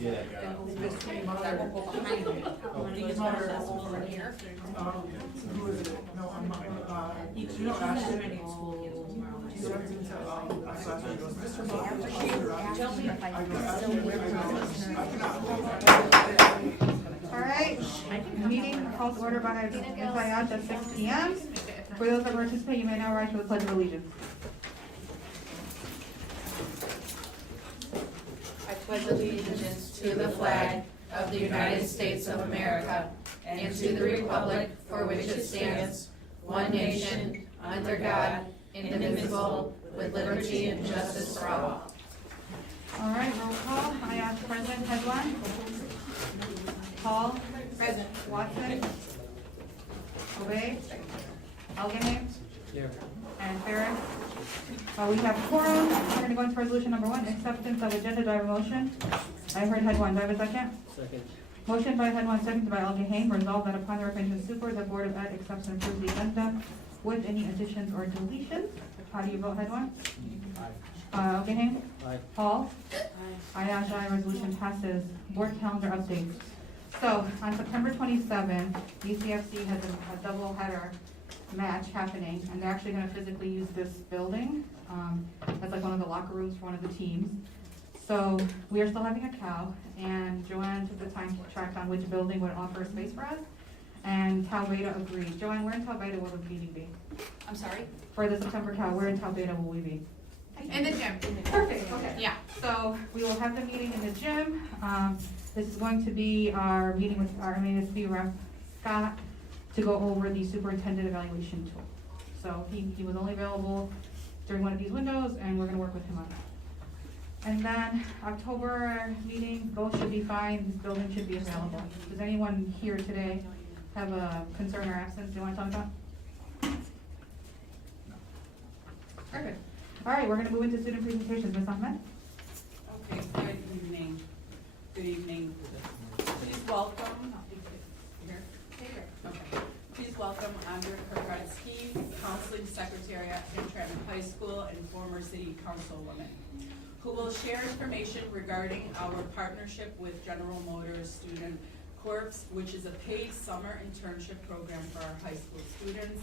Yeah. That will go behind it. These are over here. Who is it? No, I'm not. You know, Ashton. Do you have to tell, I saw he goes, Mr. Bob. Tell me if I can still wear All right, meeting called to order by Ayat at 6 p.m. For those that participate, you may now rise for the Pledge of Allegiance. I pledge allegiance to the flag of the United States of America and to the republic for which it stands, one nation, under God, indivisible, with liberty and justice for all. All right, roll call. Ayat present, headline. Hall. Present. Watson. Obey. Algenay. Here. And Ferris. We have quorum. We're going to go into resolution number 1, acceptance of agenda. Do I have a motion? I heard head 1. Do I have a second? Second. Motion by head 1, seconded by Algenay. Resolved that upon the recommendation of super, the Board of Ed accepts and approves the agenda with any additions or deletions. How do you vote, head 1? Algenay. Aye. Hall. Ayat, aye. Resolution passes. Board calendar updates. So on September 27th, UCFC has a double header match happening, and they're actually going to physically use this building. That's like one of the locker rooms for one of the teams. So we are still having a cow, and Joanne took the time to track down which building would offer space for us, and Tau Beta agreed. Joanne, where in Tau Beta will the meeting be? I'm sorry? For the September cow, where in Tau Beta will we be? In the gym. Perfect, okay. Yeah. So we will have the meeting in the gym. This is going to be our meeting with our MASB rep, Scott, to go over the superintendent evaluation tool. So he was only available during one of these windows, and we're gonna work with him on that. And then October meeting, both should be fine, this building should be available. Does anyone here today have a concern or absence you wanna talk about? Perfect. All right, we're gonna move into student presentations. Ms. Ahmed? Okay, good evening. Good evening. Please welcome, here? Okay. Please welcome Andrea Kravetsky, Counseling Secretary at Hamtramck High School and former City Councilwoman, who will share information regarding our partnership with General Motors Student Corps, which is a paid summer internship program for our high school students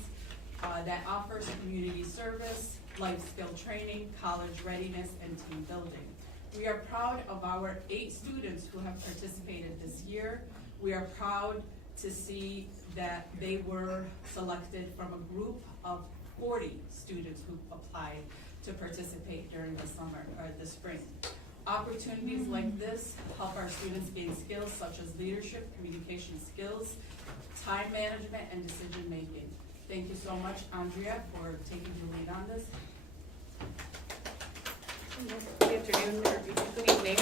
that offers community service, life skill training, college readiness, and team building. We are proud of our 8 students who have participated this year. We are proud to see that they were selected from a group of 40 students who applied to participate during the summer or the spring. Opportunities like this help our students gain skills such as leadership, communication skills, time management, and decision making. Thank you so much, Andrea, for taking the lead on this. Good afternoon, or good evening.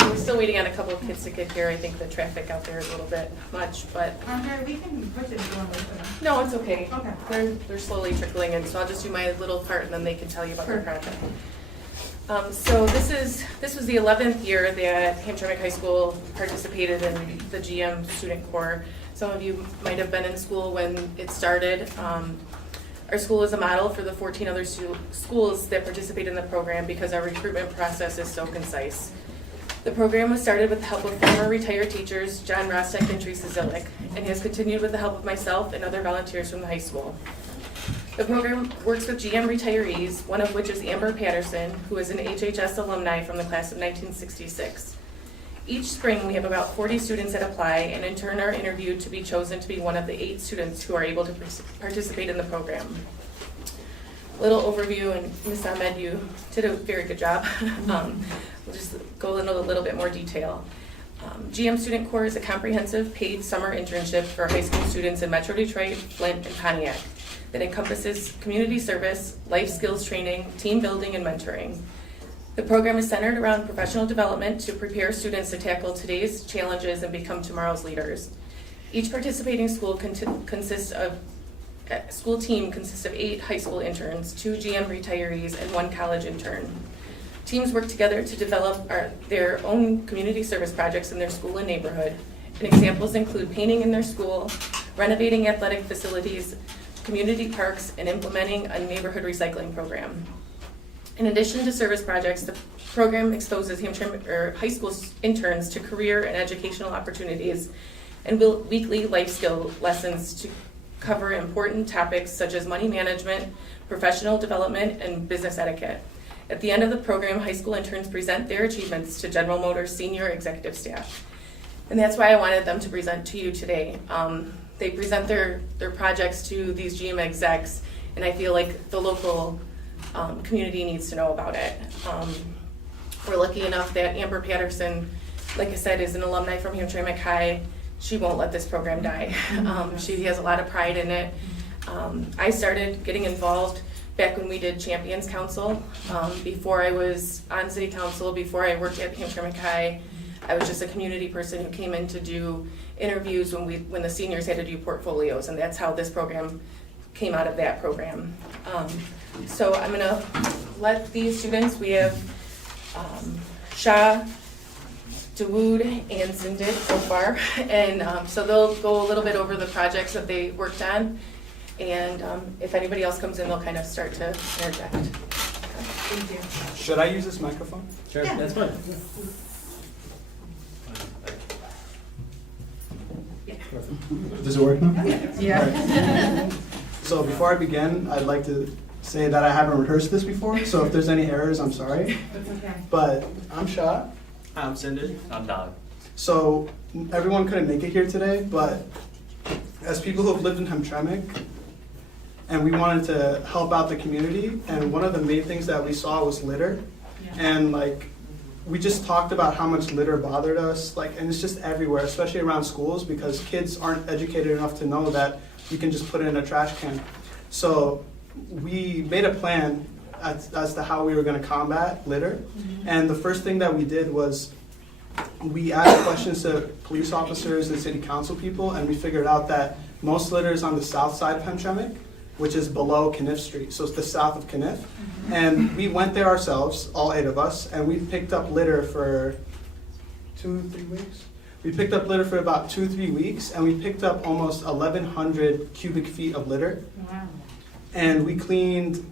We're still waiting on a couple of kids to get here. I think the traffic out there is a little bit much, but Andre, we can push it if you want to listen. no, it's okay. Okay. They're slowly trickling in, so I'll just do my little part and then they can tell you about their project. So this was the 11th year that Hamtramck High School participated in the GM Student Corps. Some of you might have been in school when it started. Our school is a model for the 14 other schools that participate in the program because our recruitment process is so concise. The program was started with the help of former retired teachers John Rostek and Teresa Zillick, and has continued with the help of myself and other volunteers from the high school. The program works with GM retirees, one of which is Amber Patterson, who is an HHS alumni from the class of 1966. Each spring, we have about 40 students that apply and in turn are interviewed to be chosen to be one of the 8 students who are able to participate in the program. Little overview, and Ms. Ahmed, you did a very good job. We'll just go into a little bit more detail. GM Student Corps is a comprehensive paid summer internship for high school students in Metro Detroit, Flint, and Pontiac that encompasses community service, life skills training, team building, and mentoring. The program is centered around professional development to prepare students to tackle today's challenges and become tomorrow's leaders. Each participating school school team consists of 8 high school interns, 2 GM retirees, and 1 college intern. Teams work together to develop their own community service projects in their school and neighborhood. And examples include painting in their school, renovating athletic facilities, community parks, and implementing a neighborhood recycling program. In addition to service projects, the program exposes Hamtramck high school interns to career and educational opportunities and weekly life skill lessons to cover important topics such as money management, professional development, and business etiquette. At the end of the program, high school interns present their achievements to General Motors senior executive staff. And that's why I wanted them to present to you today. They present their projects to these GM execs, and I feel like the local community needs to know about it. We're lucky enough that Amber Patterson, like I said, is an alumni from Hamtramck High. She won't let this program die. She has a lot of pride in it. I started getting involved back when we did Champions Council. Before I was on City Council, before I worked at Hamtramck High, I was just a community person who came in to do interviews when the seniors had to do portfolios, and that's how this program came out of that program. So I'm gonna let these students, we have Shah, Dawood, and Zindid so far, and so they'll go a little bit over the projects that they worked on, and if anybody else comes in, they'll kind of start to interject. Thank you. Should I use this microphone? Sure, Yeah. that's fine. Does it work now? Yeah. So before I begin, I'd like to say that I haven't rehearsed this before, so if there's any errors, I'm sorry. That's okay. But I'm Shah. I'm Cindy. I'm Dog. So everyone couldn't make it here today, but as people who have lived in Hamtramck, and we wanted to help out the community, and one of the main things that we saw was litter. And like, we just talked about how much litter bothered us, like, and it's just everywhere, especially around schools, because kids aren't educated enough to know that you can just put it in a trash can. So we made a plan as to how we were gonna combat litter. And the first thing that we did was we asked questions to police officers and city council people, and we figured out that most litter is on the south side of Hamtramck, which is below Kniff Street, so it's the south of Kniff. And we went there ourselves, all 8 of us, and we picked up litter for 2-3 weeks. We picked up litter for about 2-3 weeks, and we picked up almost 1,100 cubic feet of litter. Wow. And we cleaned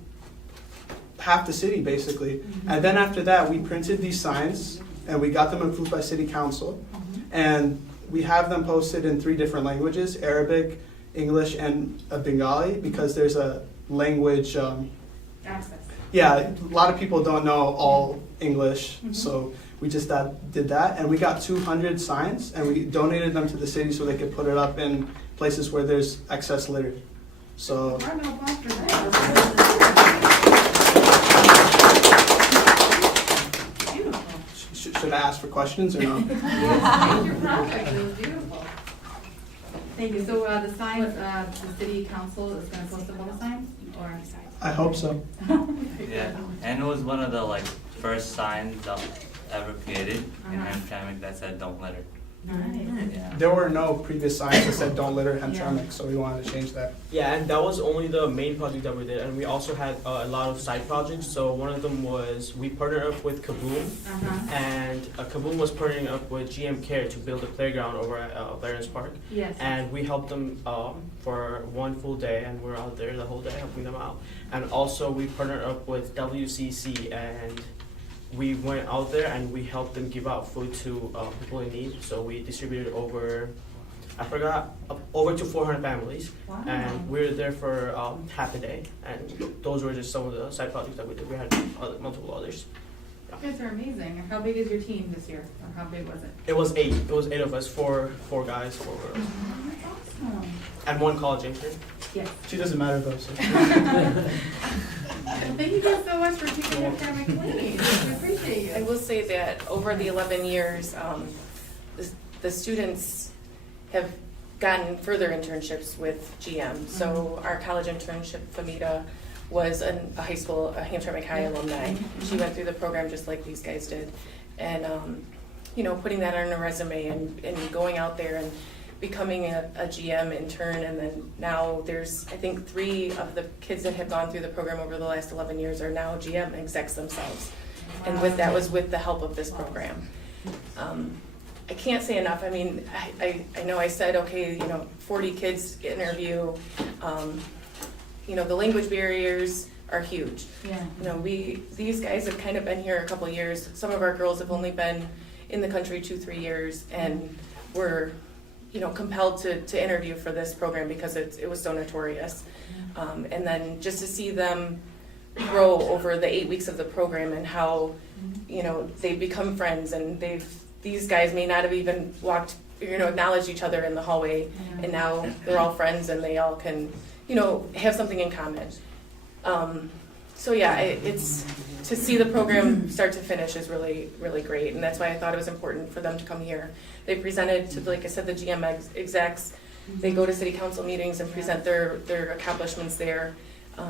half the city, basically. And then after that, we printed these signs, and we got them approved by city council. And we have them posted in 3 different languages, Arabic, English, and Bengali, because there's a language, Access. yeah, a lot of people don't know all English, so we just did that. And we got 200 signs, and we donated them to the city so they could put it up in places where there's excess litter. So, Round of applause for that. Beautiful. should I ask for questions or no? Yeah, your project, it was beautiful. Thank you. So the signs, the city council is gonna post up all the signs, or? I hope so. Yeah, and it was one of the first signs ever created in Hamtramck that said "Don't litter." Nice. Yeah. There were no previous signs that said "Don't litter Hamtramck," so we wanted to change that. Yeah, and that was only the main project that we did, and we also had a lot of side projects. So one of them was we partnered up with Kaboom, and Kaboom was partnering up with GM Care to build a playground over at Veterans Park. Yes. And we helped them for one full day, and we're out there the whole day helping them out. And also we partnered up with WCC, and we went out there and we helped them give out food to people in need. So we distributed over to 400 families. Wow. And we were there for half a day. And those were just some of the side projects that we did. We had multiple others. You guys are amazing. How big is your team this year, or how big was it? It was 8. It was 8 of us, four guys, 4 girls, Awesome. and 1 college intern. Yes. She doesn't matter though, so. Thank you guys so much for keeping your family clean. We appreciate I you. will say that over the 11 years, the students have gotten further internships with GM. So our college internship, Famita, was a high school, a Hamtramck High alumni. She went through the program just like these guys did. And, putting that on a resume and going out there and becoming a GM intern, and then now there's, I think 3 of the kids that have gone through the program over the last 11 years are now GM execs themselves. And that was with the help of this program. I can't say enough. I mean, I know I said, okay, 40 kids interview. The language barriers are huge. Yeah. You know, these guys have kind of been here a couple of years. Some of our girls have only been in the country 2-3 years, and were, you know, compelled to interview for this program because it was so notorious. And then just to see them grow over the 8 weeks of the program and how, you know, they've become friends, and these guys may not have even walked, you know, acknowledged each other in the hallway, and now they're all friends and they all can, you know, have something in common. So yeah, it's to see the program start to finish is really, really great, and that's why I thought it was important for them to come here. They presented to, like I said, the GM execs. They go to city council meetings and present their accomplishments there.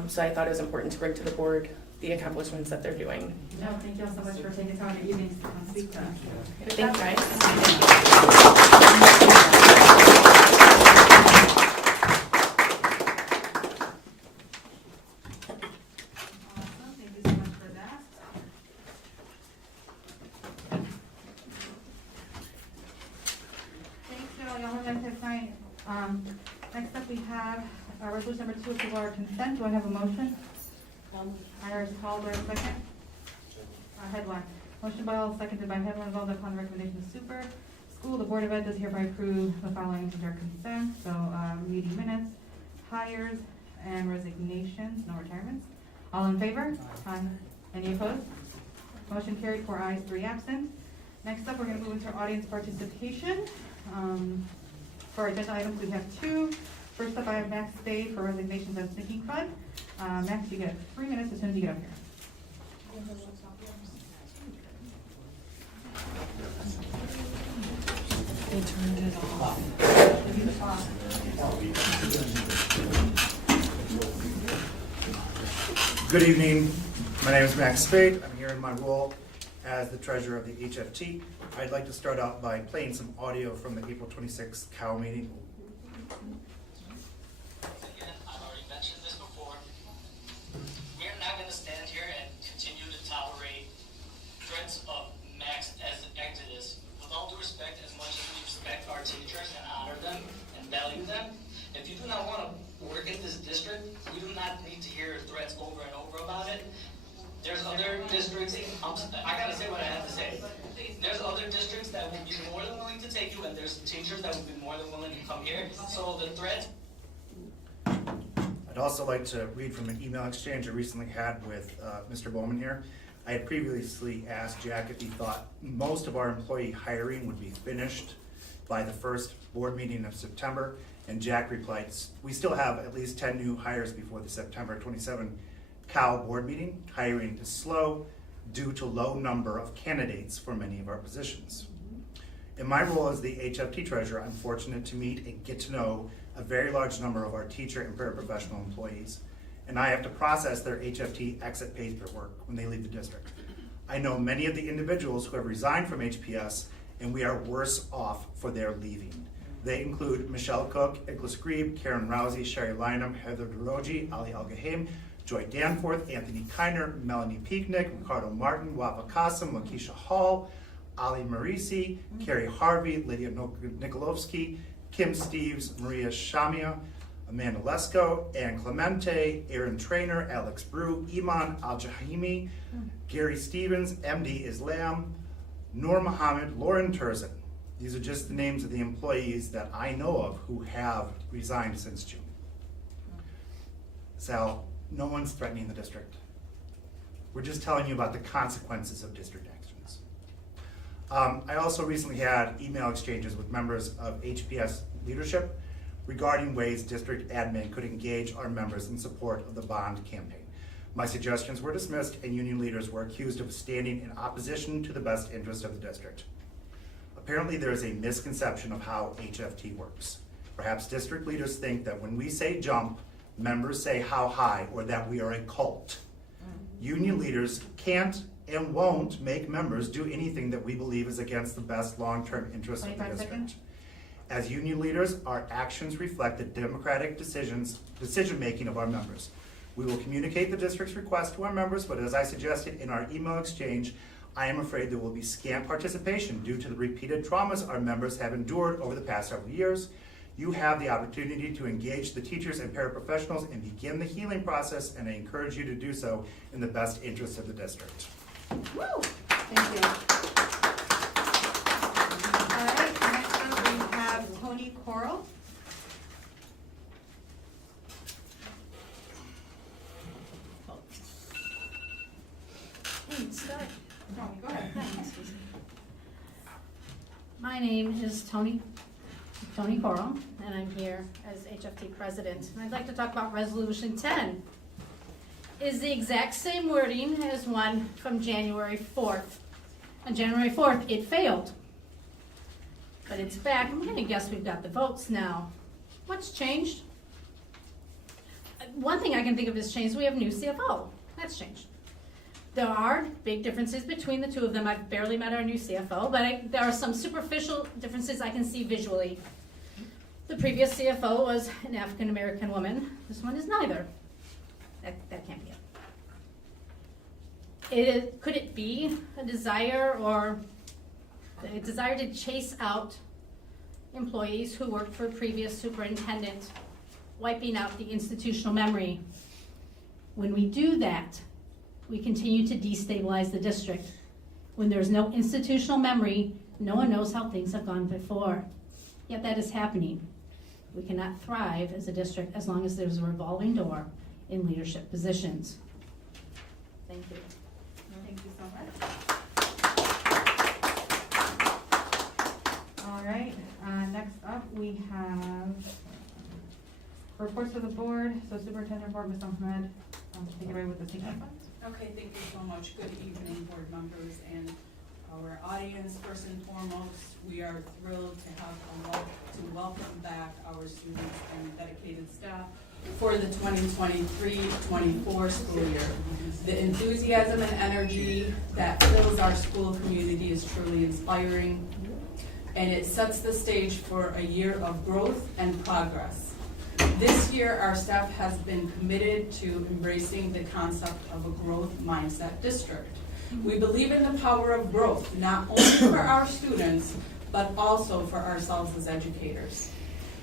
So I thought it was important to bring to the board the accomplishments that they're doing. No, thank you all so much for taking time in the evenings to come speak to us. Thanks, guys. Awesome, thank you so much for that. Thanks, y'all have a nice night. Next up, we have resolution number 2, approval of consent. Do I have a motion? Iris called, or a second? Headline. Motion by all, seconded by Headline, resolved upon the recommendation of Super School. The Board of Ed does hereby approve the following under consent. So, meeting minutes, hires, and resignations, no retirements. All in favor? Aye. Any opposed? Motion carried, 4 ayes, 3 absent. Next up, we're going to move into audience participation. For agenda items, we have 2. First up, I have Max Spade for resignations and sinking fund. Max, you get 3 minutes as soon as you get up here. They turned it off. Good evening. My name is Max Spade. I'm here in my role as the treasurer of the HFT. I'd like to start out by playing some audio from the April 26th COW meeting. Again, I've already mentioned this before. We are not going to stand here and continue to tolerate threats of max exodus. With all due respect, as much as we respect our teachers and honor them and value them, if you do not want to work in this district, we do not need to hear threats over and over about it. There's other districts, I gotta say what I have to say. There's other districts that will be more than willing to take you, and there's teachers that will be more than willing to come here. So the threats. I'd also like to read from an email exchange I recently had with Mr. Bowman here. I had previously asked Jack if he thought most of our employee hiring would be finished by the first board meeting of September, and Jack replied, we still have at least 10 new hires before the September 27 COW board meeting. Hiring is slow due to low number of candidates for many of our positions. In my role as the HFT treasurer, I'm fortunate to meet and get to know a very large number of our teacher and paraprofessional employees, and I have to process their HFT exit paperwork when they leave the district. I know many of the individuals who have resigned from HPS, and we are worse off for their leaving. They include Michelle Cook, Nicholas Grieb, Karen Rousey, Sherry Lynham, Heather Deroji, Ali Al-Gahaim, Joy Danforth, Anthony Kiner, Melanie Peeknick, Ricardo Martin, Wafa Qasim, Lakeisha Hall, Ali Marisi, Carrie Harvey, Lydia Nikolovsky, Kim Steves, Maria Shamia, Amanda Lesko, Ann Clemente, Aaron Trainer, Alex Brew, Iman Al-Jahimi, Gary Stevens, MD Islam, Noor Muhammad, Lauren Turzin. These are just the names of the employees that I know of who have resigned since June. Sal, no one's threatening the district. We're just telling you about the consequences of district actions. I also recently had email exchanges with members of HPS leadership regarding ways district admin could engage our members in support of the bond campaign. My suggestions were dismissed, and union leaders were accused of standing in opposition to the best interest of the district. Apparently there is a misconception of how HFT works. Perhaps district leaders think that when we say jump, members say how high, or that we are a cult. Union leaders can't and won't make members do anything that we believe is against the best long-term interests of the district. As union leaders, our actions reflect the democratic decision-making of our members. We will communicate the district's request to our members, but as I suggested in our email exchange, I am afraid there will be scant participation due to the repeated traumas our members have endured over the past several years. You have the opportunity to engage the teachers and paraprofessionals and begin the healing process, and I encourage you to do so in the best interest of the district. Woo! Thank you. All right, next up we have Tony Coral. Go ahead. My name is Tony Coral, and I'm here as HFT president. And I'd like to talk about Resolution 10. Is the exact same wording as one from January 4th. On January 4th, it failed. But it's back. I'm gonna guess we've got the votes now. What's changed? One thing I can think of is changed. We have a new CFO. That's changed. There are big differences between the two of them. I've barely met our new CFO, but there are some superficial differences I can see visually. The previous CFO was an African-American woman. This one is neither. That can't be it. Could it be a desire to chase out employees who worked for a previous superintendent, wiping out the institutional memory? When we do that, we continue to destabilize the district. When there's no institutional memory, no one knows how things have gone before. Yet that is happening. We cannot thrive as a district as long as there's a revolving door in leadership positions. Thank you. Thank you so much. All right, next up we have reports to the board. So Superintendent Board, Ms. Ahmed, take it away with the sinking funds. Okay, thank you so much. Good evening, board members and our audience. First and foremost, we are thrilled to welcome back our students and dedicated staff for the 2023-24 school year. The enthusiasm and energy that fills our school community is truly inspiring, and it sets the stage for a year of growth and progress. This year, our staff has been committed to embracing the concept of a growth mindset district. We believe in the power of growth, not only for our students, but also for ourselves as educators.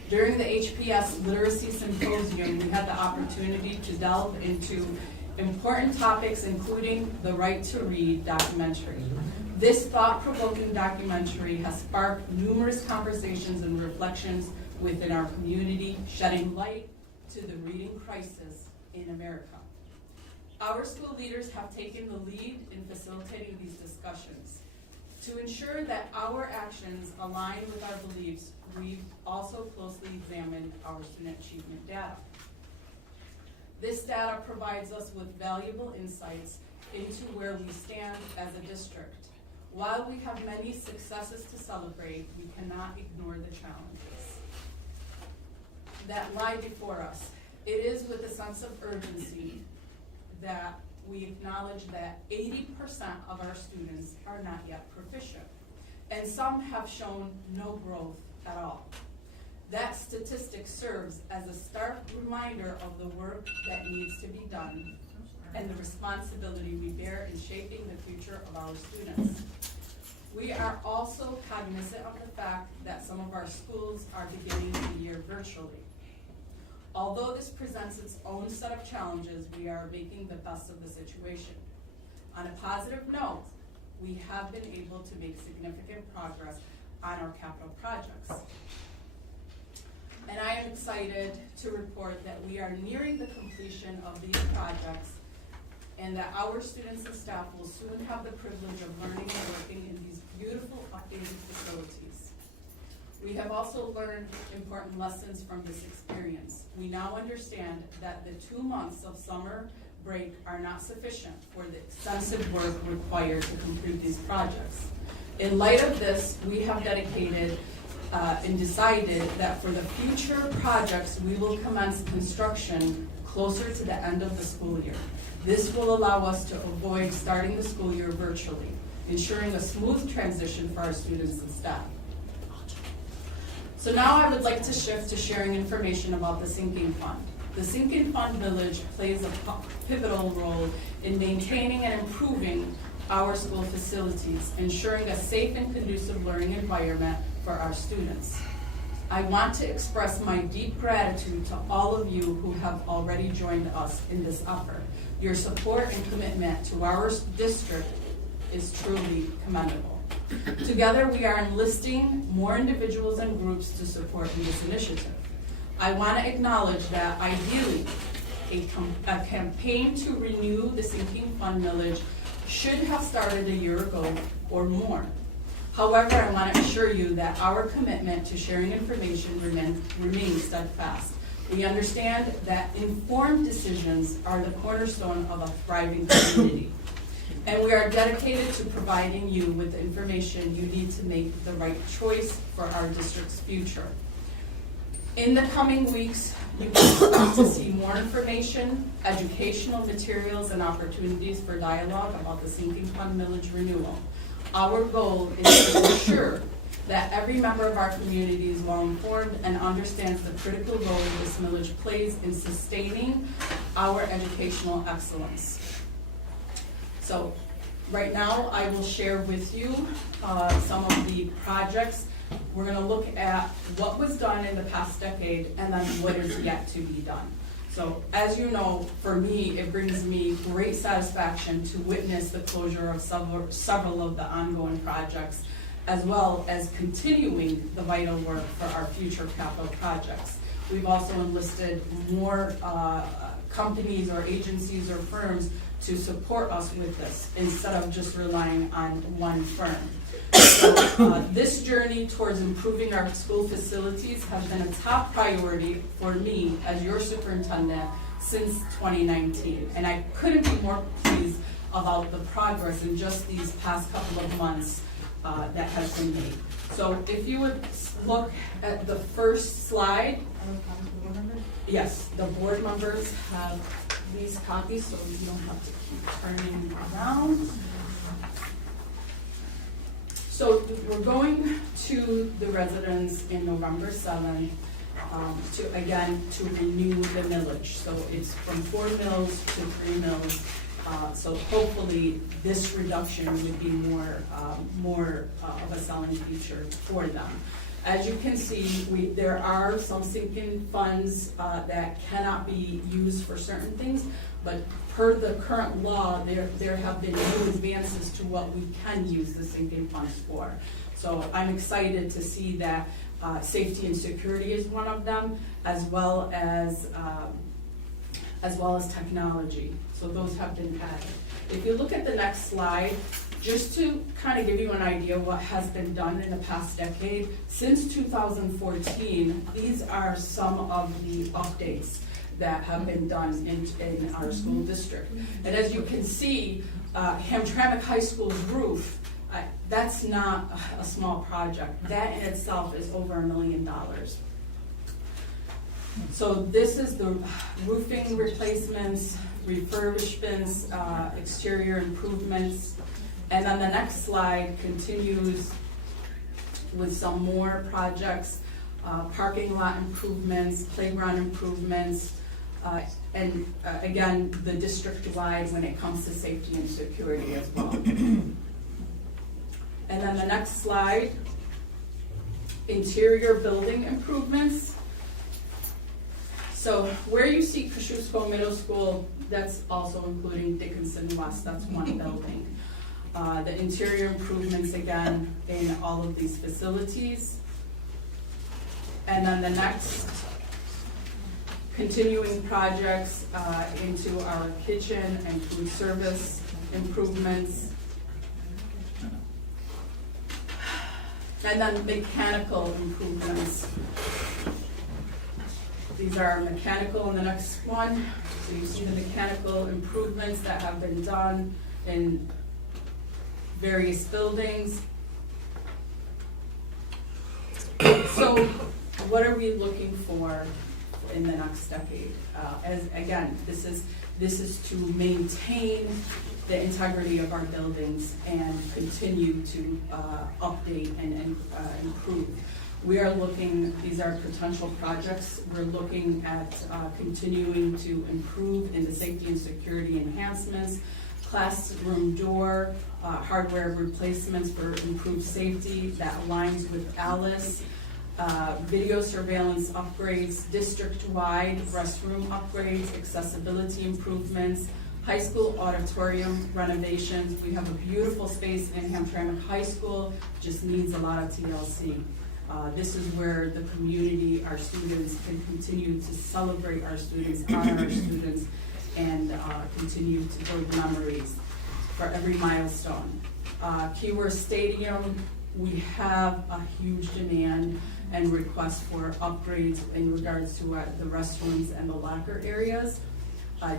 During the HPS Literacy Symposium, we had the opportunity to delve into important topics, including the Right to Read documentary. This thought-provoking documentary has sparked numerous conversations and reflections within our community, shedding light to the reading crisis in America. Our school leaders have taken the lead in facilitating these discussions. To ensure that our actions align with our beliefs, we've also closely examined our student achievement data. This data provides us with valuable insights into where we stand as a district. While we have many successes to celebrate, we cannot ignore the challenges that lie before us. It is with a sense of urgency that we acknowledge that 80% of our students are not yet proficient, and some have shown no growth at all. That statistic serves as a stark reminder of the work that needs to be done and the responsibility we bear in shaping the future of our students. We are also cognizant of the fact that some of our schools are beginning the year virtually. Although this presents its own set of challenges, we are making the best of the situation. On a positive note, we have been able to make significant progress on our capital projects. And I am excited to report that we are nearing the completion of these projects and that our students and staff will soon have the privilege of learning and working in these beautiful updated facilities. We have also learned important lessons from this experience. We now understand that the 2 months of summer break are not sufficient for the extensive work required to complete these projects. In light of this, we have dedicated and decided that for the future projects, we will commence construction closer to the end of the school year. This will allow us to avoid starting the school year virtually, ensuring a smooth transition for our students and staff. So now I would like to shift to sharing information about the Sinking Fund. The Sinking Fund Village plays a pivotal role in maintaining and improving our school facilities, ensuring a safe and conducive learning environment for our students. I want to express my deep gratitude to all of you who have already joined us in this effort. Your support and commitment to our district is truly commendable. Together, we are enlisting more individuals and groups to support in this initiative. I want to acknowledge that ideally, a campaign to renew the sinking fund millage should have started a year ago or more. However, I want to assure you that our commitment to sharing information remains steadfast. We understand that informed decisions are the cornerstone of a thriving community, and we are dedicated to providing you with the information you need to make the right choice for our district's future. In the coming weeks, you can expect to see more information, educational materials, and opportunities for dialogue about the sinking fund millage renewal. Our goal is to ensure that every member of our community is well informed and understands the critical role this millage plays in sustaining our educational excellence. So right now, I will share with you some of the projects. We're going to look at what was done in the past decade and then what is yet to be done. So as you know, for me, it brings me great satisfaction to witness the closure of several of the ongoing projects, as well as continuing the vital work for our future capital projects. We've also enlisted more companies or agencies or firms to support us with this instead of just relying on one firm. So this journey towards improving our school facilities has been a top priority for me as your superintendent since 2019. And I couldn't be more pleased about the progress in just these past couple of months that has been made. So if you would look at the first slide. Yes, the board members have these copies, so you don't have to keep turning around. So we're going to the residents in November 7th to renew the millage. So it's from 4 mills to 3 mills. So hopefully this reduction would be more of a selling feature for them. As you can see, there are some sinking funds that cannot be used for certain things, but per the current law, there have been new advances to what we can use the sinking funds for. So I'm excited to see that safety and security is one of them, as well as technology. So those have been added. If you look at the next slide, just to kind of give you an idea what has been done in the past decade, since 2014, these are some of the updates that have been done in our school district. And as you can see, Hamtramck High School's roof, that's not a small project. That in itself is over $1 million. So this is the roofing replacements, refurbishments, exterior improvements. And then the next slide continues with some more projects, parking lot improvements, playground improvements, and again, the district-wide when it comes to safety and security as well. And then the next slide, interior building improvements. So where you see Kosciuszko Middle School, that's also including Dickinson West, that's one building. The interior improvements again in all of these facilities. And then the next, continuing projects into our kitchen and food service improvements. And then mechanical improvements. These are mechanical in the next one. So you see the mechanical improvements that have been done in various buildings. So what are we looking for in the next decade? As again, this is to maintain the integrity of our buildings and continue to update and improve. We are looking, these are potential projects, we're looking at continuing to improve in the safety and security enhancements, classroom door, hardware replacements for improved safety that aligns with Alice, video surveillance upgrades, district-wide restroom upgrades, accessibility improvements, high school auditorium renovations. We have a beautiful space in Hamtramck High School, just needs a lot of TLC. This is where the community, our students, can continue to celebrate our students, honor our students, and continue to build memories for every milestone. Keyworth Stadium, we have a huge demand and request for upgrades in regards to the restrooms and the locker areas.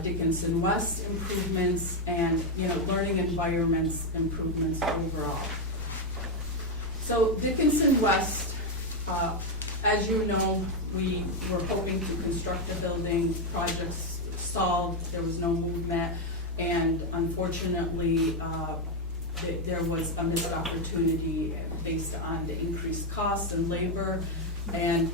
Dickinson West improvements and, learning environments improvements overall. So Dickinson West, as you know, we were hoping to construct a building, projects stalled, there was no movement, and unfortunately, there was a missed opportunity based on the increased costs and labor, and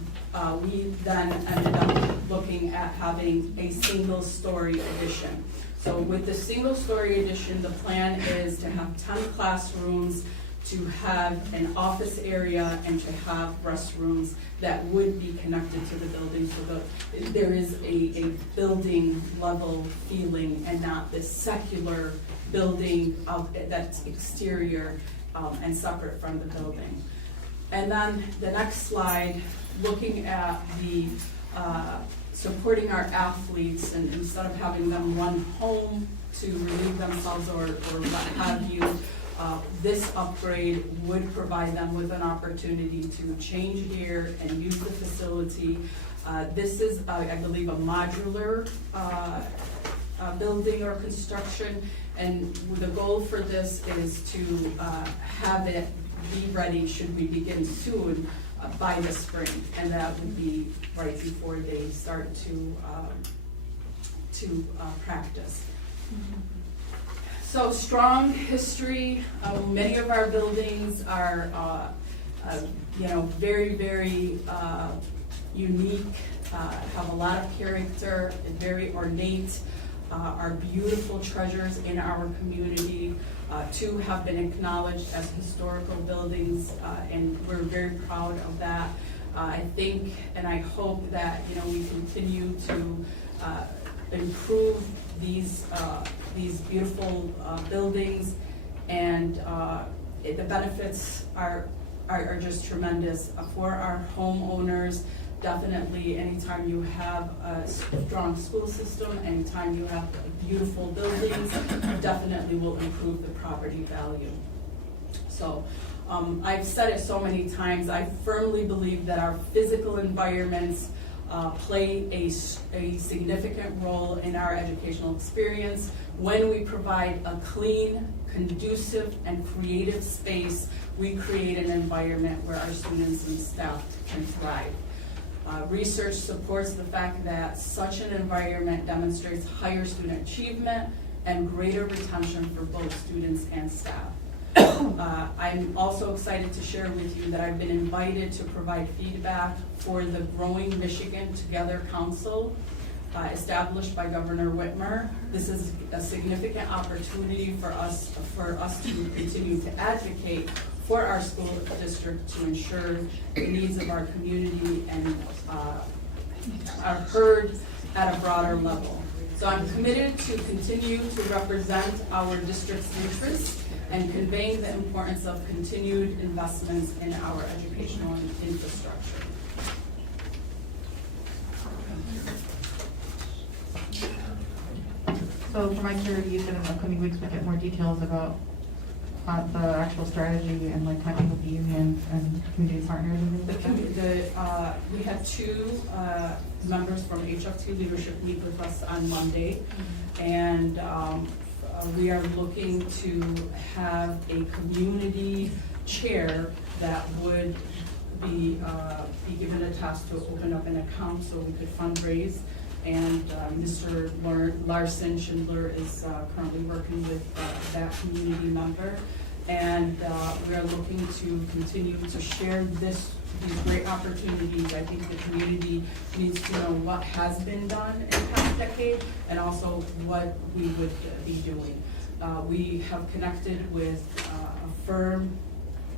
we then ended up looking at having a single-story addition. So with the single-story addition, the plan is to have 10 classrooms, to have an office area, and to have restrooms that would be connected to the building, so there is a building level feeling and not this secular building that's exterior and separate from the building. And then the next slide, looking at the supporting our athletes, and instead of having them run home to relieve themselves or what have you, this upgrade would provide them with an opportunity to change gear and use the facility. This is, I believe, a modular building or construction, and the goal for this is to have it be ready should we begin soon by the spring, and that would be right before they start to practice. So strong history. Many of our buildings are, very, very unique, have a lot of character, and very ornate, are beautiful treasures in our community. Two have been acknowledged as historical buildings, and we're very proud of that. I think and I hope that we continue to improve these beautiful buildings, and the benefits are just tremendous for our homeowners. Definitely, anytime you have a strong school system, anytime you have beautiful buildings, definitely will improve the property value. So I've said it so many times, I firmly believe that our physical environments play a significant role in our educational experience. When we provide a clean, conducive, and creative space, we create an environment where our students and staff can thrive. Research supports the fact that such an environment demonstrates higher student achievement and greater retention for both students and staff. I'm also excited to share with you that I've been invited to provide feedback for the Growing Michigan Together Council established by Governor Whitmer. This is a significant opportunity for us to continue to advocate for our school district to ensure the needs of our community and are heard at a broader level. So I'm committed to continue to represent our district's interests and conveying the importance of continued investments in our educational infrastructure. So for my curiosity, you said in the upcoming weeks we get more details about the actual strategy and like talking with the unions and community partners and things like that? We had two members from HFT leadership meet with us on Monday, and we are looking to have a community chair that would be given a task to open up an account so we could fundraise. And Mr. Larson Schindler is currently working with that community member. And we are looking to continue to share these great opportunities. I think the community needs to know what has been done in the past decade and also what we would be doing. We have connected with a firm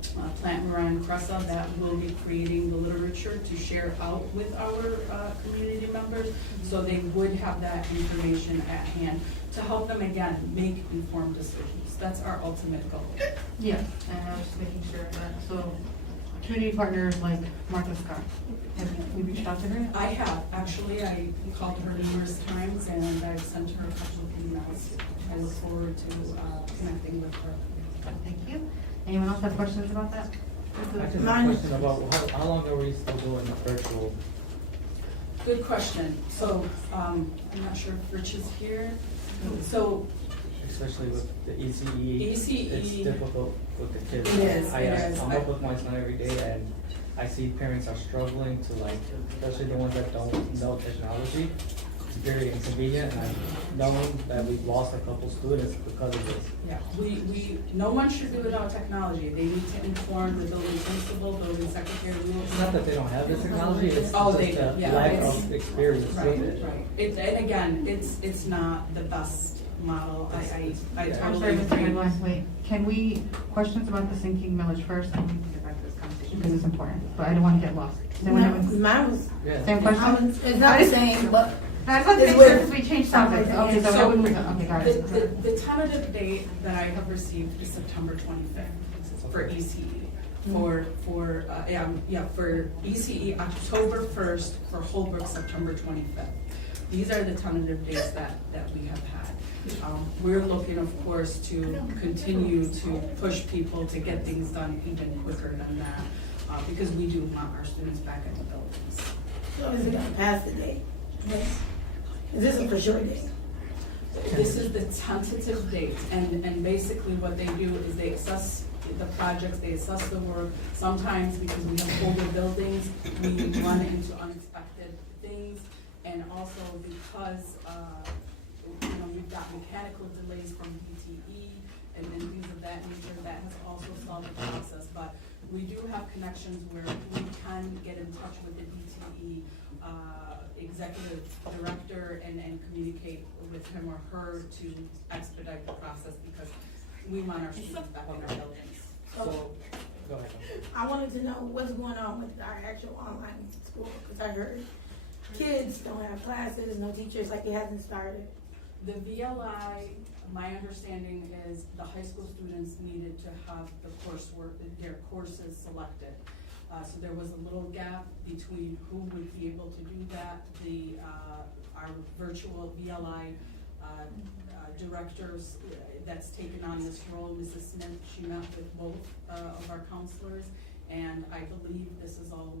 Plant Moran Cressa that will be creating the literature to share out with our community members. So they would have that information at hand to help them, again, make informed decisions. That's our ultimate goal. Yeah, and I was just making sure that, so, community partners like Martha Scott, have we reached out to her? I have, actually, I called her numerous times and I've sent her a couple of emails. I look forward to connecting with her. Thank you. Anyone else have questions about that? I just have a question about how long are we still doing the virtual? Good question. So, I'm not sure if Rich is here. So, Especially with the ECE. ECE. It's difficult with the kids. It is, it is. I'm up with my son every day and I see parents are struggling to like, especially the ones that don't know technology. It's very inconvenient and I've known that we've lost a couple students because of this. yeah, no one should do without technology. They need to inform the building principal, building secretary. It's not that they don't have the technology, it's Oh, just they the do, yeah, lack it's- of experience Right, with it. right. And again, it's not the best model. I I'm totally sorry, Mr. agree. Goodwin, wait, can we, questions about the sinking millage first, and we can get back to this conversation, because it's important, but I don't want to get lost. Does anyone have a- Mine was, Yeah. Same question? it's not the same, but I just want to It's make sure, with- because we changed topics, okay, so I So, wouldn't, okay, got it. The tentative date that I have received is September 25th for ECE. For ECE, October 1st, for Holbrook, September 25th. These are the tentative dates that we have had. We're looking, of course, to continue to push people to get things done even quicker than that, because we do want our students back in the buildings. so is it gonna pass the date? Is this a for sure date? This is the tentative date, and basically what they do is they assess the projects, they assess the work. Sometimes because we have older buildings, we run into unexpected things, and also because, we've got mechanical delays from DTE and things of that nature, that has also stalled the process. But we do have connections where we can get in touch with the DTE executive director and communicate with him or her to expedite the process, because we want our students back in our buildings. So, go ahead. I wanted to know what's going on with our actual online school, because I heard kids don't have classes, no teachers, like it hasn't started. The VLI, my understanding is the high school students needed to have the coursework, their courses selected. So there was a little gap between who would be able to do that. Our virtual VLI directors that's taken on this role, Mrs. Smith, she met with both of our counselors, and I believe this is all,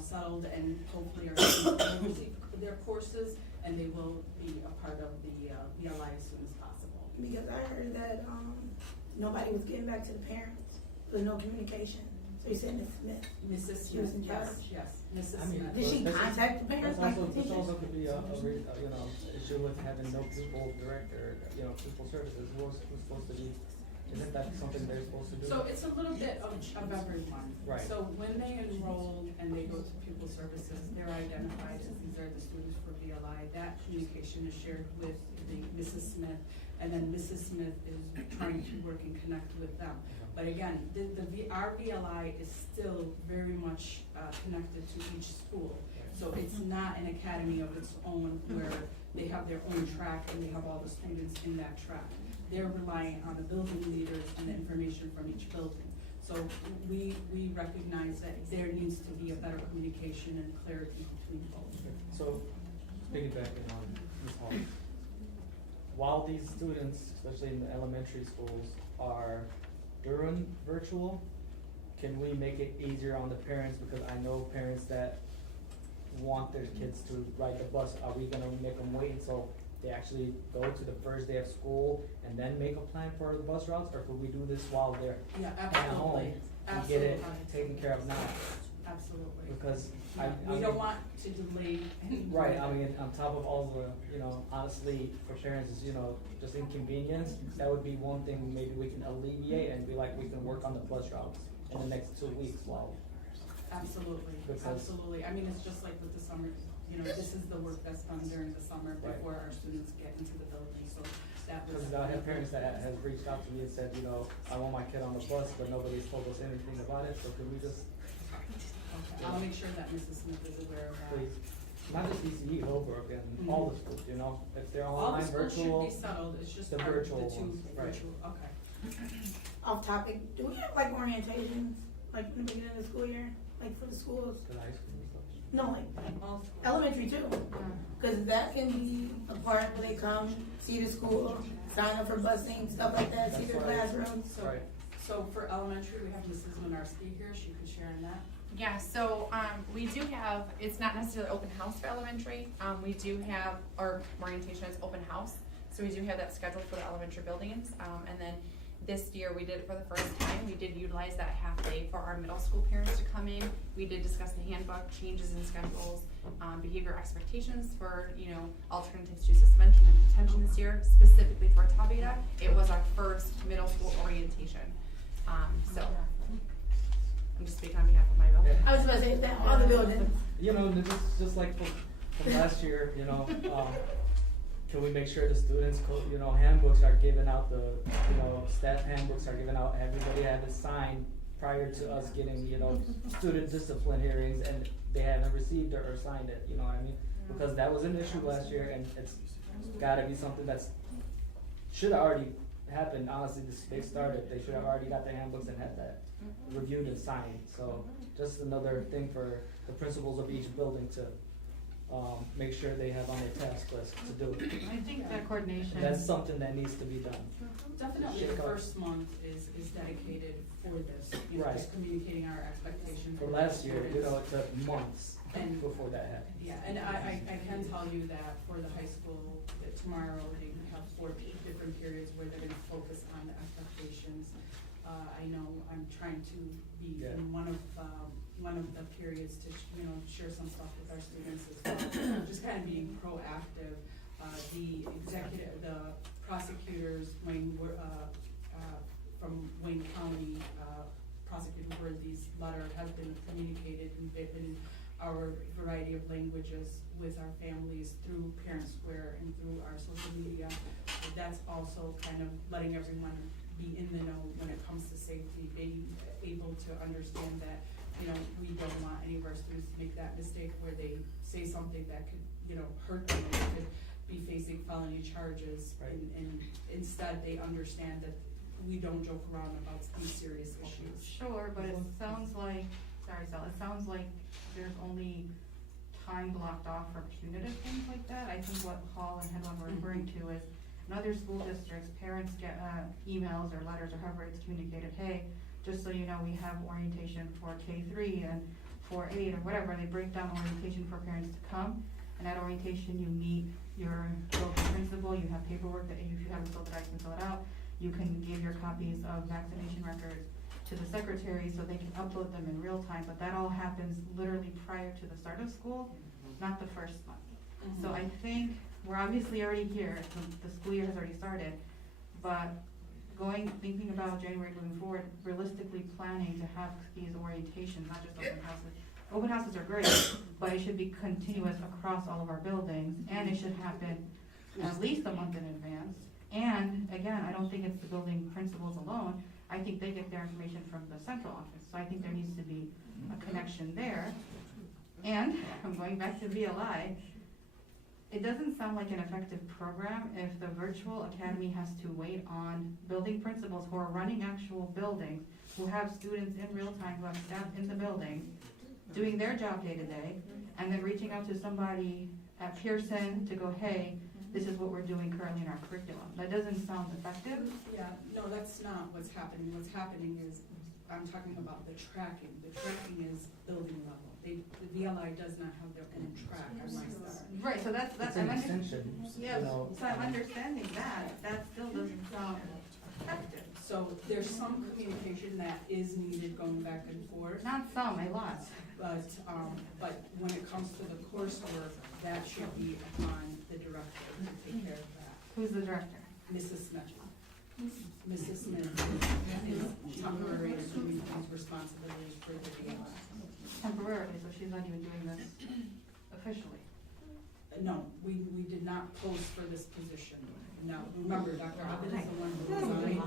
settled, and hopefully our students will receive their courses, and they will be a part of the VLI as soon as possible. Because I heard that, nobody was getting back to the parents, there was no communication. So you said Ms. Smith, Mrs. She was Smith, in yes, charge? yes, Mrs. I mean, Smith. did she contact the parents like the This teachers? also could be a issue with having no pupil director, pupil services, who's supposed to be, isn't that something they're supposed to do? So it's a little bit of everyone. Right. So when they enroll and they go to pupil services, they're identified as these are the students for VLI. That communication is shared with the Mrs. Smith, and then Mrs. Smith is trying to work and connect with them. But again, our VLI is still very much connected to each school. So it's not an academy of its own where they have their own track and they have all the students in that track. They're relying on the building leaders and the information from each building. So we recognize that there needs to be a better communication and clarity between both. So, piggybacking on Ms. Hall, while these students, especially in the elementary schools, are during virtual, can we make it easier on the parents? Because I know parents that want their kids to ride the bus. Are we gonna make them wait until they actually go to the first day of school and then make a plan for the bus routes? Or could we do this while they're Yeah, at home absolutely. and get it Absolutely. taken care of now? Absolutely. Because We don't want to delay any. right, I mean, on top of all the, honestly, for parents is, just inconvenience, that would be one thing maybe we can alleviate and be like, we can work on the bus routes in the next 2 weeks while. Absolutely, Because- absolutely. I mean, it's just like with the summer, this is the work that's done during the summer Right. before our students get into the building. So That was. Because I have parents that have reached out to me and said, you know, I want my kid on the bus, but nobody's told us anything about it, so can we just, Okay, I'll make sure that Mrs. Smith is aware of that. please, not just ECE, Holbrook, and all the schools, you know, if they're All the online, schools should virtual, be settled, it's just the our, the virtual two ones, right. virtual, okay. Off topic, do we have like orientations, like in the beginning of the school year, like for the schools? to the high school and stuff. No, like elementary too, cause that can be a part where they come, see the school, sign up for busing, stuff like that, see their That's right. classrooms. So, Right. so for elementary, we have Mrs. Minarski here, she can share in that. Yeah, so, we do have, it's not necessarily open house for elementary, we do have, our orientation is open house, so we do have that scheduled for the elementary buildings, and then this year, we did it for the first time, we did utilize that half day for our middle school parents to come in, we did discuss the handbook, changes in schedules, behavior expectations for, you know, alternatives to suspension and detention this year, specifically for Tabita, it was our first middle school orientation, so. I'm just speaking on behalf of my building. I was about to say that, all the buildings. You know, and just like from last year, you know, can we make sure the students, you know, handbooks are given out, the, you know, staff handbooks are given out, everybody had to sign prior to us getting, you know, student discipline hearings, and they haven't received it or signed it, you know what I mean? Because that was an issue last year, and it's gotta be something that's, should've already happened, honestly, they started, they should've already got the handbooks and had that reviewed and signed, so just another thing for the principals of each building to, make sure they have on their task list to do it. I think that coordination. That's something that needs to be done. Definitely Shake the up. first month is dedicated for this, you know, Right. just communicating our expectations. From last year, you know, it took months And- before that happened. Yeah, and I can tell you that for the high school, that tomorrow they have 4 different periods where they're gonna focus on the expectations. I know I'm trying to be Yeah. in one of the periods to, you know, share some stuff with our students as well. Just kind of being proactive. The prosecutors, from Wayne County, Prosecutor Worthy's letter has been communicated in our variety of languages with our families through Parent Square and through our social media. That's also kind of letting everyone be in the know when it comes to safety, being able to understand that, you know, we don't want any of our students to make that mistake where they say something that could, you know, hurt them, or could be facing felony charges. Right. And instead, they understand that we don't joke around about these serious issues. Sure, but it sounds like, sorry Sal, it sounds like there's only time blocked off for punitive things like that. I think what Hall and Headland were referring to is, in other school districts, parents get, emails or letters or however it's communicated, hey, just so you know, we have orientation for K3 and 4-8 or whatever, they break down orientation for parents to come, and at orientation, you meet your local principal, you have paperwork that if you haven't filled it out, you can fill it out, you can give your copies of vaccination records to the secretary so they can upload them in real time, but that all happens literally prior to the start of school, not the first month. So I think we're obviously already here, the school year has already started, but thinking about January moving forward, realistically planning to have these orientations, not just open houses. Open houses are great, but it should be continuous across all of our buildings, and it should happen at least a month in advance. And again, I don't think it's the building principals alone, I think they get their information from the central office, so I think there needs to be a connection there. And I'm going back to VLI, it doesn't sound like an effective program if the virtual academy has to wait on building principals who are running actual buildings, who have students in real time, who have staff in the building, doing their job day to day, and then reaching out to somebody at Pearson to go, hey, this is what we're doing currently in our curriculum. That doesn't sound effective. Yeah, no, that's not what's happening. What's happening is, I'm talking about the tracking. The tracking is building level. The VLI does not have their own track on my side. Right, so that's, It's an extension, yeah, you know. so I'm understanding that, that still doesn't sound effective. So there's some communication that is needed going back and forth, Not some, a lot. but when it comes to the coursework, that should be upon the director to take care of that. Who's the director? Mrs. Smith. Mrs. Smith is temporary and assuming these responsibilities for the VLI. Temporarily, so she's not even doing this officially. No, we did not post for this position. Now, remember, Dr. Abed is the one who resigned,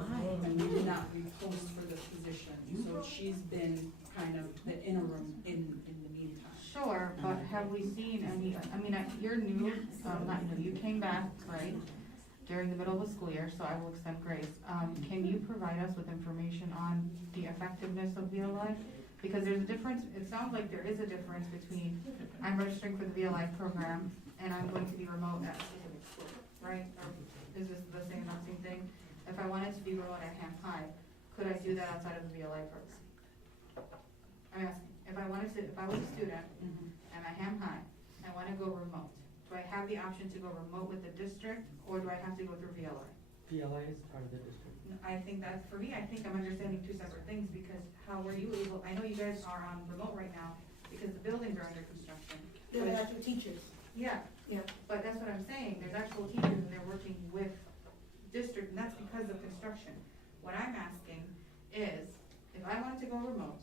and we did not repost for this position. So she's been kind of the interim in the meantime. Sure, but have we seen any, I mean, you're new, not new, you came back, right, during the middle of the school year, so I will extend grace. Can you provide us with information on the effectiveness of VLI? Because there's a difference, it sounds like there is a difference between I'm registering for the VLI program and I'm going to be remote at a specific school, right? Or is this the same thing? If I wanted to be remote at Hamtramck, could I do that outside of the VLI program? I'm asking, if I was a student and I Hamtramck, I wanna go remote, do I have the option to go remote with the district or do I have to go through VLI? PLI is part of the district. I think that's, for me, I think I'm understanding two separate things, because how were you able, I know you guys are on remote right now, because the buildings are under construction. They're actual teachers. Yeah, Yeah. but that's what I'm saying, there's actual teachers and they're working with district, and that's because of construction. What I'm asking is, if I wanted to go remote,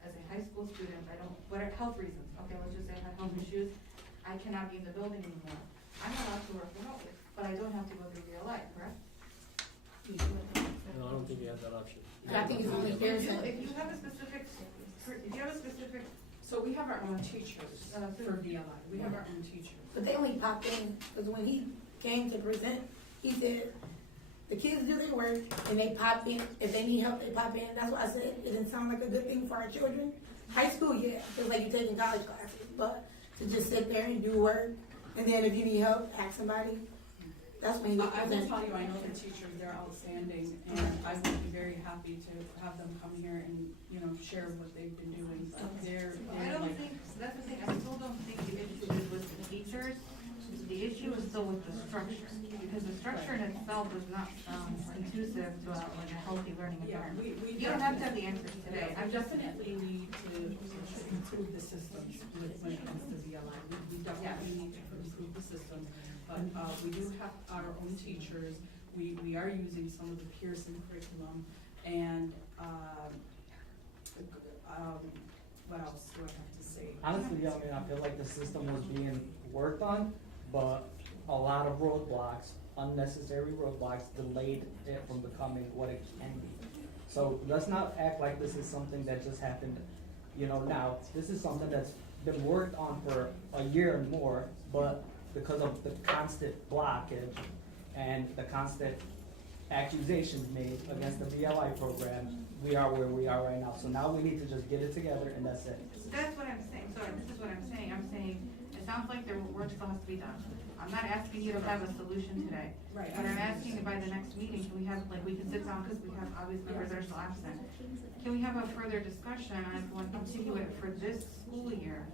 as a high school student, I don't, what are health reasons, okay, let's just say I have health issues, I cannot be in the building anymore. I'm allowed to work remotely, but I don't have to go through VLI, correct? No, I don't think you have that option. I think it's only fair. If you have a specific, So we have our own teachers for VLI. We have our own teachers. But they only pop in, because when he came to present, he said, the kids do their work and they pop in. If they need help, they pop in. That's why I said it didn't sound like a good thing for our children. High school, yeah, feels like you're taking college classes, but to just sit there and do work, and then if you need help, ask somebody. That's when he I will tell you, I know the teachers, they're outstanding, and I would be very happy to have them come here and, share what they've been doing. But I don't think, that's the thing, I still don't think the issue is with the teachers, the issue is still with the structure, because the structure in itself is not conducive to like a healthy learning environment. You don't have to have the answers today. I definitely need to improve the systems when it comes to VLI. We definitely need to improve the systems. But we do have our own teachers. We are using some of the Pearson curriculum. And what else do I have to say? Honestly, I mean, I feel like the system was being worked on, but a lot of roadblocks, unnecessary roadblocks, delayed it from becoming what it can be. So let's not act like this is something that just happened, now. This is something that's been worked on for a year and more, but because of the constant blockage and the constant accusations made against the VLI program, we are where we are right now. So now we need to just get it together, and that's it. That's what I'm saying, so this is what I'm saying, it sounds like there work still has to be done. I'm not asking you to have a solution today. Right. But I'm asking by the next meeting, can we have, we can sit down, because we have obvious members that are still absent. Can we have a further discussion, and if we want to continue it for this school year,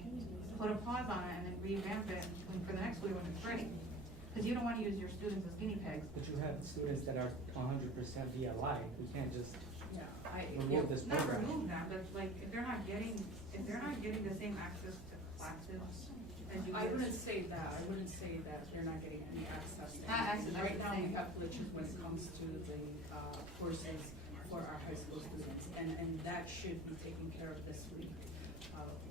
put a pause on it and then revamp it for the next school year when it's ready? Because you don't want to use your students as guinea pigs. But you have students that are 100% VLI. We can't just remove this Not program. remove them, but if they're not getting the same access to classes as you. I wouldn't say that. I wouldn't say that they're not getting any access. Not access, I Right would now, say. we have glitches when it comes to the courses for our high school students, and that should be taken care of this week.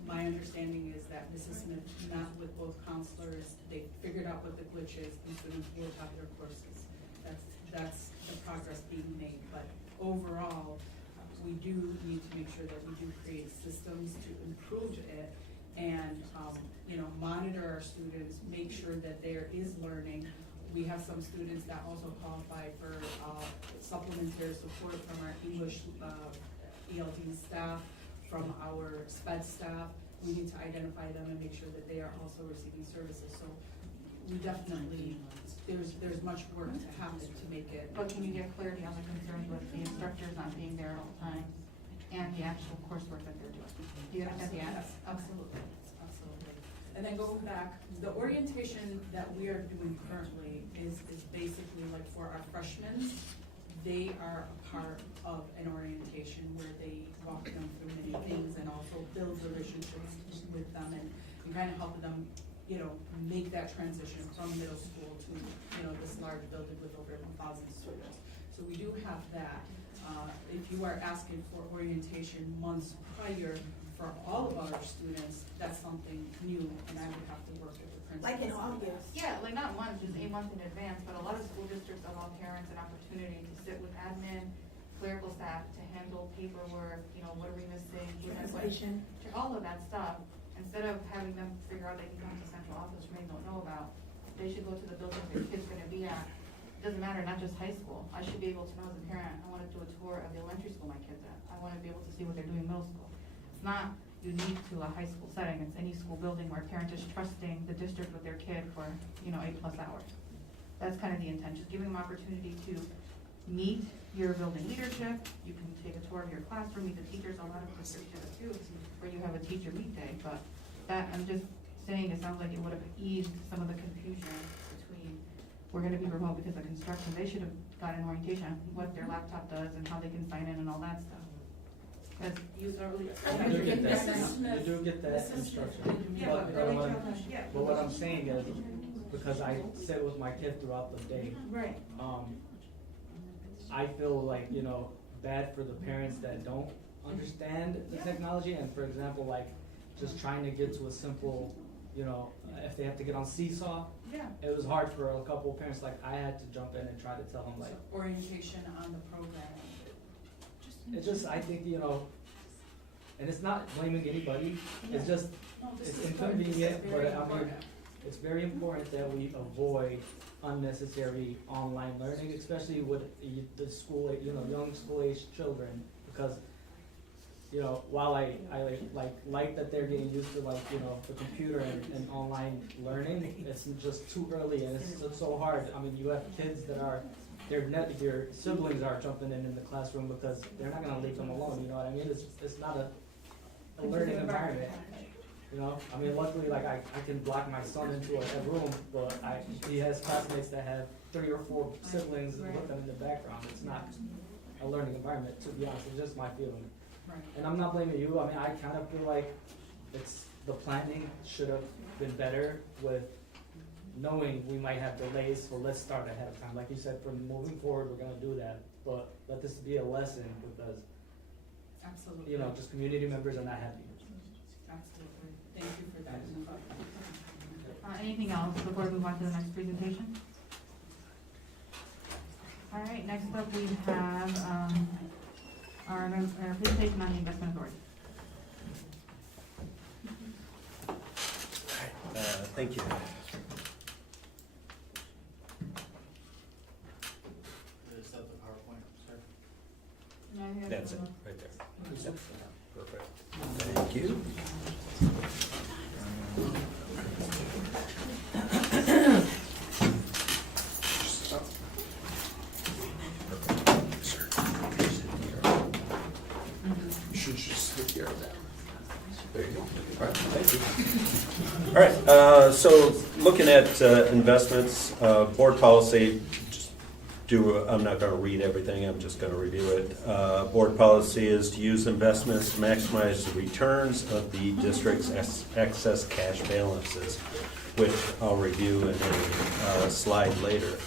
My understanding is that Mrs. Smith met with both counselors. They figured out what the glitch is, and students will have their courses. That's the progress being made. But overall, we do need to make sure that we do create systems to improve it and, monitor our students, make sure that there is learning. We have some students that also qualify for supplementary support from our English ELD staff, from our SPED staff. We need to identify them and make sure that they are also receiving services. So we definitely, there's much work to happen to make it. But can you get clarity on the concerns with the instructors not being there at all times and the actual coursework that they're doing? Do you understand the answer? Absolutely, absolutely. And then going back, the orientation that we are doing currently is basically like for our freshmen. They are a part of an orientation where they walk them through many things and also build relationships with them and kind of help them, make that transition from middle school to, this large building with over 1,000 students. So we do have that. If you are asking for orientation months prior for all of our students, that's something new, and I would have to work with the principals. Like in August. Yeah, like not months, just 8 months in advance, but a lot of school districts allow parents an opportunity to sit with admin, clerical staff to handle paperwork, what are we missing? Translation. All of that stuff, instead of having them figure out they can come to central office, which they don't know about, they should go to the building their kid's gonna be at. It doesn't matter, not just high school. I should be able to know as a parent, I wanna do a tour of the elementary school my kid's at. I wanna be able to see what they're doing in middle school. It's not unique to a high school setting, it's any school building where a parent is trusting the district with their kid for, 8+ hours. That's kind of the intent, just giving them opportunity to meet your building leadership, you can take a tour of your classroom, meet the teachers, a lot of districts do it too, where you have a teacher meet day, but that, I'm just saying, it sounds like it would have eased some of the confusion between, we're gonna be remote because of construction, they should have gotten orientation, on what their laptop does and how they can sign in and all that stuff. Cause You early. You do get that, you do get that instruction. Yeah, But, early what- childhood, yeah. but what I'm saying is, because I sit with my kid throughout the day, Right. I feel like, bad for the parents that don't understand the technology, and for example, like, just trying to get to a simple, if they have to get on Seesaw, Yeah. it was hard for a couple of parents, like, I had to jump in and try to tell them, like, Orientation on the program. it's just, I think, and it's not blaming anybody, it's just, No, this it's is good. inconvenient, This is very but I mean, important. it's very important that we avoid unnecessary online learning, especially with the school, young school-aged children, because, while I like that they're getting used to the computer and online learning, it's just too early and it's so hard. I mean, you have kids that are, your siblings are jumping in the classroom because they're not gonna leave them alone, you know what I mean? It's not a learning environment. I mean, luckily, I can block my son into a room, but he has classmates that have 3 or 4 siblings with them in the background. It's not a learning environment, to be honest. It's just my feeling. Right. And I'm not blaming you. I mean, I kind of feel like the planning should have been better with knowing we might have delays, so let's start ahead of time. Like you said, from moving forward, we're gonna do that, but let this be a lesson because, Absolutely. just community members are not happy. Absolutely. Thank you for that. anything else before we move on to the next presentation? All right, next up we have, our presentation on the investment authority. Thank you. Is that the PowerPoint, sir? That's it, right there. Yep. Perfect. Thank you. You should just sit here. There you go. All right, thank you. All right, so looking at investments, board policy, I'm not going to read everything, I'm just going to review it. Board policy is to use investments to maximize the returns of the district's excess cash balances, which I'll review in a slide later.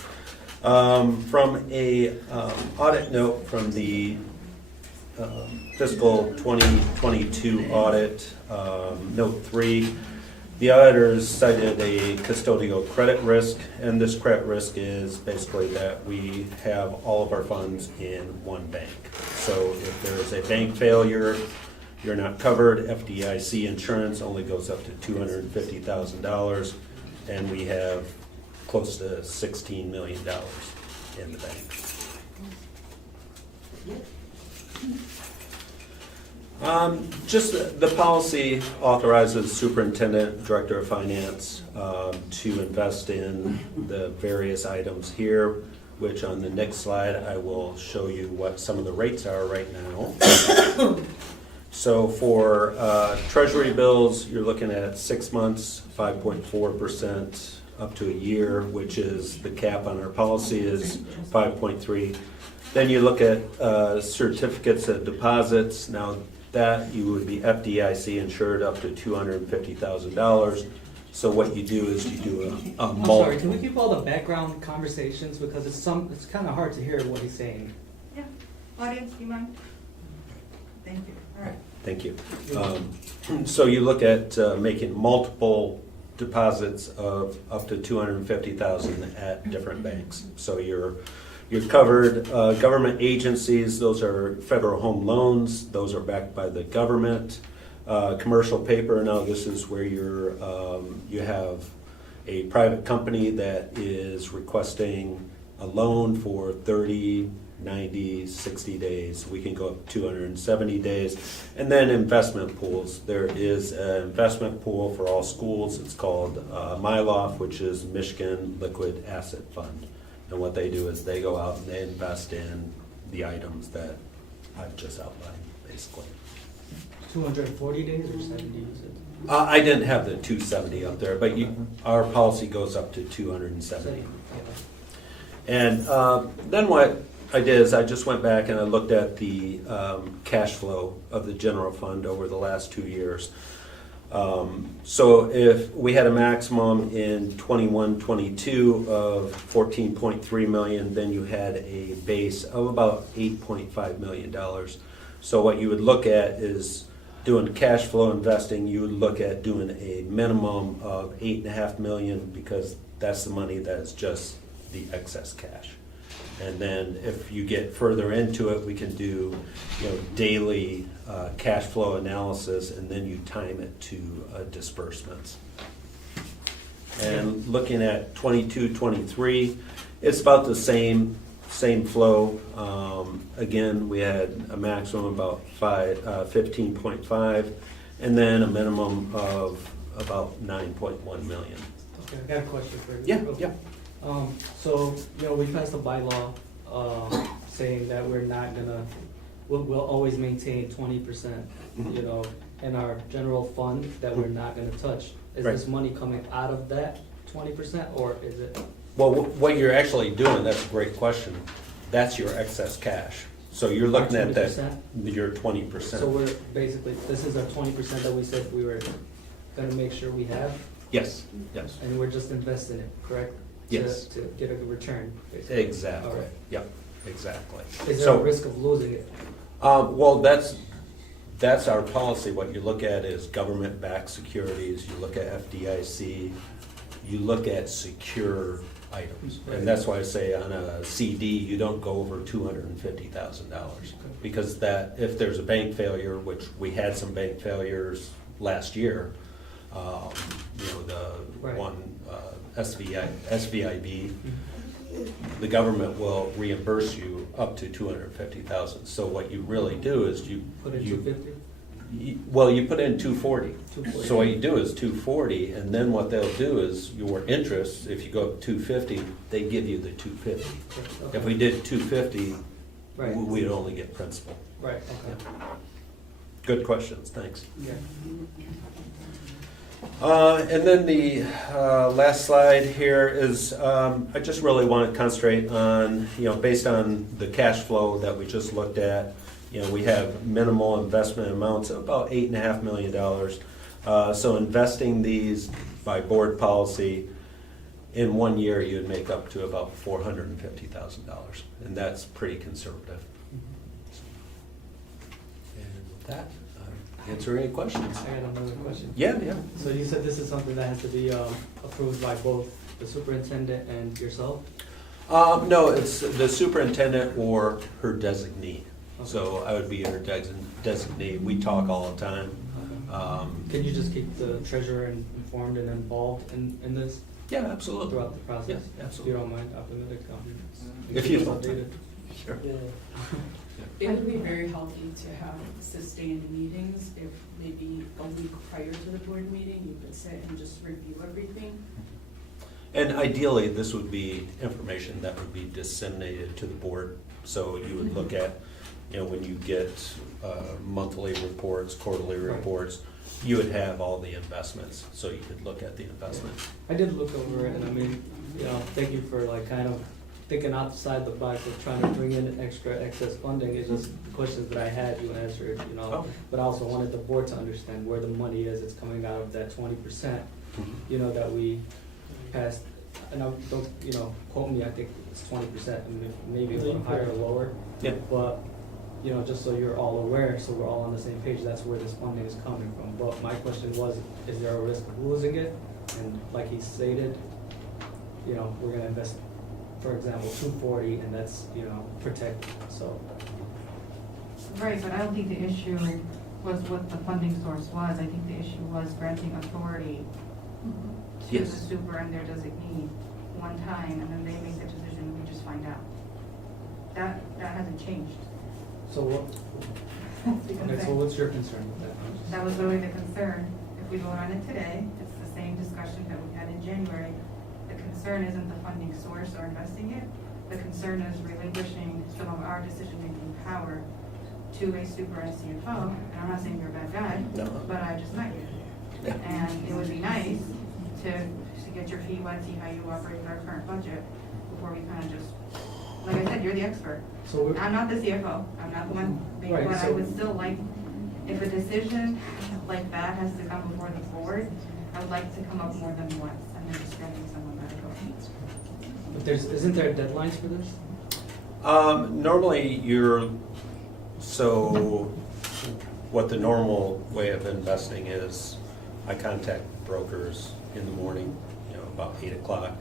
From a audit note from the fiscal 2022 audit, note 3, the auditors cited a custodial credit risk, and this credit risk is basically that we have all of our funds in one bank. So if there is a bank failure, you're not covered. FDIC insurance only goes up to $250,000, and we have close to $16 million in the bank. Just the policy authorizes superintendent, director of finance to invest in the various items here, which on the next slide I will show you what some of the rates are right now. So for treasury bills, you're looking at 6 months, 5.4%, up to a year, which is the cap on our policy is 5.3. Then you look at certificates of deposits. Now that you would be FDIC insured up to $250,000. So what you do is you do a I'm sorry, can we keep all the background conversations because it's kind of hard to hear what he's saying. Yeah, audience, do you mind? Thank you, all right. Thank you. So you look at making multiple deposits of up to $250,000 at different banks. So you're covered. Government agencies, those are federal home loans. Those are backed by the government. Commercial paper, now this is where you have a private company that is requesting a loan for 30, 90, 60 days. We can go up to 270 days. And then investment pools. There is an investment pool for all schools. It's called MyLoft, which is Michigan Liquid Asset Fund. And what they do is they go out and they invest in the items that I've just outlined, basically. 240 days or 70, you said? I didn't have the 270 up there, but our policy goes up to 270. And then what I did is I just went back and I looked at the cash flow of the general fund over the last 2 years. So if we had a maximum in 21-22 of 14.3 million, then you had a base of about $8.5 million. So what you would look at is doing cash flow investing. You would look at doing a minimum of $8.5 million, because that's the money that is just the excess cash. And then if you get further into it, we can do, daily cash flow analysis, and then you time it to disbursements. And looking at 22-23, it's about the same flow. Again, we had a maximum about 15.5, and then a minimum of about 9.1 million. Okay, I got a question for you. Yeah. So, we passed a bylaw saying that we're not gonna, we'll always maintain 20%, in our general fund that we're not gonna touch. Is Right. this money coming out of that 20%, or is it? Well, what you're actually doing, that's a great question. That's your excess cash. So you're looking at that, 20%? your 20%. So we're basically, this is our 20% that we said we were gonna make sure we have, Yes. and we're just investing it, correct? Yes. To get a return, basically. Exactly. All right. Yep, exactly. Is there So, a risk of losing it? well, that's our policy. What you look at is government-backed securities, you look at FDIC, you look at secure items. And that's why I say on a CD, you don't go over $250,000. Because if there's a bank failure, which we had some bank failures last year, the Right. one SVIB, the government will reimburse you up to $250,000. So what you really do is you Put in 250? you put in 240. 240. So what you do is 240, and then what they'll do is your interest, if you go up 250, they give you the 250. Okay. If we did 250, Right. we'd only get principal. Right, okay. Good questions, thanks. Yeah. And then the last slide here is, I just really want to concentrate on, based on the cash flow that we just looked at, we have minimal investment amounts of about $8.5 million. So investing these by board policy, in 1 year, you'd make up to about $450,000, and that's pretty conservative. And with that, answer any questions. I got another question. Yeah. So you said this is something that has to be approved by both the superintendent and yourself? No, it's the superintendent or her designee. So I would be her designee. We talk all the time. Can you just keep the treasurer informed and involved in this? Yeah, absolutely. Throughout the process? Yeah, absolutely. If you don't mind, optimistic. If you don't. Sure. It would be very healthy to have sustained meetings. If maybe a week prior to the board meeting, you could sit and just review everything. And ideally, this would be information that would be disseminated to the board. So you would look at, when you get monthly reports, quarterly reports, you would have all the investments, so you could look at the investments. I did look over it, and I mean, thank you for kind of thinking outside the box of trying to bring in extra excess funding. It's just the questions that I had, you answered, But I also wanted the board to understand where the money is. It's coming out of that 20%, that we passed. And don't, quote me, I think it's 20%, I mean, maybe a little higher or lower. Yeah. But you know, just so you're all aware, so we're all on the same page, that's where this funding is coming from. But my question was, is there a risk of losing it? And like he stated, you know, we're gonna invest, for example, 240, and that's, you know, protect, so. Right, but I don't think the issue was what the funding source was. I think the issue was granting authority to the Yes. super and their designee one time, and then they make the decision, we just find out. That hasn't changed. So what, The okay, so concern. what's your concern with that? That was really the concern. If we vote on it today, it's the same discussion that we had in January. The concern isn't the funding source or investing it. The concern is relinquishing some of our decision-making power to a super and CFO. And I'm not saying you're a bad guy, No. but I just met you. And it would be nice to get your feet wet, see how you operate with our current budget before we kind of just, like I said, you're the expert. So we're, I'm not the CFO, I'm not the one, Right, but I so- would still like, if a decision like that has to come before the board, I would like to come up more than once, and then just granting someone that go. but isn't there deadlines for this? Normally, so what the normal way of investing is, I contact brokers in the morning, you know, about 8 o'clock.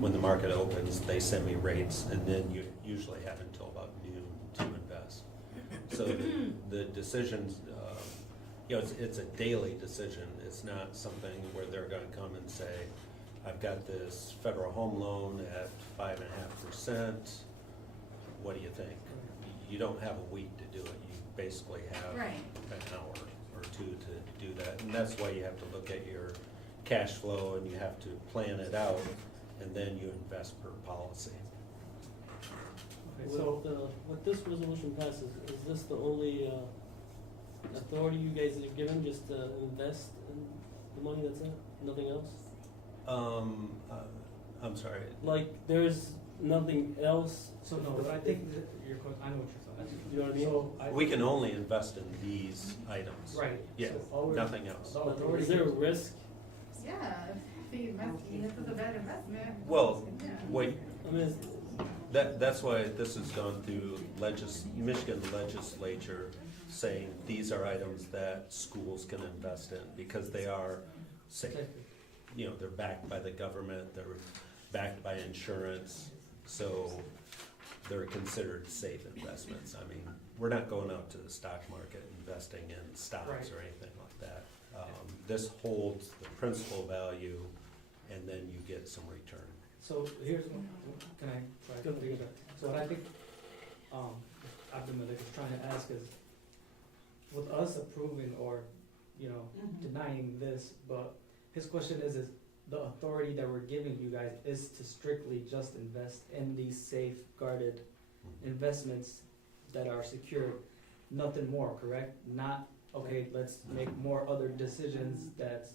When the market opens, they send me rates, and then you usually have until about noon to invest. So the decisions, you know, it's a daily decision. It's not something where they're gonna come and say, I've got this federal home loan at 5.5%. What do you think? You don't have a week to do it. You basically have Right. an hour or two to do that. And that's why you have to look at your cash flow and you have to plan it out, and then you invest per policy. Okay, so, With this resolution passes, is this the only authority you guys are given, just to invest in the money that's in it, nothing else? I'm sorry. Like, there's nothing else? so no, but I think that your question, I know what you're saying. You know what I mean? So I- We can only invest in these items. Right. Yeah, So all we're- nothing else. the But authority is there a gives- risk? Yeah, if you invest, even if it's a bad investment. Well, Yeah. wait, I mean, that's why this has gone through Michigan legislature saying these are items that schools can invest in because they are safe. You know, they're backed by the government, they're backed by insurance, so they're considered safe investments. I mean, we're not going out to the stock market investing in stocks Right. or anything like that. This holds the principal value, and then you get some return. So here's, can I try? Go ahead. So what I think, Abdulmalik is trying to ask is, with us approving or, you know, denying this, but his question is the authority that we're giving you guys is to strictly just invest in these safeguarded investments that are secured, nothing more, correct? Not, okay, let's make more other decisions that's,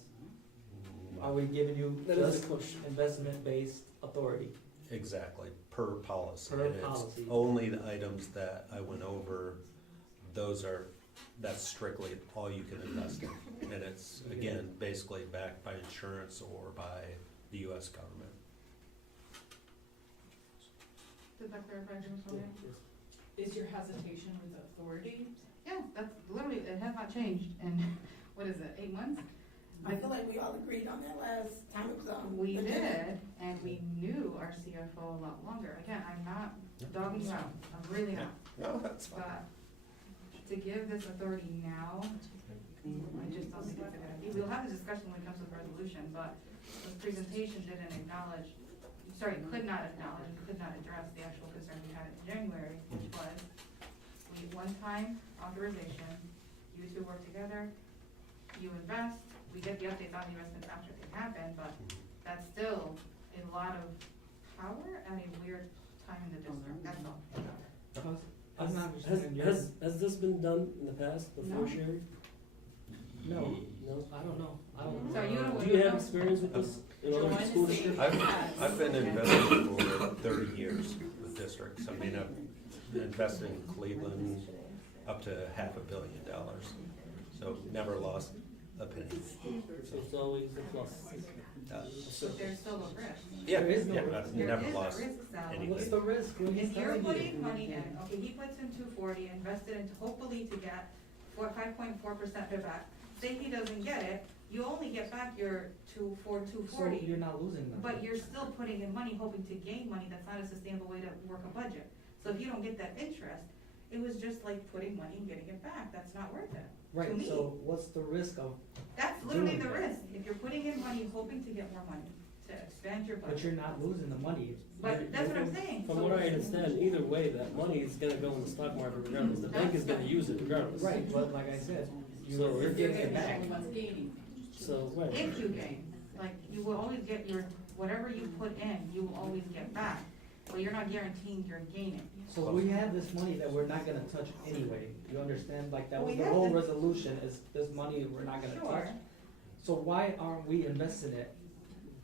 are we giving you That is just the question. investment-based authority? Exactly, per policy. Per And it's policy. only the items that I went over, that's strictly all you can invest in. And it's, again, basically backed by insurance or by the US government. Does that clarify Jim's point? Is your hesitation with authority? Yeah, that's literally, it has not changed in, what is it, 8 months? I feel like we all agreed on that last time it was on. We the did, agenda. and we knew our CFO a lot longer. Again, I'm not dogging you out, I'm really not. No, that's But to give this authority now, I just don't think it's a good idea. We'll have a discussion when it comes to the resolution, but the presentation didn't acknowledge, could not acknowledge and could not address the actual concern we had in January, which was, we one-time authorization, you two work together, you invest, we get the updates on the investments after they happen, but that's still a lot of power at a weird time in the district, that's all. I'm not understanding your. Has this been done in the past before, No. Sherry? No, No? I don't know, I don't know. So you don't- Do you have experience with this in other Joanne school is saying districts? yes. I've been investing for 30 years with districts. I mean, I've invested in Cleveland up to $500 million. So never lost a penny. So it's always a plus. But there's still a risk. Yeah, There is no yeah, risk. you There never is a lost risk, Sal. anything. What's the risk? When he's If you're telling putting you. money in, okay, he puts in 240, invested into hopefully to get 5.4% back. Say he doesn't get it, you only get back your So 240. you're not losing them. But you're still putting in money, hoping to gain money. That's not a sustainable way to work a budget. So if you don't get that interest, it was just like putting money and getting it back. That's not worth it. To Right, me. so what's the risk of, That's literally doing the that. risk. If you're putting in money, hoping to get more money, to expand your budget. but you're not losing the money. But that's what I'm saying. From what I understand, either way, that money is gonna go in the stock market regardless. The bank is gonna use it regardless. Right, but like I said, So you're if getting you're it back. Only one's gaining. So, right. If you gain, like, you will always get your, whatever you put in, you will always get back. But you're not guaranteeing you're gaining. So we have this money that we're not gonna touch anyway. You understand? Like, that was We the have whole to- resolution, is this money we're not gonna touch. Sure. So why aren't we investing it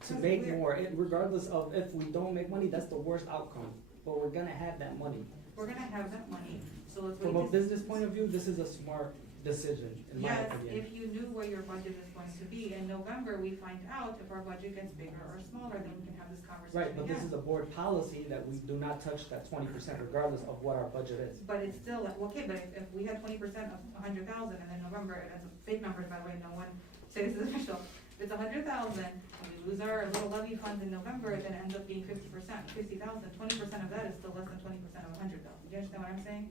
to Because make we're- more? Regardless of if we don't make money, that's the worst outcome. But we're gonna have that money. We're gonna have that money, so let's From wait a to business point of view, this is a smart decision, in my Yes, opinion. if you knew what your budget is going to be. In November, we find out if our budget gets bigger or smaller, then we can have this conversation Right, but this is again. a board policy that we do not touch that 20% regardless of what our budget is. But it's still, like, okay, but if we had 20% of 100,000, and then November, and that's big numbers, by the way, no one say this is official. If it's 100,000, and we lose our little levy funds in November, then it ends up being 50%, 50,000. 20% of that is still less than 20% of 100,000. Do you understand what I'm saying?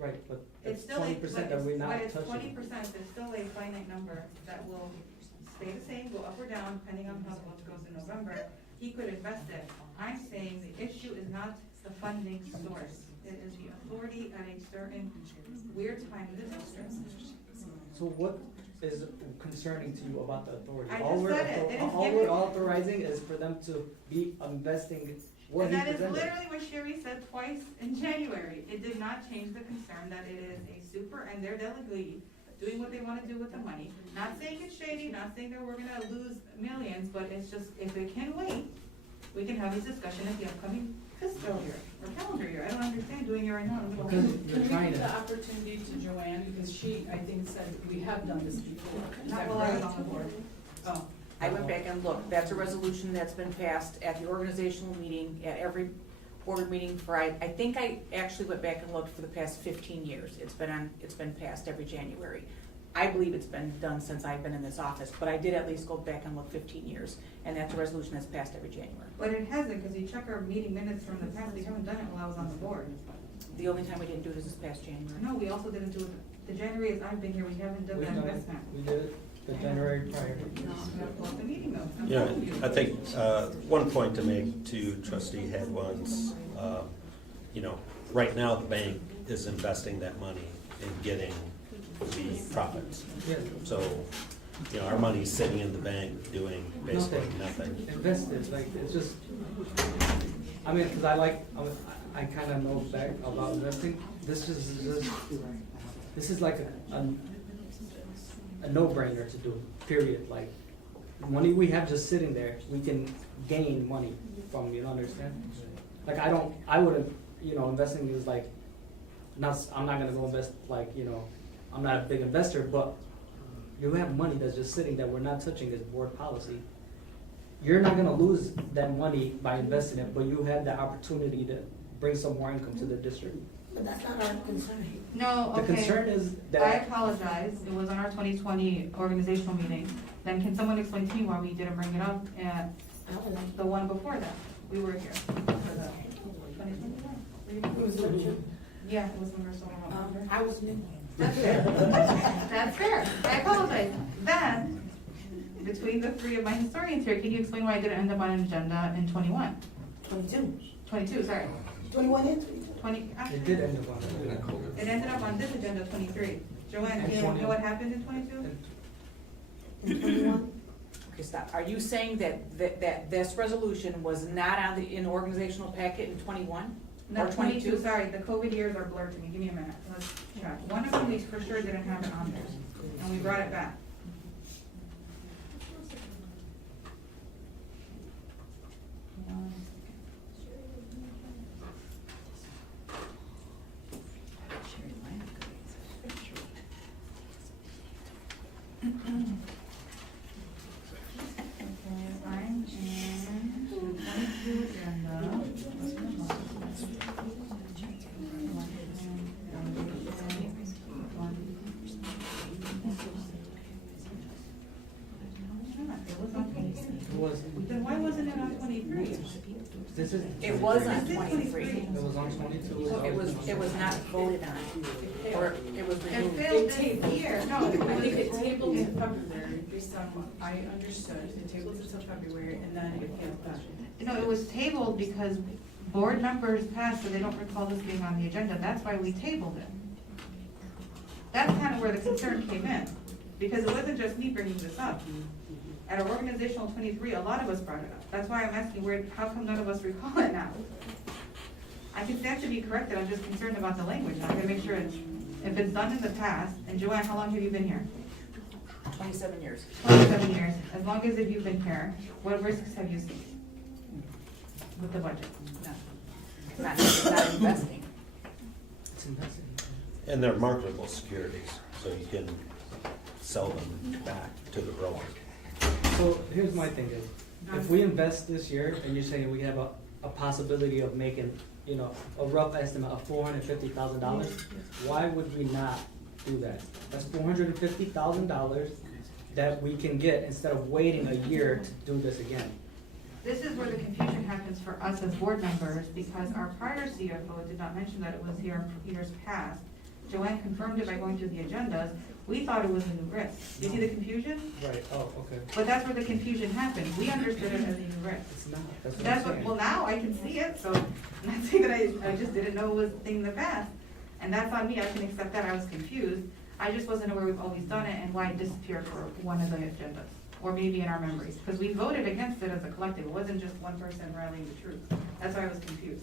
Right, but It's it's still a, 20% that we're not but it's touching. 20%, it's still a finite number that will stay the same, go up or down, depending on how the vote goes in November. He could invest it. I'm saying the issue is not the funding source. It is the authority at a certain weird time in the district. So what is concerning to you about the authority? I All just we're said it. It is All we're giving- authorizing is for them to be investing what And he that is presented. literally what Sherry said twice in January. It did not change the concern that it is a super, and they're delegate doing what they wanna do with the money. Not saying it's shady, not saying that we're gonna lose millions, but it's just, if it can wait, we can have this discussion at the upcoming fiscal year or calendar year. I don't understand doing it right now. Because Can you're we trying give the to, opportunity to Joanne, because she, I think, said we have done this before. Is Not that while I was correct? on the board. Oh, I went back and looked, that's a resolution that's been passed at the organizational meeting, at every board meeting for, I think I actually went back and looked for the past 15 years. It's been passed every January. I believe it's been done since I've been in this office, but I did at least go back and look 15 years, and that's a resolution that's passed every January. But it hasn't, because you check our meeting minutes from the past, we haven't done it while I was on the board. The only time we didn't do it is this past January. No, we also didn't do it, the January as I've been here, we haven't done we've that done it, investment. we did it the January prior. No, we have to go to the meeting notes. I'm Yeah, telling you. I think one point to make to trustee Headwan's, right now the bank is investing that money in getting the profits. Yeah. So, our money's sitting in the bank doing basically nothing. Invested, like, it's just, I mean, because I kind of know back about investing. This is like a no-brainer to do, period. Like, money we have just sitting there, we can gain money from, you know, understand? Like, I wouldn't, investing is like, I'm not gonna go invest, like, I'm not a big investor, but you have money that's just sitting that we're not touching as board policy. You're not gonna lose that money by investing it, but you have the opportunity to bring some more income to the district. But that's not our concern. No, The okay. concern is I that, apologize, it was on our 2020 organizational meeting. Then can someone explain to me why we didn't bring it up at the one before that? We were here for the 2021. It was Richard. Yeah, it was number so. I was new. That's fair. That's fair. I apologize. Then, between the three of my historians here, can you explain why I didn't end up on an agenda in 21? 22. 22, sorry. 21 and 22. 20, actually. it did end up on that. It ended up on this agenda, 23. Joanne, And do you 20. know what happened in 22? And 21. Okay, stop. Are you saying that this resolution was not in the organizational packet in 21? No, Or 22, sorry, the COVID years are blurred to me, give me a minute, let's check. One of them we for sure didn't have it on there, and we brought it back. I'm in the 22 agenda. It was, Then why wasn't it on 23? this is. It was on 23. It was on 22. It was not voted on, or it was It removed. failed this year. No, I think it tabled in February, based on what I understood, it tabled until February, and then it failed that. No, it was tabled because board members passed, so they don't recall this being on the agenda. That's why we tabled it. That's kind of where the concern came in, because it wasn't just me bringing this up. At our organizational 23, a lot of us brought it up. That's why I'm asking, how come none of us recall it now? I can stand to be corrected, I'm just concerned about the language. I'm gonna make sure if it's done in the past, and Joanne, how long have you been here? 27 years. 27 years. As long as you've been here, what risks have you seen with the budget? Not investing. It's invested. And they're marketable securities, so you can sell them back to the grower. So here's my thing is, if we invest this year and you're saying we have a possibility of making, you know, a rough estimate of $450,000, why would we not do that? That's $450,000 that we can get instead of waiting a year to do this again. This is where the confusion happens for us as board members, because our prior CFO did not mention that it was here in years past. Joanne confirmed it by going through the agendas. We thought it was a new risk. You see the confusion? Right, oh, okay. But that's where the confusion happened. We understood it as a new risk. It's not, that's what That's I'm what, saying. well, now I can see it, so I'm not saying that I just didn't know it was a thing in the past. And that's on me, I can accept that, I was confused. I just wasn't aware we've always done it and why it disappeared for one of the agendas. Or maybe in our memories, because we voted against it as a collective. It wasn't just one person rallying the troops. That's why I was confused.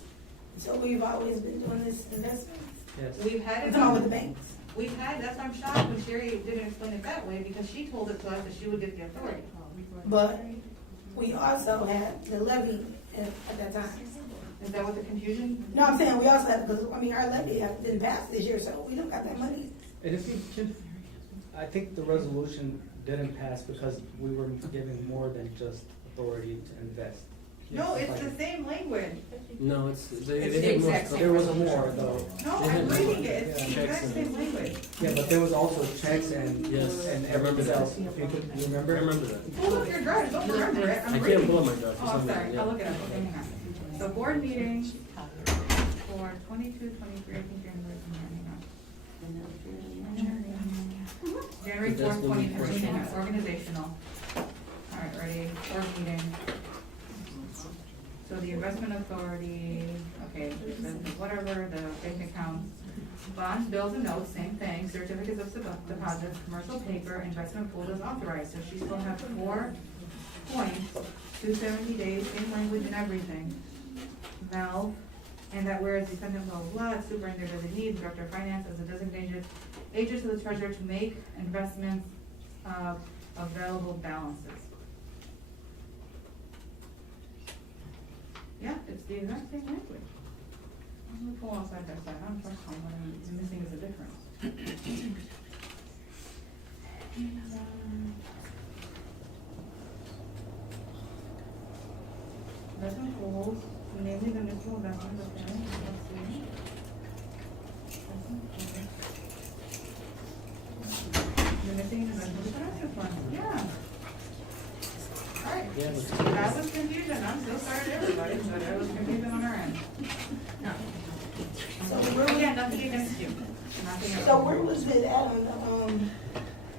So we've always been doing this investment? Yes. We've had it. It's all with the banks? We've had, that's why I'm shocked when Sherry didn't explain it that way, because she told it to us that she would get the authority. But we also had the levy at that time. Is that what the confusion? No, I'm saying we also had, because, I mean, our levy didn't pass this year, so we don't got that money. And if you can, I think the resolution didn't pass because we were giving more than just authority to invest. No, it's the same language. No, it's the exact same There was more though. No, I'm reading it, it's the exact same language. Yeah, but there was also checks and, Yes, and I remember everything that. else. If you could, you remember? I remember that. Pull up your drive, don't remember it, I'm I reading. can't pull up my drive for Oh, some I'm sorry, reason, I'll yeah. look it up, okay, hang on. So board meeting for 22, 23, I think January, hang on. January That's 4th, what we 2023, first- organizational. All right, ready, board meeting. So the investment authority, okay, whatever, the bank accounts, bonds, bills and notes, same thing, certificates of deposit, commercial paper, investment pool is authorized, so she still has 4 points, 270 days, same language and everything. Valve, and that whereas defendant blah, blah, blah, superintendent designee, director of finance as a designated agent to the treasurer to make investments of available balances. Yeah, it's the exact same language. I'm gonna pull on side by side, I'm trusting what I'm missing is a difference. Investment goals, namely the municipal investment, okay, let's see. The missing investment financial fund, yeah. Alright, Yeah, but- that was confusion, I'm so sorry to everybody, but it was confusion on our end. So where, Yeah, nothing against you, nothing else. so where was it at on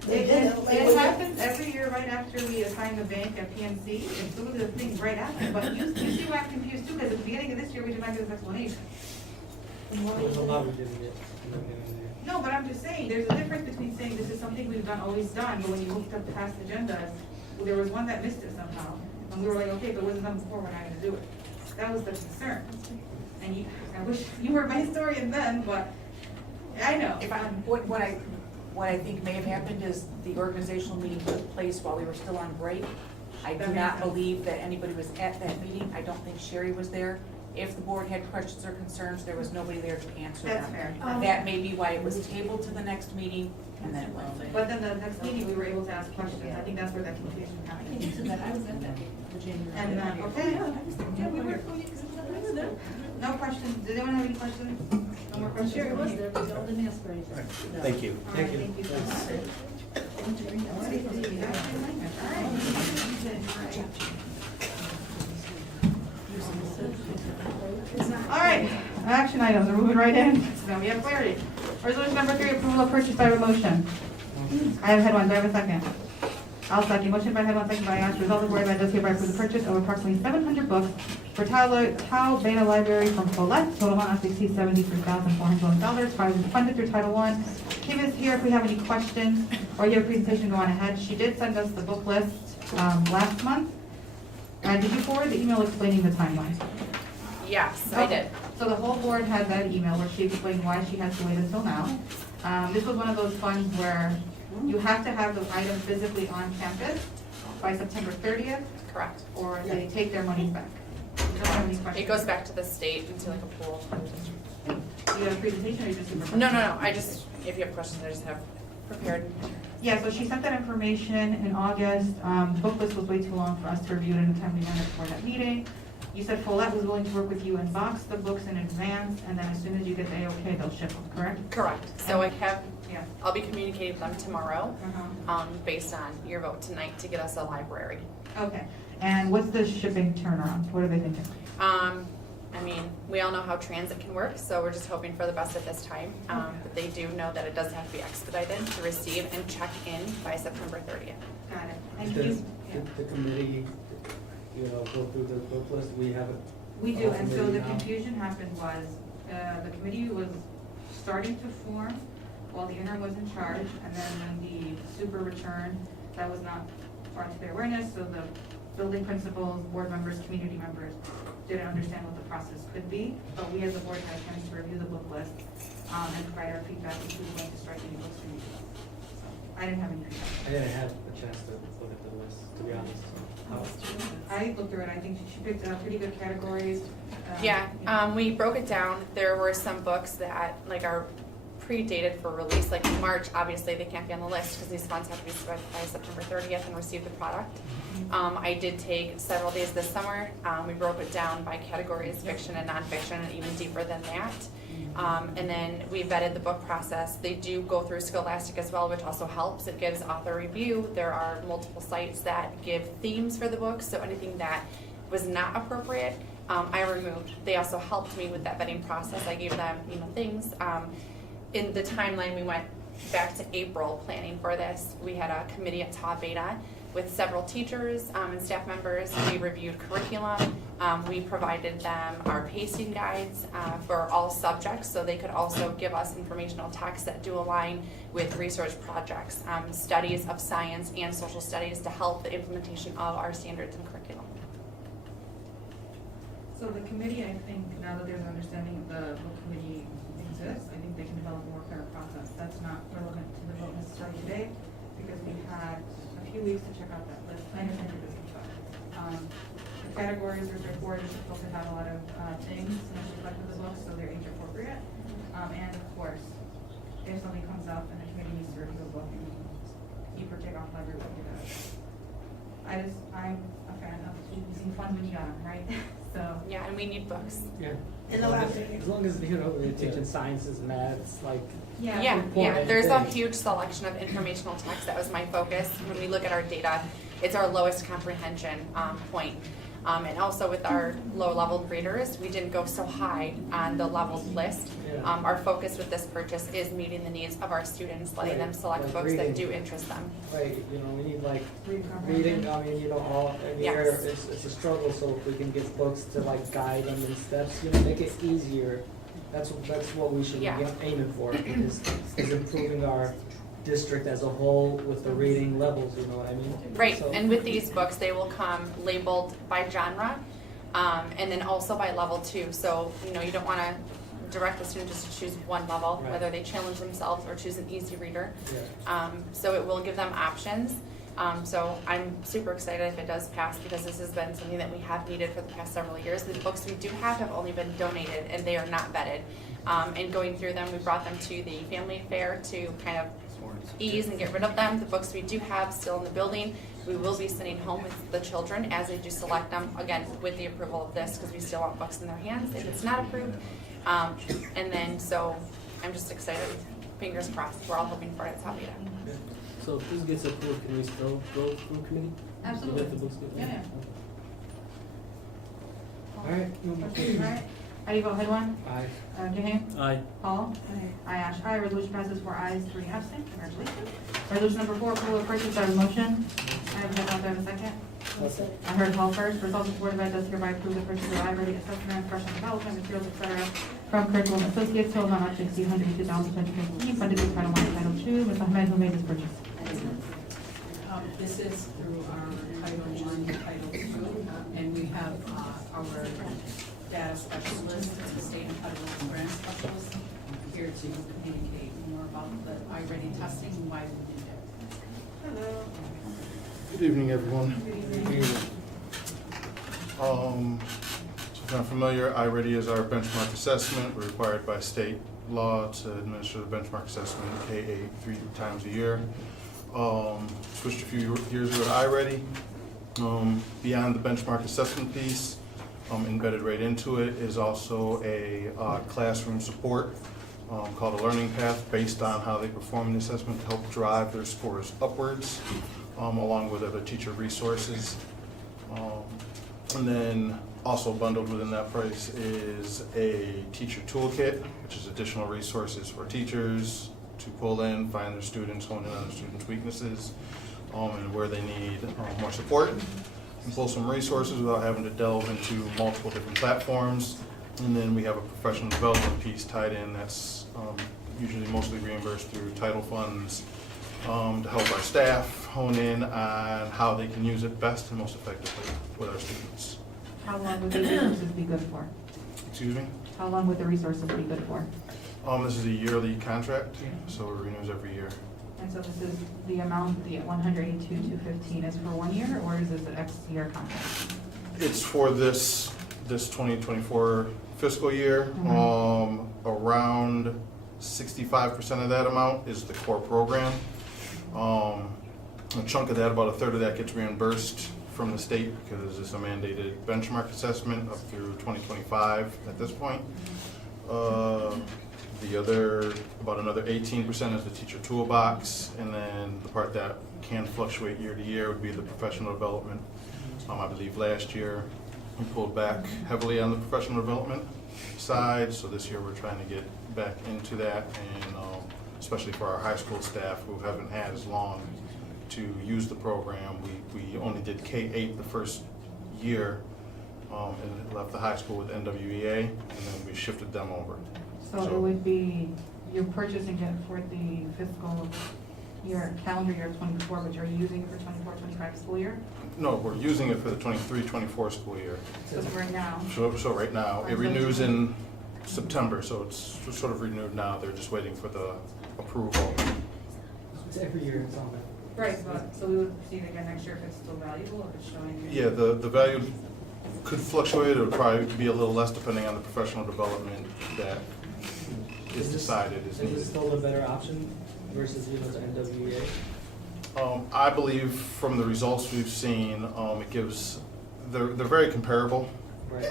the It agenda? Like, it was it- happens every year right after we assign the bank at PNC, it's sort of the thing right after, but you see why I'm confused too, because at the beginning of this year, we did not get this explanation. There's a lot we didn't get. No, but I'm just saying, there's a difference between saying this is something we've done, always done, but when you looked up past agendas, well, there was one that missed it somehow, and we were like, okay, but it wasn't done before, we're not gonna do it. That was the concern. And you, I wish you were my historian then, but I know. If I, what I think may have happened is the organizational meeting took place while we were still on break. I do That not makes sense. believe that anybody was at that meeting. I don't think Sherry was there. If the board had questions or concerns, there was nobody there to answer them. That's fair. That may be why it was tabled to the next meeting, and then it went. But then the next meeting, we were able to ask questions. I think that's where that confusion happened. I was at that, the January. And then, okay. Yeah, we were, because I was there. No questions. Did anyone have any questions? No more questions? Sure, it was there, but y'all didn't ask for anything. Thank you. All right, thank you so much. All right, action items, we're moving right in. Now we have clarity. Resolution number 3, approval of purchase by motion. I have head one, do I have a second? I'll second. Motion by head one, second by Ash. Resolved, the Board of Ed does hereby approve the purchase of approximately 700 books for Tau Beta Library from Follett. Total amount not to exceed $73,401. Funded through Title I. Kim is here if we have any questions or you have a presentation, go on ahead. She did send us the book list last month. Did you forward the email explaining the timeline? Yes, I did. So the whole board had that email where she explained why she has to wait until now. This was one of those funds where you have to have the item physically on campus by September 30th. Correct. Or they take their monies back. You don't have any questions? It goes back to the state into like a pool. Do you have a presentation or you just? No, I just, if you have questions, I just have prepared. Yeah, so she sent that information in August. The book list was way too long for us to review it in a timely manner before that meeting. You said Follett was willing to work with you and box the books in advance, and then as soon as you get the A-OK, they'll ship them, correct? Correct. So I have, Yeah. I'll be communicating with them tomorrow, Uh-huh. based on your vote tonight to get us a library. Okay, and what's the shipping turnaround? What are they thinking? I mean, we all know how transit can work, so we're just hoping for the best at this time. But they do know that it does have to be expedited to receive and check in by September 30th. Got it. And Does you, the committee, go through the book list? We have it. we do, and so the Committee now. confusion happened was, the committee was starting to form while the interim was in charge, and then when the super returned, that was not brought to their awareness, so the building principals, board members, community members didn't understand what the process could be, but we as a board had a chance to review the book list, and provide our feedback if we were going to start getting books from you. So, I didn't have any feedback. I didn't have a chance to look at the list, to be honest. I looked through it, I think she picked pretty good categories. We broke it down. There were some books that like are predated for release, like in March. Obviously, they can't be on the list because these funds have to be spent by September 30th and receive the product. I did take several days this summer. We broke it down by categories, fiction and nonfiction, and even deeper than that. And then we vetted the book process. They do go through Scholastic as well, which also helps. It gives author review. There are multiple sites that give themes for the books, so anything that was not appropriate, I removed. They also helped me with that vetting process. I gave them, things. In the timeline, we went back to April planning for this. We had a committee at Tau Beta with several teachers and staff members. We reviewed curriculum. We provided them our pacing guides for all subjects, so they could also give us informational texts that do align with research projects, studies of science and social studies to help the implementation of our standards and curriculum. So the committee, I think, now that there's an understanding of the book committee exists, I think they can develop a more clear process. That's not relevant to the vote necessarily today, because we had a few weeks to check out that list. I understand your business, but, the categories are straightforward, you're supposed to have a lot of, things, and reflect with the books, so they're age appropriate. And of course, if something comes up and the committee needs to review a book, and you partake off library, we'll do that. I'm a fan of using funds when you got them, right? So. Yeah, and we need books. Yeah. In the library. As long as, we're teaching sciences, maths, like. Yeah, important there's a things. huge selection of informational text. That was my focus. When we look at our data, it's our lowest comprehension point. And also with our low-level readers, we didn't go so high on the levels list. Yeah. Our focus with this purchase is meeting the needs of our students, letting them select Like books that reading. do interest them. Right, we need like Reading reading, all, Yes. it's a struggle, so if we can get books to like guide them in steps, make it easier. That's what we should be Yeah. aiming for, is improving our district as a whole with the reading levels, you know what I mean? Right, So- and with these books, they will come labeled by genre, and then also by level too. So, you don't want to direct the student just to choose one level, Right. whether they challenge themselves or choose an easy reader. Yeah. So it will give them options. So I'm super excited if it does pass, because this has been something that we have needed for the past several years. The books we do have only been donated, and they are not vetted. And going through them, we brought them to the family fair to kind of ease and get rid of them. The books we do have still in the building, we will be sending home with the children as they do select them, again, with the approval of this, because we still want books in their hands if it's not approved. And then, so I'm just excited, fingers crossed, we're all hoping for it, it's happy to. So if this gets approved, can we still go through committee? Absolutely. Even if the books get- Yeah. All right. All right. How do you vote, head one? Aye. Jaheim? Aye. Paul? Aye, Ash, aye. Resolution passes 4 ayes, 3 absent. Congratulations. Resolution number 4, approval of purchase. I have a motion. I have head one. Do I have a second? I heard Paul first. Resolved, the Board of Ed does hereby approve the purchase of library assessment, professional development, materials, etc. from Curriculum Associates, total not to exceed $102,015, funded through Title I, Title II. Ms. Ahmed, who made this purchase? This is through our Title I, Title II, and we have our data specialist, the state and federal grant specialist, here to communicate more about the iReady testing and why we need it. Hello. Good evening, everyone. If you're not familiar, iReady is our benchmark assessment. We're required by state law to administer the benchmark assessment K-8 3 times a year. Switched a few years ago to iReady. Beyond the benchmark assessment piece, embedded right into it is also a classroom support called a learning path based on how they perform the assessment to help drive their scores upwards, along with other teacher resources. And then also bundled within that price is a teacher toolkit, which is additional resources for teachers to pull in, find their students, hone in on their students' weaknesses, and where they need more support, and pull some resources without having to delve into multiple different platforms. And then we have a professional development piece tied in that's usually mostly reimbursed through title funds to help our staff hone in on how they can use it best and most effectively with our students. How long would the resources be good for? Excuse me? How long would the resources be good for? This is a yearly contract, so it renews every year. And so this is the amount, the 182,215 is for 1 year, or is this an X year contract? It's for this 2024 fiscal year. Around 65% of that amount is the core program. A chunk of that, about a third of that, gets reimbursed from the state because it's a mandated benchmark assessment up through 2025 at this point. The other, about another 18% is the teacher toolbox, and then the part that can fluctuate year to year would be the professional development. I believe last year we pulled back heavily on the professional development side, so this year we're trying to get back into that, and especially for our high school staff who haven't had as long to use the program. We only did K-8 the first year, and left the high school with NWEA, and then we shifted them over. So it would be, you're purchasing it for the fiscal year, calendar year 24, but you're using it for 24-25 school year? No, we're using it for the 23-24 school year. So right now? So right now, it renews in September, so it's sort of renewed now. They're just waiting for the approval. It's every year it's on there. Right, but, so we would see it again next year if it's still valuable, if it's showing? Yeah, the value could fluctuate. It would probably be a little less depending on the professional development that is decided is Is needed. this still a better option versus, the NWA? I believe from the results we've seen, it gives, they're very comparable. Right.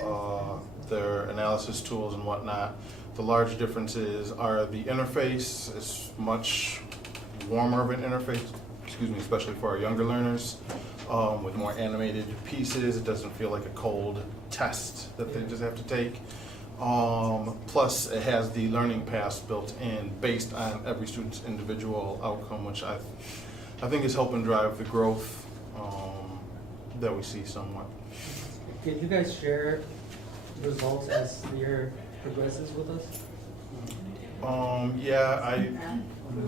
Their analysis tools and whatnot. The large differences are the interface is much warmer of an interface, especially for our younger learners, with more animated pieces. It doesn't feel like a cold test that they just have to take. Plus, it has the learning paths built in based on every student's individual outcome, which I think is helping drive the growth that we see somewhat. Can you guys share results as the year progresses with us?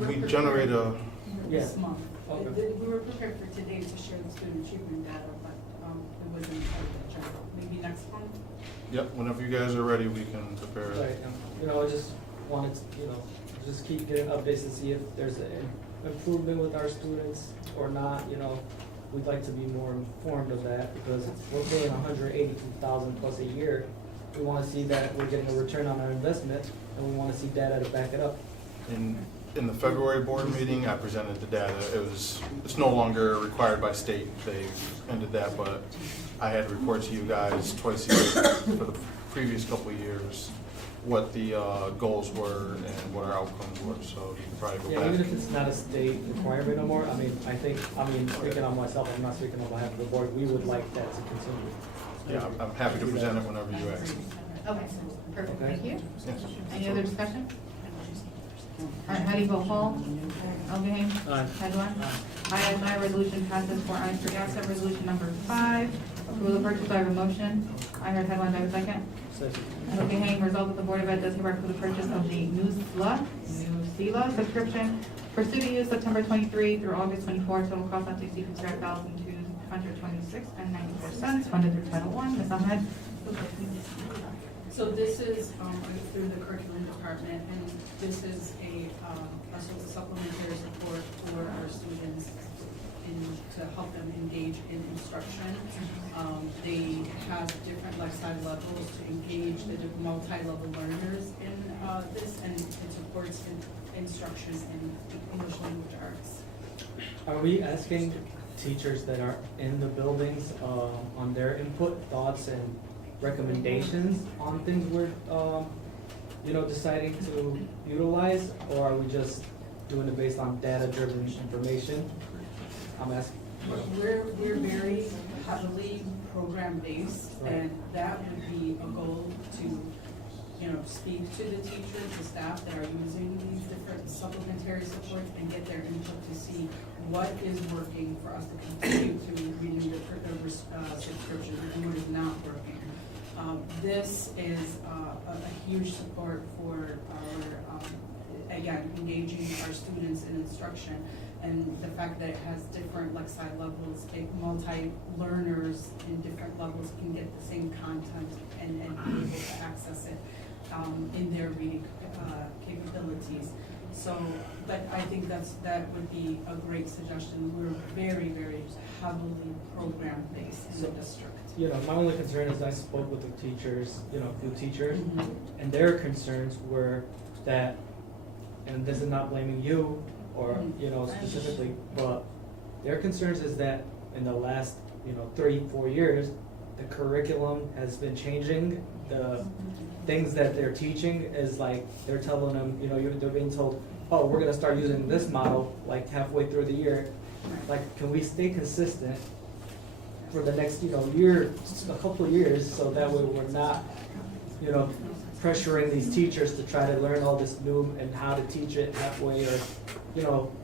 We generate a. This month. Okay. We were prepared for today to share the student achievement data, but it wasn't part of the agenda. Maybe next month? Yep, whenever you guys are ready, we can prepare Right, it. I just wanted to, just keep getting updates to see if there's an improvement with our students or not, We'd like to be more informed of that because we're paying $182,000 plus a year. We want to see that we're getting a return on our investment, and we want to see data to back it up. And in the February board meeting, I presented the data. It's no longer required by state. They've ended that, but I had to report to you guys twice a year for the previous couple of years what the goals were and what our outcomes were, so you can probably go Yeah, back. even if it's not a state requirement no more, I mean, speaking on myself, I'm not speaking on behalf of the board, we would like that to continue. Yeah, I'm happy to present it whenever you ask. Okay, perfect, thank you. Yes. Any other discussion? All right, how do you vote? Paul? Elgin? Aye. Headline? Aye, aye, resolution passes 4 ayes, 3 absent. Resolution number 5, approval of purchase. Do I have a motion? I heard headline, do I have a second? Second. Elgin, resolved that the Board of Ed does hereby approve the purchase of the Newsela subscription for student use September 23 through August 24, total cost not to exceed $55,226.94, funded through Title I. Ms. Ahmed? So this is through the curriculum department, and this is a supplementary support for our students to help them engage in instruction. They have different lifestyle levels to engage the multi-level learners in this, and it supports instruction in English language arts. Are we asking teachers that are in the buildings on their input, thoughts, and recommendations on things we're, deciding to utilize, or are we just doing it based on data-driven information? I'm asking. We're very heavily program-based, and that would be a goal to, speak to the teachers, the staff that are using these different supplementary supports and get their input to see what is working for us to continue to renew the subscription and what is not working. This is a huge support for our, again, engaging our students in instruction, and the fact that it has different lexile levels, multi-learners in different levels can get the same content and be able to access it in their reading capabilities. So, but I think that would be a great suggestion. We're very, very heavily program-based in the district. My only concern is I spoke with the teachers, a few teachers, and their concerns were that, and this is not blaming you or, specifically, but their concerns is that in the last, 3-4 years, the curriculum has been changing. The things that they're teaching is like, they're telling them, they're being told, oh, we're gonna start using this model like halfway through the year. Like, can we stay consistent for the next, year, a couple of years, so that way we're not, pressuring these teachers to try to learn all this new and how to teach it halfway, or,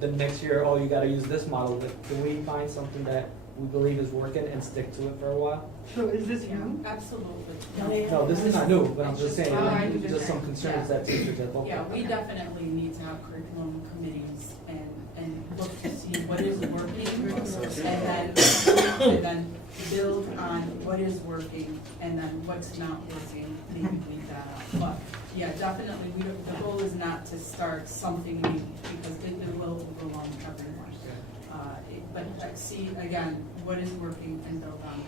the next year, oh, you gotta use this model. Like, can we find something that we believe is working and stick to it for a while? So is this new? Absolutely. No, this is not new, but I'm just saying, Alright. just some concerns that teachers have. Yeah, we definitely need to have curriculum committees and look to see what is working, and then build on what is working, and then what's not working, maybe leave that out. But, yeah, definitely, the goal is not to start something new, because it will overwhelm everyone. But see, again, what is working and build on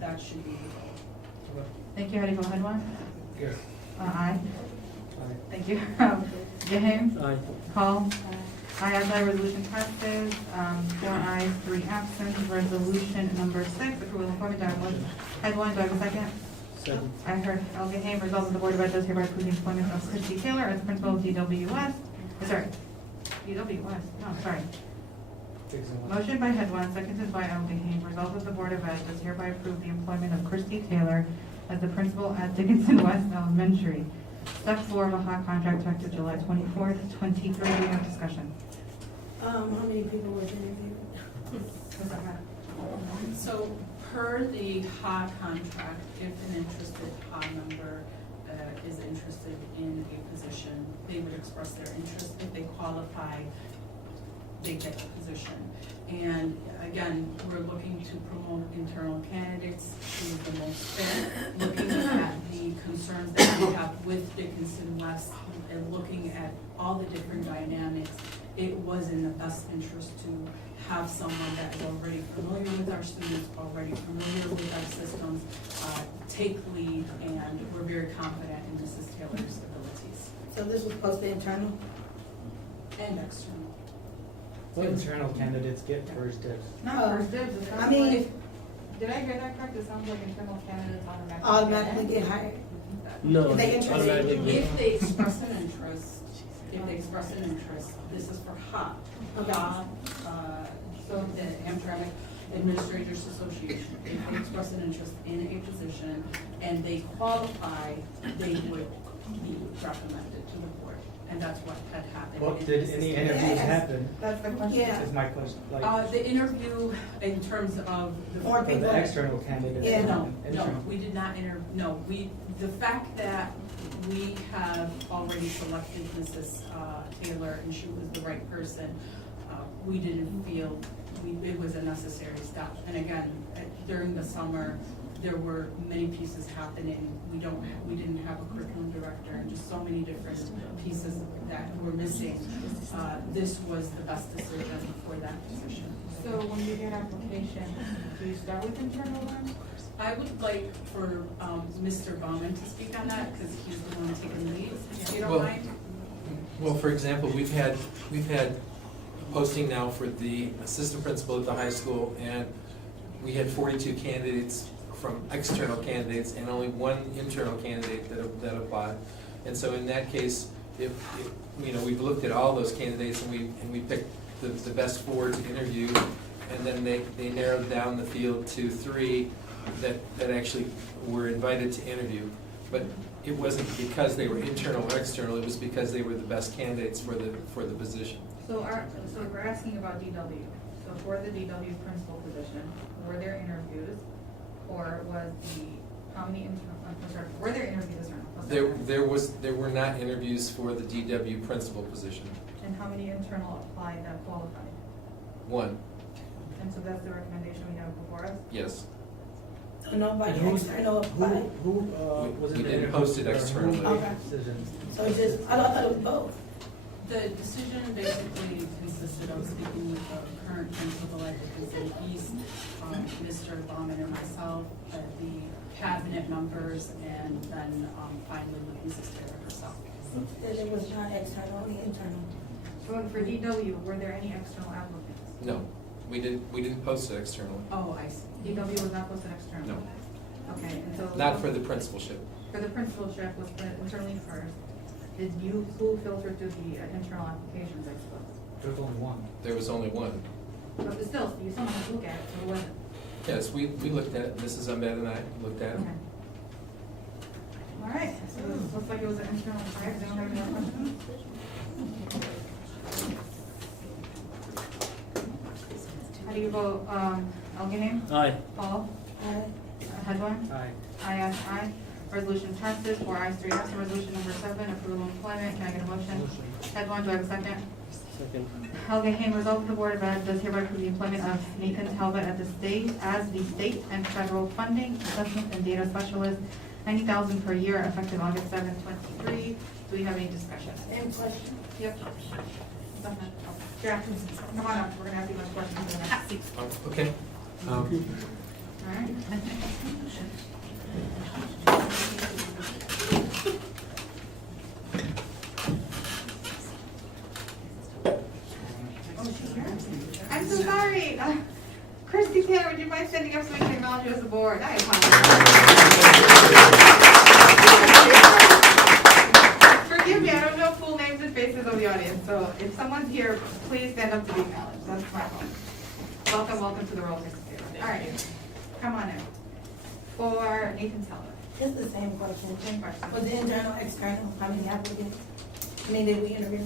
that should be the goal. Thank you. How do you vote? Headline? Yes. Aye. Aye. Thank you. James? Aye. Paul? Aye, aye, resolution passes, 4 ayes, 3 absent. Resolution number 6, approval of employment. Do I have a motion? Headline, do I have a second? Second. I heard Elgin, resolved that the Board of Ed does hereby approve the employment of Christy Taylor as principal of DWS. Motion by Headline, seconded by Elgin, resolved that the Board of Ed does hereby approve the employment of Christy Taylor as the principal at Dickinson West Elementary. Step 4 of a hot contract effective July 24th, 23. We have discussion. How many people were interviewed? Does that matter? So per the HA contract, if an interested HA member is interested in a position, they would express their interest. If they qualify, they get the position. And again, we're looking to promote internal candidates who are the most fit, looking at the concerns that we have with Dickinson West and looking at all the different dynamics. It was in the best interest to have someone that is already familiar with our students, already familiar with our systems, take lead, and we're very confident in Mrs. Taylor's abilities. So this was posted internal? And external. What internal candidates get first dibs? Not first dibs, it sounds I mean, like, did I hear that correct? It sounds like internal candidates automatically get hired. No, They interested. automatically. If they express an interest, this is for HOP. Okay. So the Hamtramck Administrators Association, if they express an interest in a position and they qualify, they would be recommended to the board. And that's what had happened. What in did this any instance. interviews happen? That's the question. Yeah. Is my question, like, The interview in terms of the. More for the external candidates? Yeah. No, and no, internal? we did not the fact that we have already selected Mrs. Taylor and she was the right person, we didn't feel it was a necessary step. And again, during the summer, there were many pieces happening. We didn't have a curriculum director and just so many different pieces that were missing. This was the best decision for that position. So when you get an application, do you start with internal then? I would like for Mr. Baumann to speak on that because he's the one taking the lead, if you don't Well, mind. Well, for example, we've had a posting now for the assistant principal at the high school, and we had 42 candidates from external candidates and only one internal candidate that applied. And so in that case, if we've looked at all those candidates and we picked the best 4 to interview, and then they narrowed down the field to 3 that actually were invited to interview. But it wasn't because they were internal or external, it was because they were the best candidates for the position. So we're asking about DW. So for the DW principal position, were there interviews, or was how many were there interviews internal? There were not interviews for the DW principal position. And how many internal applied that qualified? 1, And so that's the recommendation we have before us? yes. So nobody external applied. Who was it? We the didn't interview post it for? Who externally. made Okay. the decision? So it's just, I thought it was both. The decision basically consisted of speaking with the current principal at the Vincent East, Mr. Baumann and myself, the cabinet members, and then finally with Mrs. Taylor herself. That it was not external, only internal. So for DW, were there any external applicants? No, we didn't post it externally. Oh, I see. DW was not posted externally? No. Okay, and so. Not for the principalship. For the principalship was put internally first. Who filtered through the internal applications, I suppose? There was only one. There was only 1. But still, you still have to look at it, so it wasn't. Yes, we looked at it, Mrs. Umbed and I looked at it. Okay. All right, so it looks like it was an internal, correct? Anyone have any more questions? How do you vote? Elginay? Aye. Paul? Hedwin? Aye. Aye. Resolution passes, 4 ayes, 3 absent. Resolution number 7, approval of employment. Can I get a motion? Hedwin, do I have a second? Second. Elginay, resolved the Board of Ed does hereby approve the employment of Nathan Talbot at the state as the state and federal funding assessment and data specialist, $90,000 per year, effective August 7, 2023. Do we have any discussion? Same question. Yep. Yeah, come on up, we're gonna have you much questions in the next seat. Okay. All right. I'm so sorry. Christy Taylor, would you mind standing up so we can acknowledge you as the board? I apologize. Forgive me, I don't know full names and faces of the audience, so if someone's here, please stand up to be acknowledged. That's my fault. Welcome to the role, Christy Taylor. All right, come on in. For Nathan Talbot. It's the same question. Same question. Was it internal, external, how many applicants? I mean, did we interview?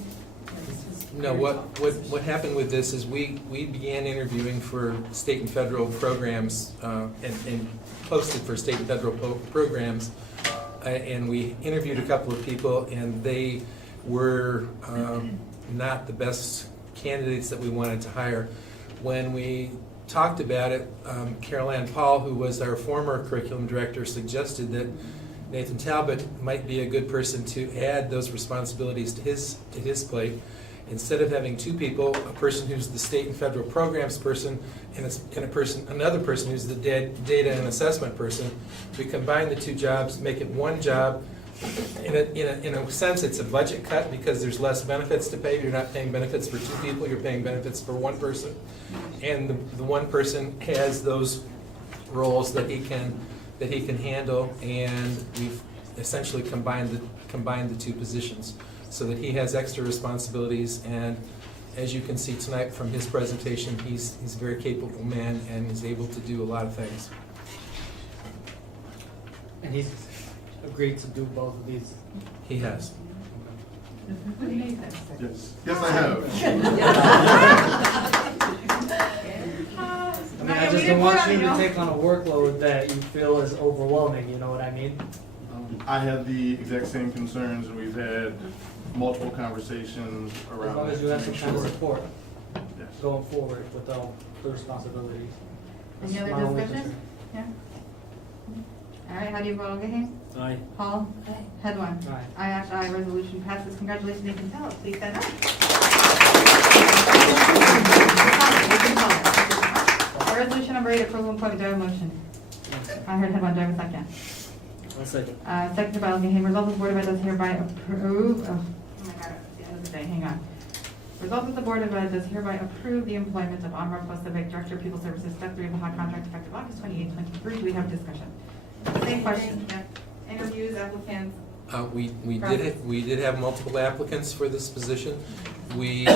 No, what happened with this is we began interviewing for state and federal programs and posted for state and federal programs, and we interviewed a couple of people, and they were not the best candidates that we wanted to hire. When we talked about it, Carol Ann Paul, who was our former curriculum director, suggested that Nathan Talbot might be a good person to add those responsibilities to his plate. Instead of having 2 people, a person who's the state and federal programs person and another person who's the data and assessment person, we combine the 2 jobs, make it 1 job in a sense, it's a budget cut because there's less benefits to pay. You're not paying benefits for two people, you're paying benefits for one person. And the one person has those roles that he can handle, and we've essentially combined the two positions so that he has extra responsibilities. And as you can see tonight from his presentation, he's a very capable man and is able to do a lot of things. And he's agreed to do both of these. He has. Yes. Yes, I have. I mean, I just don't want you to take on a workload that you feel is overwhelming, you know what I mean? I have the exact same concerns, and we've had multiple conversations around As long as that you to have some make kind of sure. support Yes. going forward with all the responsibilities. Any That's other my only discussion? concern. Yeah? All right, how do you vote, O'Gahey? Aye. Paul? Headwan? Aye. Aye, Ash, aye, resolution passes. Congratulations, Nathan Tell. Please stand up. Resolution number 8, approval of employment. Do I have a motion? I heard Headwan. Do I have a second? One second. Seconded by O'Gahey. Resolved that the Board of Ed does hereby approve, oh my God, it's the end of the day, hang on. Resolved that the Board of Ed does hereby approve the employment of Amra Kosovic, Director of People Services, Step 3 of the hot contract effective August 28, 23. Do we have discussion? Same question. Interviews, applicants. We did have multiple applicants for this position. We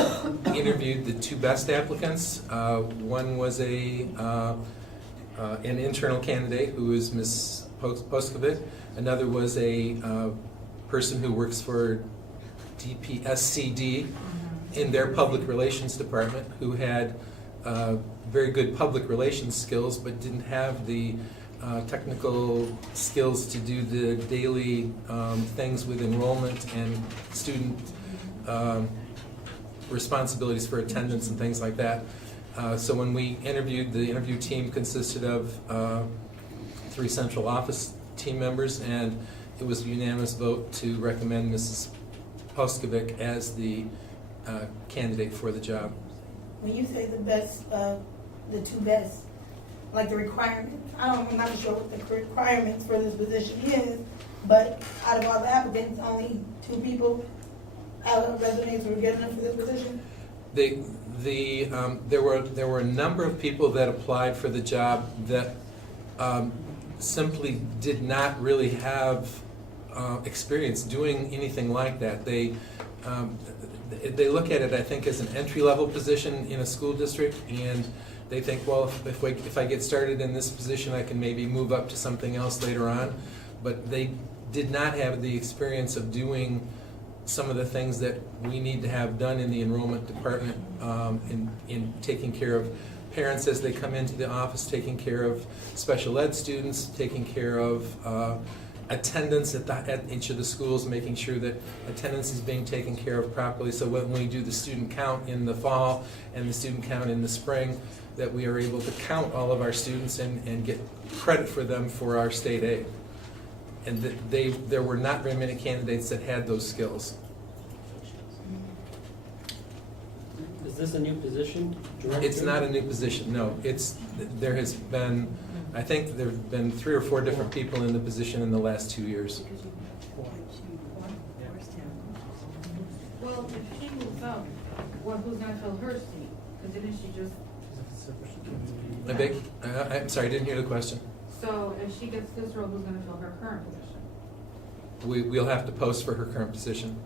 interviewed the two best applicants. One was an internal candidate who is Ms. Poskovic. Another was a person who works for DPSCD in their public relations department, who had very good public relations skills but didn't have the technical skills to do the daily things with enrollment and student responsibilities for attendance and things like that. So when we interviewed, the interview team consisted of 3 central office team members, and it was a unanimous vote to recommend Mrs. Poskovic as the candidate for the job. When you say the best, the two best, like the requirements, I'm not sure what the requirements for this position is, but out of all the applicants, only 2 people out of resumes were good enough for this position? There were a number of people that applied for the job that simply did not really have experience doing anything like that. They look at it, I think, as an entry-level position in a school district, and they think, well, if I get started in this position, I can maybe move up to something else later on. But they did not have the experience of doing some of the things that we need to have done in the enrollment department, in taking care of parents as they come into the office, taking care of special ed students, taking care of attendance at each of the schools, making sure that attendance is being taken care of properly. So when we do the student count in the fall and the student count in the spring, that we are able to count all of our students and get credit for them for our state aid. And there were not very many candidates that had those skills. Is this a new position? It's not a new position, no. There has been, I think there have been 3 or 4 different people in the position in the last 2 years. Well, if she moves up, well, who's gonna fill her seat? Because didn't she just, I'm sorry, I didn't hear the question. so if she gets this role, who's gonna fill her current position? We'll have to post for her current position.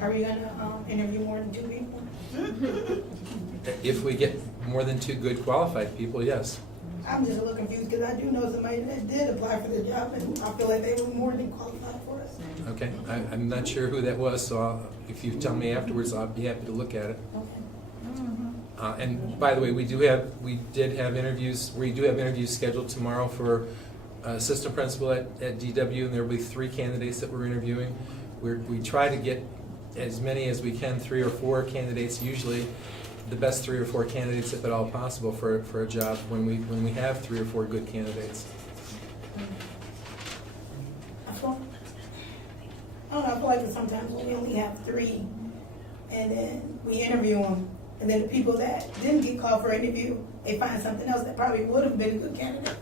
Are we gonna interview more than 2 people? If we get more than 2 good qualified people, yes. I'm just a little confused because I do know somebody that did apply for the job, and I feel like they were more than qualified for us. Okay, I'm not sure who that was, so if you tell me afterwards, I'll be happy to look at it. And by the way, we do have interviews scheduled tomorrow for assistant principal at DW, and there will be 3 candidates that we're interviewing. We try to get as many as we can, 3 or 4 candidates, usually the best 3 or 4 candidates if at all possible for a job when we have 3 or 4 good candidates. I feel like sometimes we only have 3, and then we interview them, and then the people that didn't get called for an interview, they find something else that probably would have been a good candidate.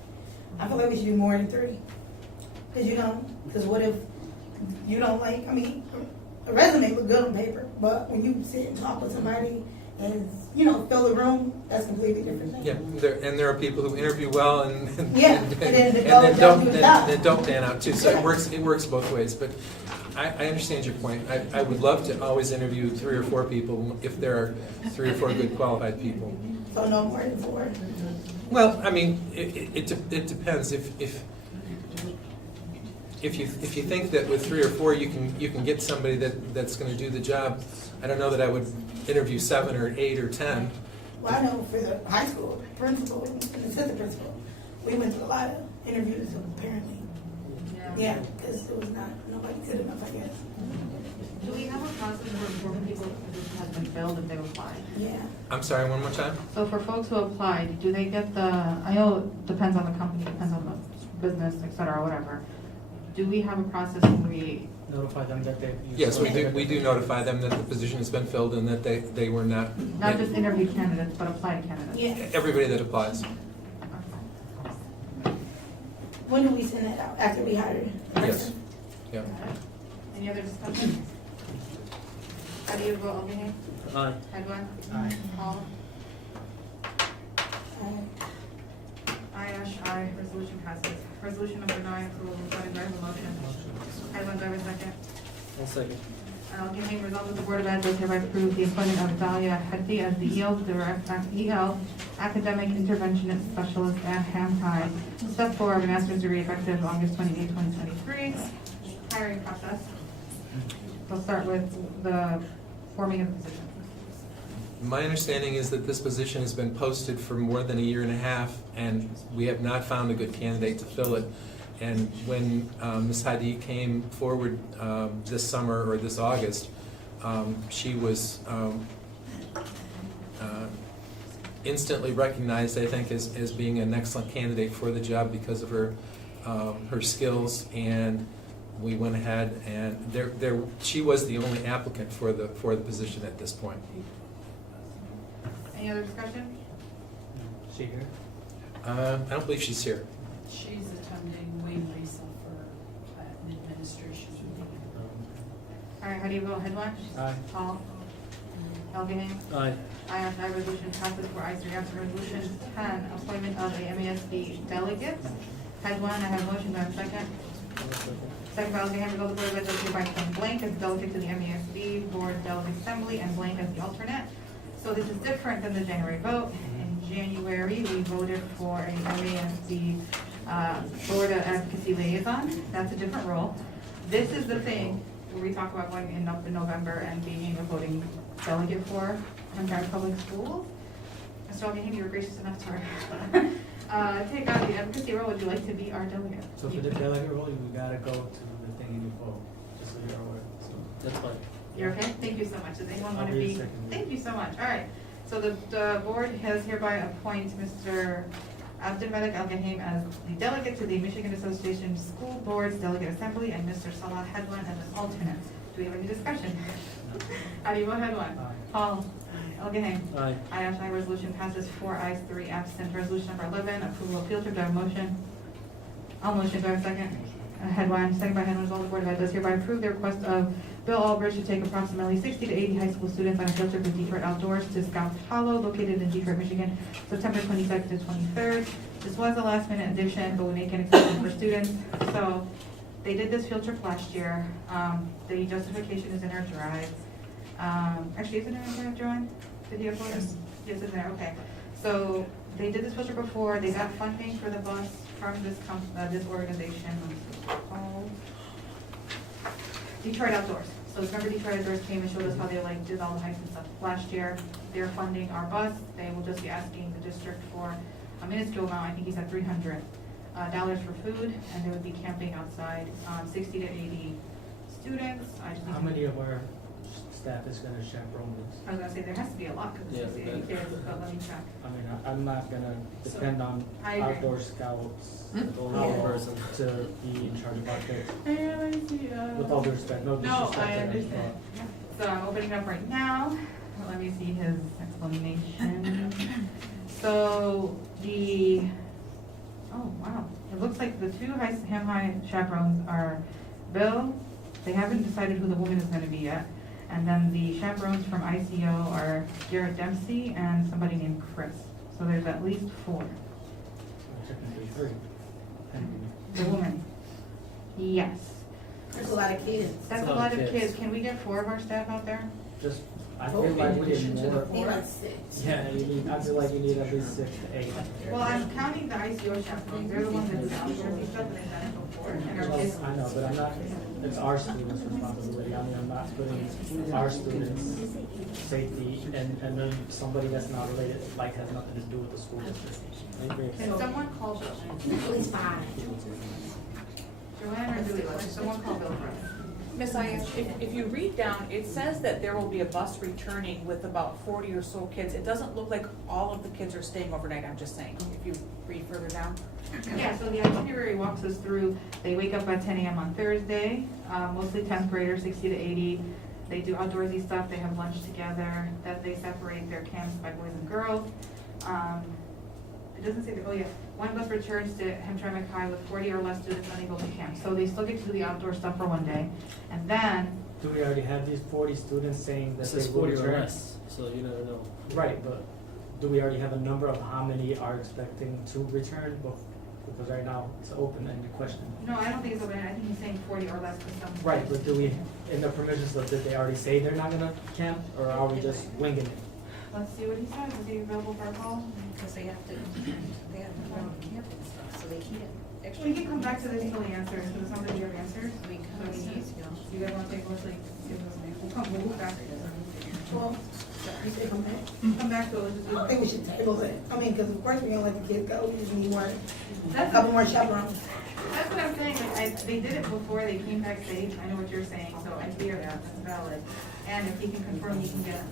I feel like we should do more than 3. Cause you don't, cause what if you don't like, I mean, a resume look good on paper, but when you sit and talk with somebody and, you know, fill the room, that's a completely different thing. Yeah, there are people who interview well and Yeah, and then don't do the job. then don't pan out too. So it works both ways. But I understand your point. I would love to always interview 3 or 4 people if there are 3 or 4 good qualified people. So no more than 4. Well, I mean, it depends. If you think that with 3 or 4 you can get somebody that's going to do the job, I don't know that I would interview 7 or 8 or 10. Well, I know for the high school principal and assistant principal, we went through a lot of interviews apparently. Yeah, because it was nobody good enough, I guess. Do we have a process for people who have been filled if they've applied? Yeah. I'm sorry, one more time? So for folks who applied, do they get I know it depends on the company, depends on the business, et cetera, or whatever. Do we have a process when we Notify them that they. Yes, we do notify them that the position has been filled and that they were not. not just interview candidates, but applied candidates? Yeah. Everybody that applies. When do we send that out? After we hire the Yes. person? Yeah. Any other discussion? How do you vote, Alvin? Aye. Edwin? Aye. Paul? Aye, aye, resolution passes. Resolution number 9, approval of employment, do I have a motion? Edwin, do I have a second? I'll second. Okay, resolved that the Board of Ed does hereby approve the appointment of Dahlia Hetty as the EL Academic Interventionist Specialist at Hamtramck, step 4 of a master's degree effective August 28, 2023. Hiring process. We'll start with the forming of the position. My understanding is that this position has been posted for more than a year and a half, and we have not found a good candidate to fill it. And when Ms. Hadi came forward this summer or this August, she was instantly recognized, I think, as being an excellent candidate for the job because of her skills. And we went ahead and she was the only applicant for the position at this point. Any other discussion? She here? I don't believe she's here. She's attending Wayne Lisa for an administration meeting. All right, how do you vote? Headline? Aye. Paul? Elginning? Aye. Aye, resolution passes for ayes 3 absent. Resolution 10, appointment of a MASC delegate. Head 1, I have a motion, do I have a second? Second by Elginning, resolve the Board of Ed does hereby appoint blank as delegate to the MASC Board Delegate Assembly and blank as the alternate. So this is different than the January vote. In January, we voted for a MASC Board of Advocacy Liaison. That's a different role. This is the thing where we talk about going up in November and being a voting delegate for Hamtramck Public Schools. Mr. Alvin, you were gracious enough to take on the advocacy role. Would you like to be our delegate? So for the delegate role, you gotta go to the thing in your vote, just so you're aware. So that's fine. You're okay? Thank you so much. Does anyone want to I'll be be? the second. Thank you so much. All right. So the board has hereby appointed Mr. Abdelmalik Al-Ghaim as the delegate to the Michigan Association School Boards Delegate Assembly and Mr. Salah Hedwan as an alternate. Do we have any discussion? How do you vote, Hedwan? Aye. Paul? Al-Ghaim? Aye. Aye, resolution passes 4 ayes, 3 absent. Resolution number 11, approval of field trip. Do I have a motion? I'll motion. Do I have a second? Hedwan, second by Hedwan. All the Board of Ed does hereby approve the request of Bill Albridge to take approximately 60 to 80 high school students on a field trip with Detroit Outdoors to Scout Hollow, located in Detroit, Michigan, September 22nd to 23rd. This was a last-minute addition, but we make an exception for students. So they did this field trip last year. The justification is in our drive. Actually, is it in our drive, Joanne? Did you upload it? Yes, it's in there. Okay. So they did this field trip before. They got funding for the bus from this organization called Detroit Outdoors. So remember Detroit Outdoors came and showed us how they did all the hikes and stuff last year. They're funding our bus. They will just be asking the district for a minuscule amount. I think he said $300 for food, and they would be camping outside. 60 to 80 students. How many of our staff is gonna chaperone this? I was gonna say there has to be a lot because it's 60 to 80 kids, but let me check. I mean, I'm not gonna depend on I agree. outdoor scouts, the Yeah. local person to be in charge of our kids. With all due respect, no No, disrespect. I to them, understand. So I'm opening it up right now. Let me see his explanation. So oh wow, it looks like the two Ham High chaperones are Bill, they haven't decided who the woman is gonna be yet. And then the chaperones from ICO are Garrett Dempsey and somebody named Chris. So there's at least 4. The woman. Yes. There's a lot of kids. That's a lot of kids. Can we get 4 of our staff out there? Just, I feel like we need more. Need like 6. Yeah, you need, I feel like you need at least 6 to 8. Well, I'm counting the ICO chaperones. They're the ones that do the outdoorsy stuff and they've done it before. And our kids. I know, but I'm not, it's our students' responsibility. I mean, I'm not putting our students' safety and then somebody that's not related, like has nothing to do with the school district. Can someone call Bill? Please 5. Joanne or Julie, someone call Bill for us. Miss Ayash, if you read down, it says that there will be a bus returning with about 40 or so kids. It doesn't look like all of the kids are staying overnight, I'm just saying, if you read further down. Yeah, so the itinerary walks us through, they wake up at 10 a.m. on Thursday, mostly 10th graders, 60 to 80. They do outdoorsy stuff, they have lunch together, that they separate their camps by boys and girls. It doesn't say, oh yeah, one bus returns to Hamtramck High with 40 or less students and they go to camp. So they still get to do the outdoor stuff for one day. And then, Do we already have these 40 students saying that This they is will 40 or return? less, so you never know. Right, but do we already have a number of how many are expecting to return? Because right now it's an open-ended question. no, I don't think it's open, I think he's saying 40 or less for some. Right, but do we, in the permission slip, did they already say they're not gonna camp, or are we just winging it? Let's see what he says, is he available for a call? Because they have to go on camping stuff, so they can't. We can come back to this till he answers, because it sounds like you have answers. We can, So he needs, you guys wanna take mostly, we'll go back. Well, you say come back? Come back to it. I don't think we should table it. I mean, because of course we don't let the kids go, we just need more, a That's, couple more chaperones. that's what I'm saying, like, they did it before, they came back safe, I know what you're saying, so I hear that, that's valid. And if he can confirm, he can get,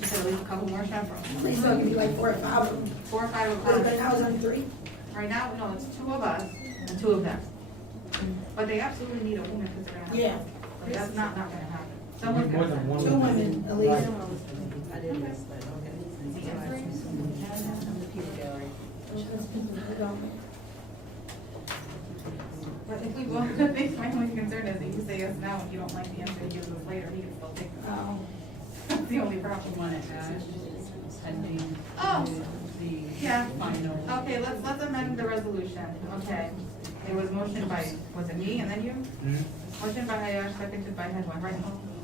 he said at least a couple more chaperones. Please, so it could be like 4 or 5 of them. 4 or 5 of But us. now it's only 3. Right now, no, it's 2 of us and 2 of them. But they absolutely need a woman because they're gonna have. Yeah. But that's not gonna happen. We Someone's need more gonna. than one. 2 women, at least. I didn't miss that, okay. The Peter Gallery. But if we vote, I think my only concern is that you say yes now and you don't like the answer you give us later, he can still take them. Oh. That's the only problem. Want to add pending Oh, the yeah. final. Okay, let's amend the resolution. Okay. It was motion by, was it me and then you? Motion by Hayash, seconded by Headline, right?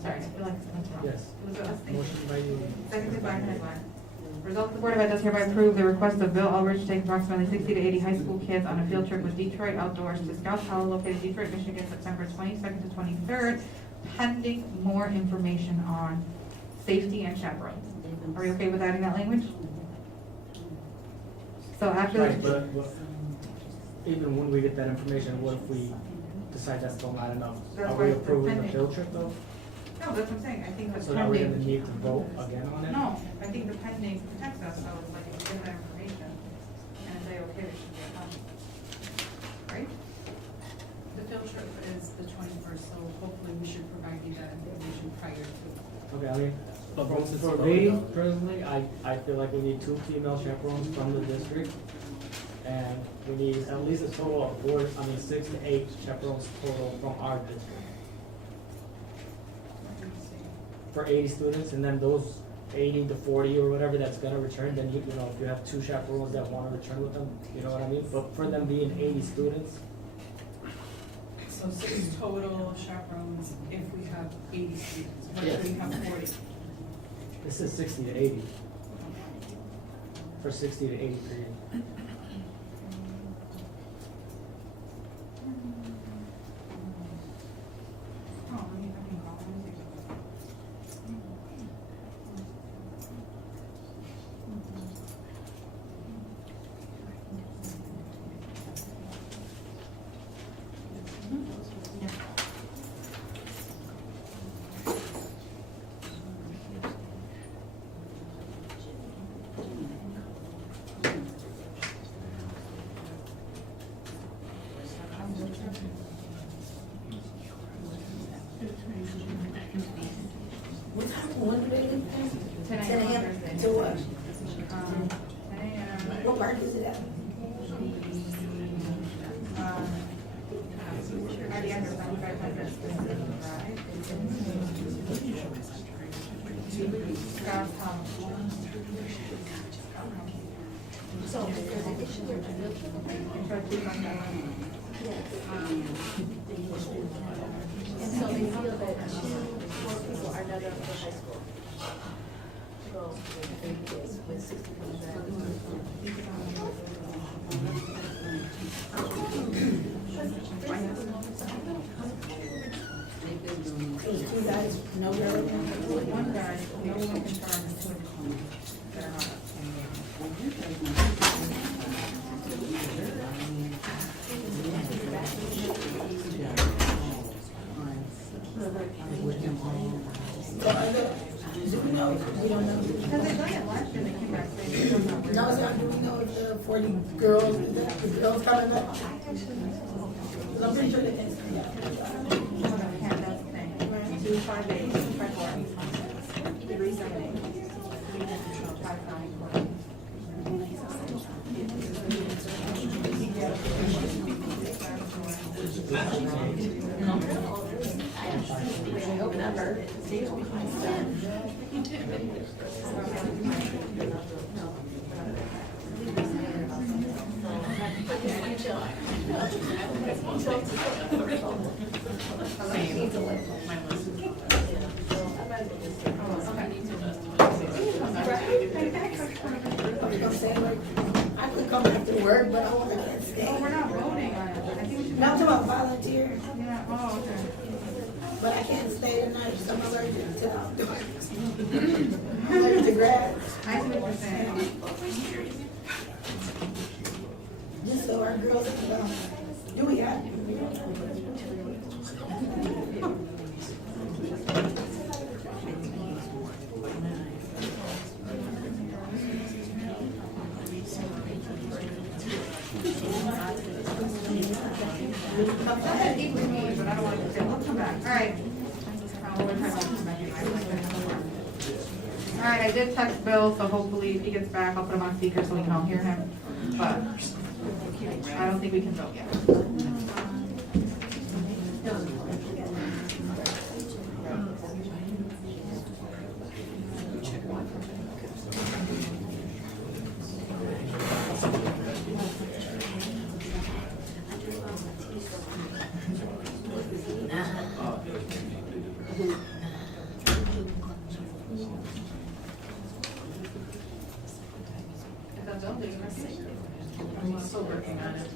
Sorry, I feel like it's wrong. Yes. It was us. Motion by you. Seconded by Headline. Result, the Board of Ed does hereby approve the request of Bill Ulrich to take approximately 60 to 80 high school kids on a field trip with Detroit Outdoors to Scouts Hollow located in Detroit, Michigan, September 22nd to 23rd, pending more information on safety and chaperones. Are you okay with adding that language? So after. Right, but even when we get that information, what if we decide that's still not enough? That's Are why we it's approving the pending. field trip though? No, that's what I'm saying, I think the So are we gonna pending. need to vote again on it? No, I think the pending protects us, so it's like if we get that information and if they okay, it should be a pending. Right? The field trip is the 21st, so hopefully we should provide you that information prior to. Okay, I mean, But once it's for voted me on. personally, I feel like we need 2 female chaperones from the district. And we need at least a total of 6 to 8 chaperones total from our district. For 80 students, and then those 80 to 40 or whatever that's gonna return, then you know, if you have 2 chaperones that wanna return with them, you know what I mean? But for them being 80 students, So 6 total chaperones if we have 80 students, what Yes. if we have 40? this is 60 to 80. For 60 to 80 period. Oh, I can call them. What time, when do they leave? 10 a.m. 10 a.m. Thursday. To what? 10 a.m. What park is it at? And so they feel that two more people are not enough for high school. Two guys, no girl, one guy, no one confirmed, two. Do we know? We don't know. Because they done it last year, they came back saying they don't know. No, so do we know if the 40 girls, is that the girls coming up? 'Cause I'm pretty sure they can. Two, 5, 8, 5, 4. 3, 7, 8. 5, 9, 4. I'm saying, like, I could come after work, but I want to stay. Oh, we're not voting on it. I think we should. No, I'm talking about volunteer, Yeah, oh, okay. but I can't stay tonight because I'm allergic to outdoors. I'm allergic to grass. I see what you're saying. Just so our girls know. Do we have? But I don't want to say, we'll come back. All right. All right, I did text Bill, so hopefully if he gets back, I'll put him on speaker so we can all hear him. But I don't think we can vote yet. I'm still working on it.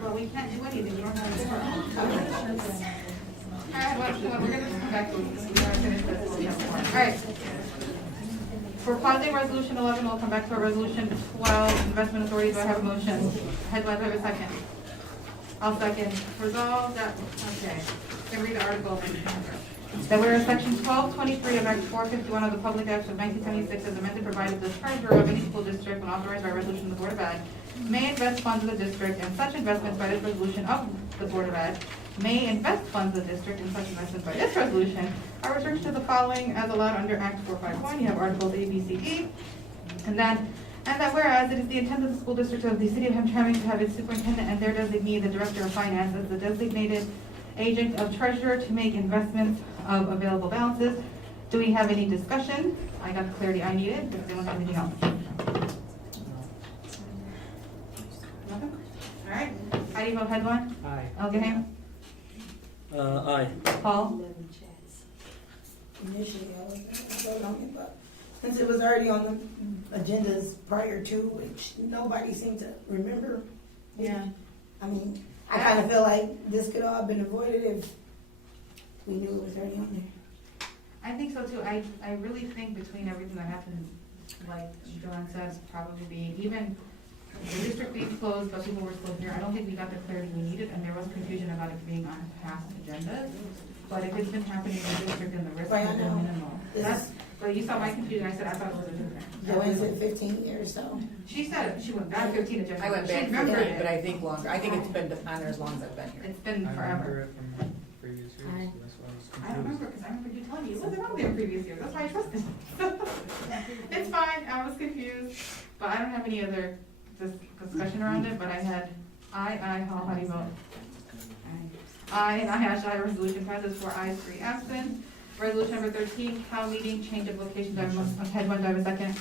Well, we can't do anything, we don't have. All right, well, we're gonna come back to this. We gotta finish this. We have more. All right. For pausing resolution 11, we'll come back to our resolution 12, investment authority. Do I have a motion? Head, do I have a second? I'll second. Resolved that, okay. Can read the article. That whereas section 1223 of Act 451 of the Public Act of 1976 as amended provided the treasurer of any school district when authorized by resolution of the Board of Ed may invest funds of the district and such investments by this resolution of the Board of Ed may invest funds of the district and such investments by this resolution are restricted to the following as allowed under Act 451. You have Articles A, B, C, D. And that whereas it is the intent of the school district of the City of Hamtramck to have its superintendent and their designee, the director of finance, as the designated agent of treasurer to make investments of available balances. Do we have any discussion? I got the clarity I needed. Does anyone have anything else? Nothing? All right. How do you vote, head one? Aye. Elgin? Aye. Paul? Initially, I was gonna vote on it, but since it was already on the agendas prior to, which nobody seemed to remember. Yeah. I mean, I kind of feel like this could all have been avoided if we knew it was already on there. I think so too. I really think between everything that happened, like Joanne says, probably even the district being closed, but people were still here. I don't think we got the clarity we needed, and there was confusion about it being on past agendas. But if it's been happening in the district, then the risk Right, has I been know. minimal. This But you saw my computer, I said I thought it was a different. Joanne said 15 years, so. She said she went back 15 to just. I went She back remembered 15, it. but I think longer. I think it's been on there as long as I've been here. It's been I remember forever. it from previous years, so that's why I was confused. I don't remember, because I remember you telling me it wasn't on there previous years, that's why I trusted. It's fine, I was confused, but I don't have any other discussion around it, but I had how do you vote? Aye, and aye, resolution passes 4 ayes, 3 absent. Resolution number 13, Cal meeting, change of location, do I have head one, do I have a second?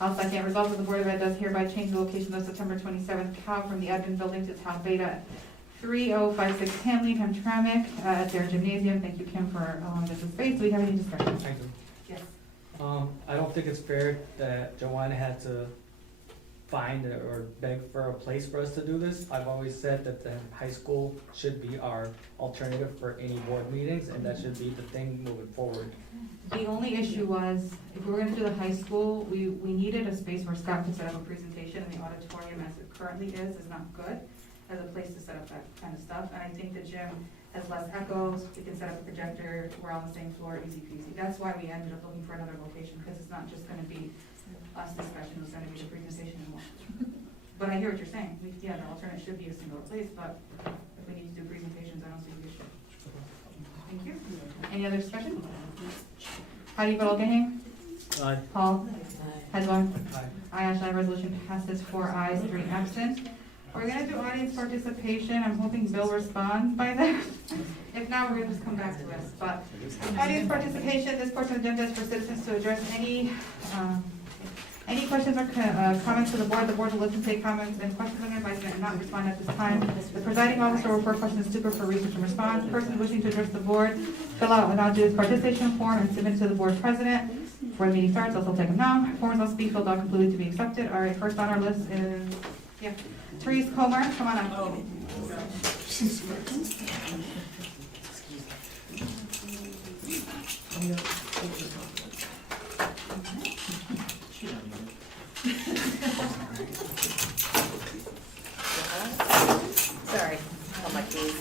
I'll second. Resolved that the Board of Ed does hereby change the location of September 27th Cal from the admin building to Tau Beta 3056 Hamley, Hamtramck, at their gymnasium. Thank you, Kim, for allowing us this space. Do we have any discussion? I do. Yes. I don't think it's fair that Joanna had to find or beg for a place for us to do this. I've always said that the high school should be our alternative for any board meetings, and that should be the thing moving forward. The only issue was, if we were gonna do the high school, we needed a space where Scott could set up a presentation, and the auditorium as it currently is not good as a place to set up that kind of stuff. And I think the gym has less echoes, we can set up a projector, we're on the same floor, easy peasy. That's why we ended up looking for another location, because it's not just gonna be us discussion, it's gonna be the presentation and more. But I hear what you're saying, yeah, the alternate should be a single place, but if we need to do presentations, I don't see the issue. Thank you. Any other discussion? How do you vote, Gahan? Aye. Paul? Headline? Aye. Aye, Ashley, resolution passes 4 ayes, 3 absent. We're gonna do audience participation, I'm hoping Bill responds by then. If not, we're gonna just come back to this, but audience participation, this portion of the agenda is for citizens to address any questions or comments to the board will listen, take comments and questions on advisement and not respond at this time. The presiding officer will refer questions to for research and response. Persons wishing to address the board, fill out an audience participation form and submit to the board president. Before the meeting starts, also take them now. Forms must be filled out completely to be accepted. All right, first on our list is, Therese Comer, come on up. Sorry, on my keys.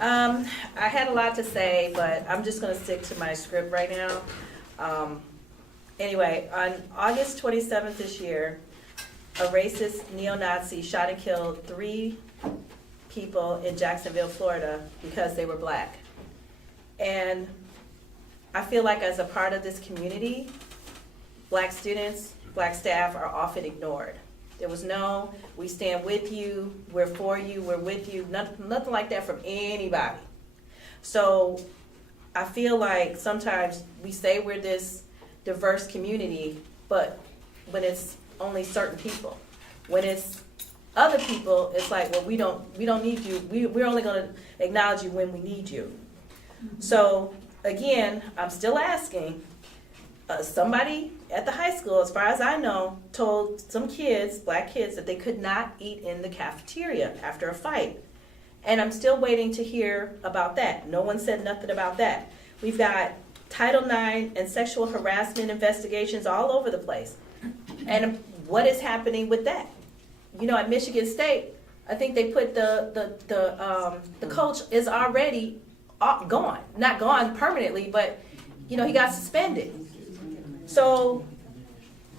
I had a lot to say, but I'm just gonna stick to my script right now. Anyway, on August 27th this year, a racist neo-Nazi shot and killed 3 people in Jacksonville, Florida, because they were black. And I feel like as a part of this community, black students, black staff are often ignored. There was no, we stand with you, we're for you, we're with you, nothing like that from anybody. So I feel like sometimes we say we're this diverse community, but when it's only certain people, when it's other people, it's like, well, we don't need you. We're only going to acknowledge you when we need you. So again, I'm still asking. Somebody at the high school, as far as I know, told some kids, black kids, that they could not eat in the cafeteria after a fight. And I'm still waiting to hear about that. No one said nothing about that. We've got Title IX and sexual harassment investigations all over the place. And what is happening with that? You know, at Michigan State, I think they put the coach is already gone. Not gone permanently, but, you know, he got suspended. So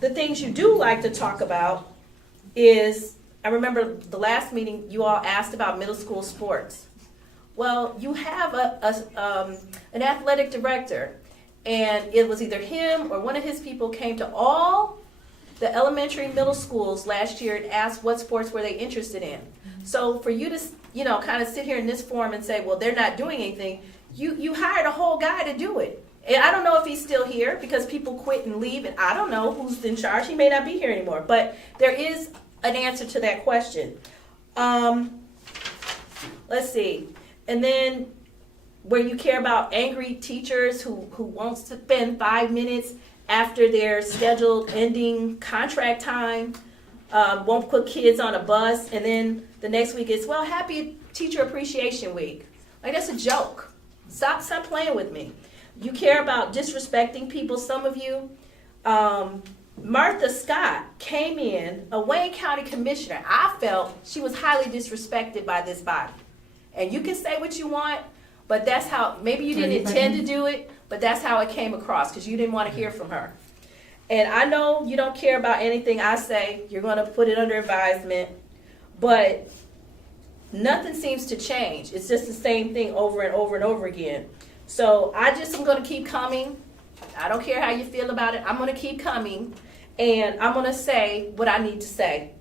the things you do like to talk about is, I remember the last meeting you all asked about middle school sports. Well, you have an athletic director, and it was either him or one of his people came to all the elementary and middle schools last year and asked what sports were they interested in. So for you to, you know, kind of sit here in this forum and say, well, they're not doing anything, you hired a whole guy to do it. And I don't know if he's still here because people quit and leave, and I don't know who's in charge. He may not be here anymore, but there is an answer to that question. Let's see. And then where you care about angry teachers who won't spend 5 minutes after their scheduled ending contract time, won't put kids on a bus, and then the next week is, well, happy Teacher Appreciation Week. Like, that's a joke. Stop playing with me. You care about disrespecting people, some of you. Martha Scott came in, a Wayne County commissioner. I felt she was highly disrespected by this body. And you can say what you want, but that's how, maybe you didn't intend to do it, but that's how it came across, because you didn't want to hear from her. And I know you don't care about anything I say. You're going to put it under advisement, but nothing seems to change. It's just the same thing over and over and over again. So I just am going to keep coming. I don't care how you feel about it. I'm going to keep coming, and I'm going to say what I need to say.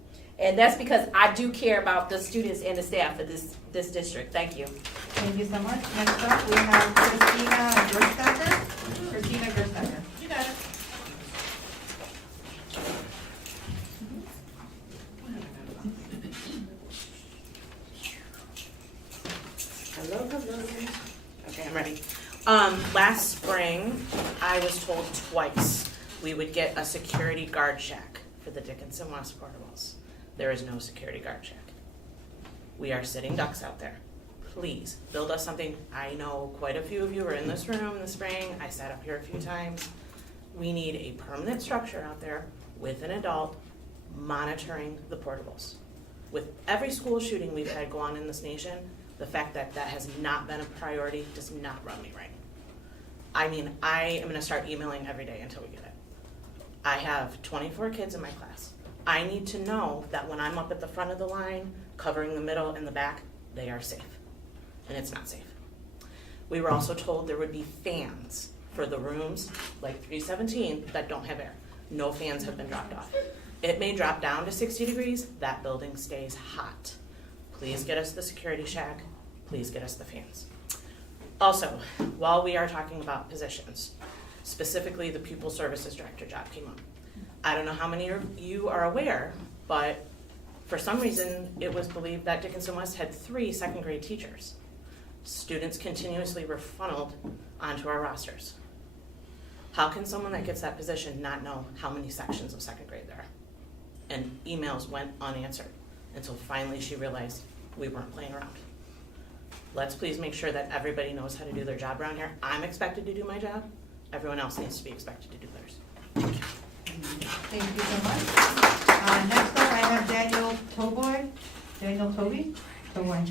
And that's because I do care about the students and the staff of this district. Thank you. Thank you so much. Next up, we have Christina Gerstacker. Christina Gerstacker. You got it. Hello, hello. Okay, I'm ready. Last spring, I was told twice we would get a security guard shack for the Dickinson West portables. There is no security guard shack. We are sitting ducks out there. Please build us something. I know quite a few of you were in this room in the spring. I sat up here a few times. We need a permanent structure out there with an adult monitoring the portables. With every school shooting we've had go on in this nation, the fact that that has not been a priority does not run me right. I mean, I am gonna start emailing every day until we get it. I have 24 kids in my class. I need to know that when I'm up at the front of the line, covering the middle and the back, they are safe. And it's not safe. We were also told there would be fans for the rooms, like 317, that don't have air. No fans have been dropped off. It may drop down to 60 degrees, that building stays hot. Please get us the security shack, please get us the fans. Also, while we are talking about positions, specifically the pupil services director job came up. I don't know how many of you are aware, but for some reason, it was believed that Dickinson West had 3 second grade teachers. Students continuously were funneled onto our rosters. How can someone that gets that position not know how many sections of second grade there are? And emails went unanswered until finally she realized we weren't playing around. Let's please make sure that everybody knows how to do their job around here. I'm expected to do my job. Everyone else needs to be expected to do theirs. Thank you. Thank you so much. Next up, I have Daniel Toboy. Daniel Toby? Toboy.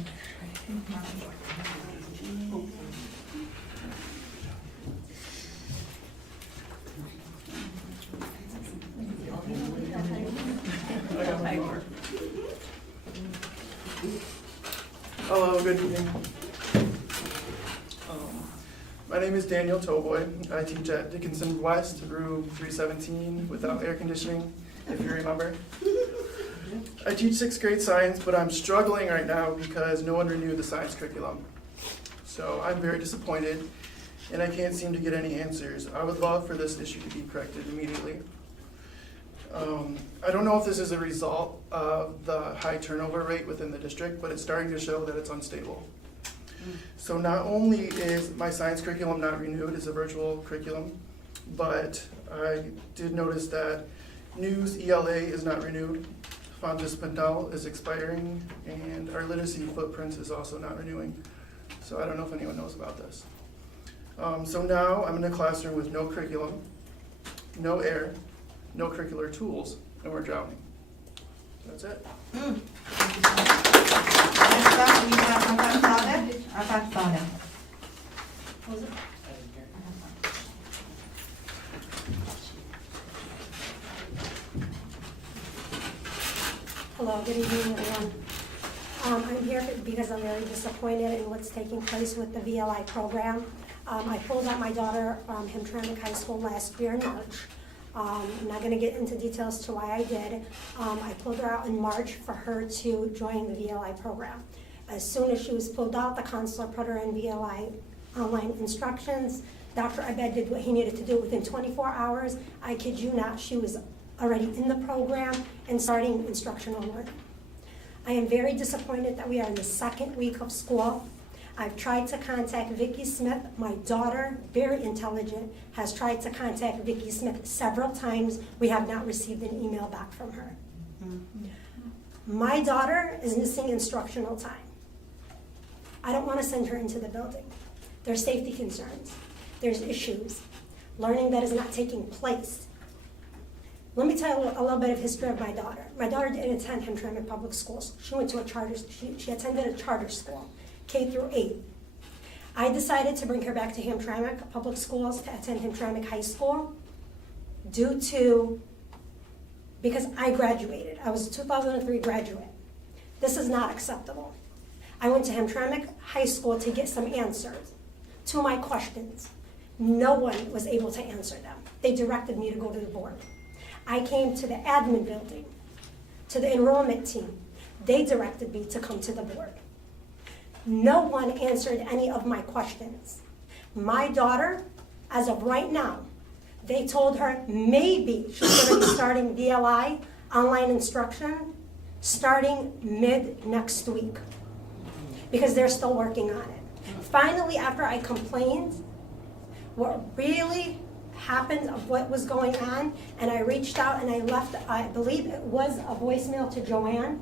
Hello, good evening. My name is Daniel Toboy. I teach at Dickinson West, room 317, without air conditioning, if you remember. I teach 6th grade science, but I'm struggling right now because no one renewed the science curriculum. So I'm very disappointed, and I can't seem to get any answers. I would love for this issue to be corrected immediately. I don't know if this is a result of the high turnover rate within the district, but it's starting to show that it's unstable. So not only is my science curriculum not renewed, it's a virtual curriculum, but I did notice that news ELA is not renewed, Fontes Pendel is expiring, and our literacy footprints is also not renewing. So I don't know if anyone knows about this. So now I'm in a classroom with no curriculum, no air, no curricular tools, and we're drowning. That's it. Next up, we have Afat Saleh. Hello, good evening, everyone. I'm here because I'm very disappointed in what's taking place with the VLI program. I pulled out my daughter from Hamtramck High School last year in March. I'm not going to get into details to why I did. I pulled her out in March for her to join the VLI program. As soon as she was pulled out, the counselor put her in VLI online instructions. Dr. Abed did what he needed to do within 24 hours. I kid you not, she was already in the program and starting instructional learning. I am very disappointed that we are in the 2nd week of school. I've tried to contact Vicki Smith. My daughter, very intelligent, has tried to contact Vicki Smith several times. We have not received an email back from her. My daughter is missing instructional time. I don't want to send her into the building. There's safety concerns. There's issues. Learning that is not taking place. Let me tell you a little bit of history of my daughter. My daughter didn't attend Hamtramck Public Schools. She went to she attended a charter school, K through 8. I decided to bring her back to Hamtramck Public Schools to attend Hamtramck High School because I graduated. I was a 2003 graduate. This is not acceptable. I went to Hamtramck High School to get some answers to my questions. No one was able to answer them. They directed me to go to the board. I came to the admin building, to the enrollment team. They directed me to come to the board. No one answered any of my questions. My daughter, as of right now, they told her maybe she's going to be starting VLI, online instruction, starting mid next week, because they're still working on it. Finally, after I complained, what really happened of what was going on, and I reached out and I left, I believe it was a voicemail to Joanne.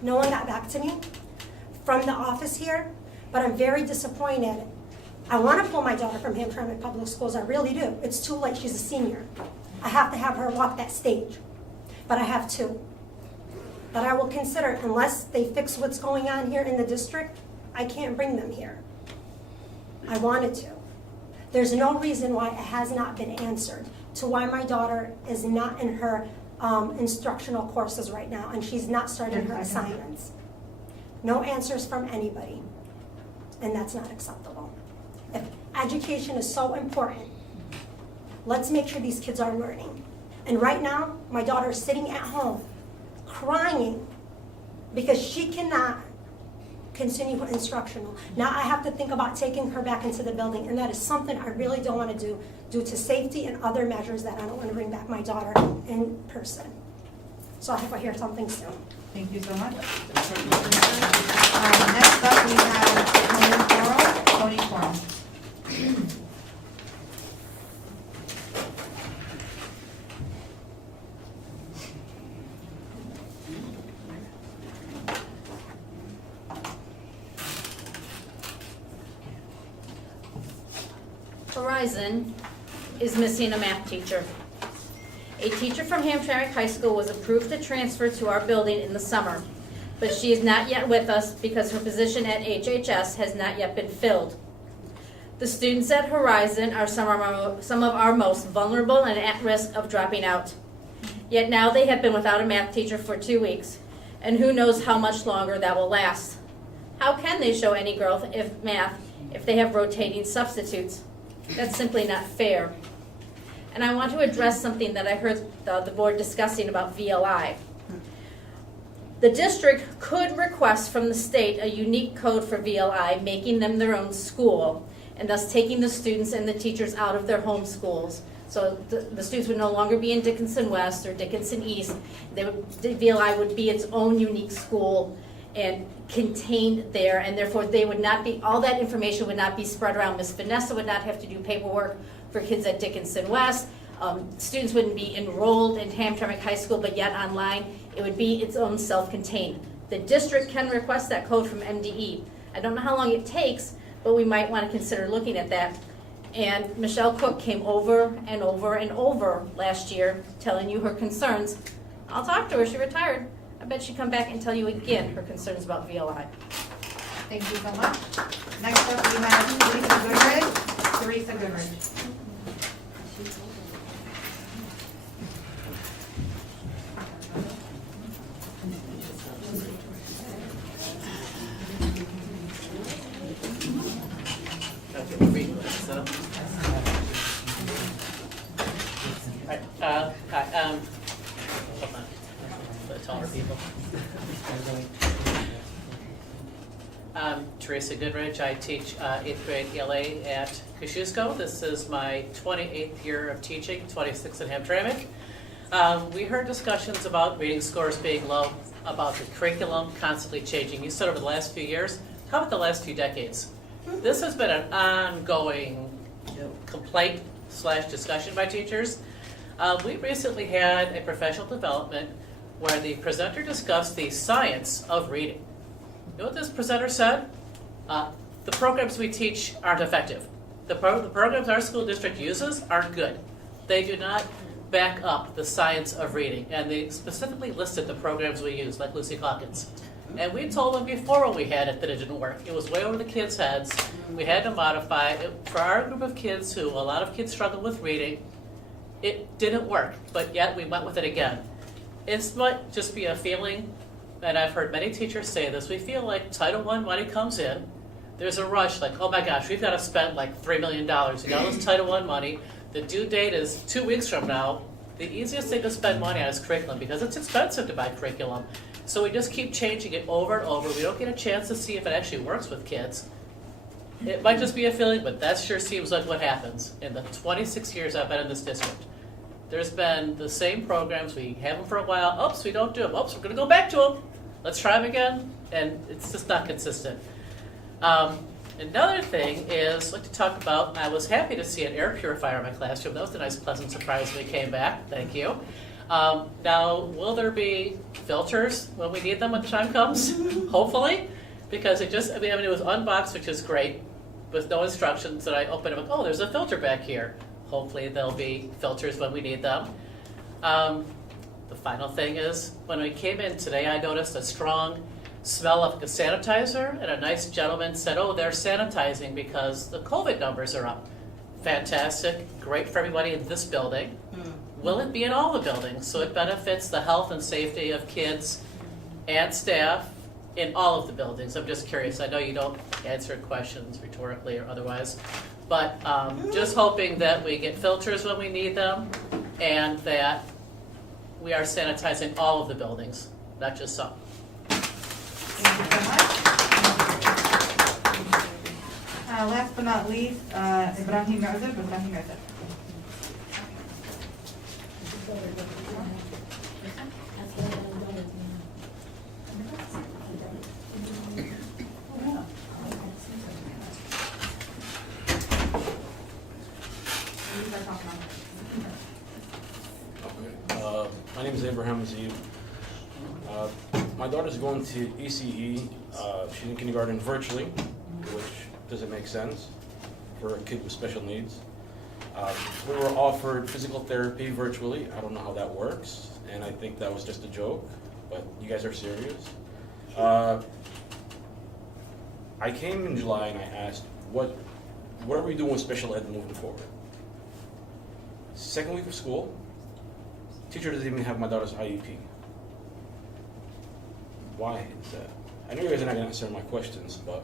No one got back to me from the office here, but I'm very disappointed. I want to pull my daughter from Hamtramck Public Schools, I really do. It's too late, she's a senior. I have to have her walk that stage, but I have to. But I will consider, unless they fix what's going on here in the district, I can't bring them here. I wanted to. There's no reason why it has not been answered to why my daughter is not in her instructional courses right now, and she's not starting her assignments. No answers from anybody, and that's not acceptable. If education is so important, let's make sure these kids are learning. And right now, my daughter is sitting at home, crying, because she cannot continue her instructional. Now I have to think about taking her back into the building, and that is something I really don't want to do due to safety and other measures that I don't want to bring back my daughter in person. So I hope I hear something soon. Thank you so much. Next up, we have Tony Coral. Horizon is missing a math teacher. A teacher from Hamtramck High School was approved to transfer to our building in the summer, but she is not yet with us because her position at HHS has not yet been filled. The students at Horizon are some of our most vulnerable and at risk of dropping out. Yet now they have been without a math teacher for 2 weeks, and who knows how much longer that will last. How can they show any growth if they have rotating substitutes? That's simply not fair. And I want to address something that I heard the board discussing about VLI. The district could request from the state a unique code for VLI, making them their own school, and thus taking the students and the teachers out of their home schools. So the students would no longer be in Dickinson West or Dickinson East. VLI would be its own unique school and contained there, and therefore they would not be, all that information would not be spread around. Miss Vanessa would not have to do paperwork for kids at Dickinson West. Students wouldn't be enrolled in Hamtramck High School, but yet online. It would be its own self-contained. The district can request that code from MDE. I don't know how long it takes, but we might want to consider looking at that. And Michelle Cook came over and over and over last year telling you her concerns. I'll talk to her, she retired. I bet she'd come back and tell you again her concerns about VLI. Thank you so much. Next up, we have Teresa Goodrich. Hi, hold on, the taller people. Teresa Goodrich, I teach 8th grade ELA at Kosciuszko. This is my 28th year of teaching, 26th at Hamtramck. We heard discussions about reading scores being low, about the curriculum constantly changing. You said over the last few years. How about the last few decades? This has been an ongoing complaint / discussion by teachers. We recently had a professional development where the presenter discussed the science of reading. You know what this presenter said? The programs we teach aren't effective. The programs our school district uses aren't good. They do not back up the science of reading, and they specifically listed the programs we use, like Lucy Calkins. And we told them before when we had it that it didn't work. It was way over the kids' heads. We had to modify it. For our group of kids who, a lot of kids struggle with reading, it didn't work, but yet we went with it again. It might just be a feeling, and I've heard many teachers say this, we feel like Title I money comes in, there's a rush, like, oh my gosh, we've got to spend like $3 million. We got all this Title I money. The due date is 2 weeks from now. The easiest thing to spend money on is curriculum because it's expensive to buy curriculum. So we just keep changing it over and over. We don't get a chance to see if it actually works with kids. It might just be a feeling, but that sure seems like what happens. In the 26 years I've been in this district, there's been the same programs. We have them for a while. Oops, we don't do them. Oops, we're going to go back to them. Let's try them again. And it's just not consistent. Another thing is, I'd like to talk about, I was happy to see an air purifier in my classroom. That was a nice, pleasant surprise when it came back. Thank you. Now, will there be filters when we need them when the time comes? Hopefully. Because it just, it was unboxed, which is great, with no instructions. And I opened it, like, oh, there's a filter back here. Hopefully there'll be filters when we need them. The final thing is, when we came in today, I noticed a strong smell of a sanitizer, and a nice gentleman said, oh, they're sanitizing because the COVID numbers are up. Fantastic, great for everybody in this building. Will it be in all the buildings? So it benefits the health and safety of kids and staff in all of the buildings. I'm just curious. I know you don't answer questions rhetorically or otherwise, but just hoping that we get filters when we need them and that we are sanitizing all of the buildings, not just some. Thank you so much. Last but not least, Ibrahim Yusuf. My name is Abraham Azeeb. My daughter's going to ECE. She's in kindergarten virtually, which doesn't make sense for a kid with special needs. We were offered physical therapy virtually. I don't know how that works, and I think that was just a joke, but you guys are serious. I came in July and I asked, what are we doing with special ed moving forward? Second week of school, teacher doesn't even have my daughter's IEP. Why is that? I know you guys are not going to answer my questions, but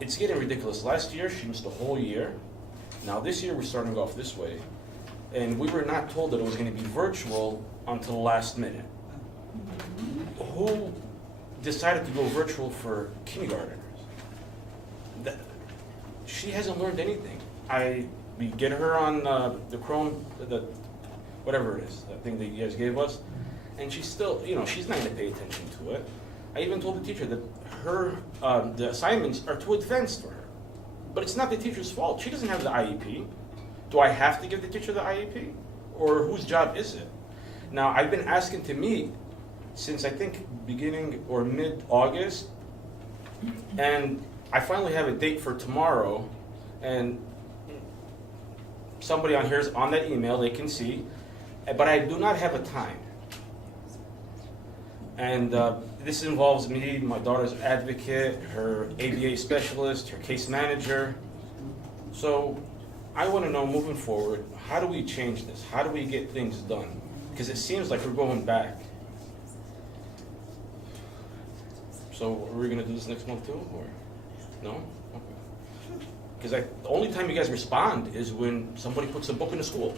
it's getting ridiculous. Last year, she missed a whole year. Now this year, we're starting off this way. And we were not told that it was going to be virtual until the last minute. Who decided to go virtual for kindergartners? She hasn't learned anything. We get her on the Chrome, whatever it is, that thing that you guys gave us, and she's still, she's not going to pay attention to it. I even told the teacher that the assignments are too advanced for her. But it's not the teacher's fault. She doesn't have the IEP. Do I have to give the teacher the IEP? Or whose job is it? Now, I've been asking to meet since I think beginning or mid-August, and I finally have a date for tomorrow, and somebody on here is on that email, they can see, but I do not have a time. And this involves me, my daughter's advocate, her ABA specialist, her case manager. So I want to know, moving forward, how do we change this? How do we get things done? Because it seems like we're going back. So are we going to do this next month too, or no? Okay. Because the only time you guys respond is when somebody puts a book in the school.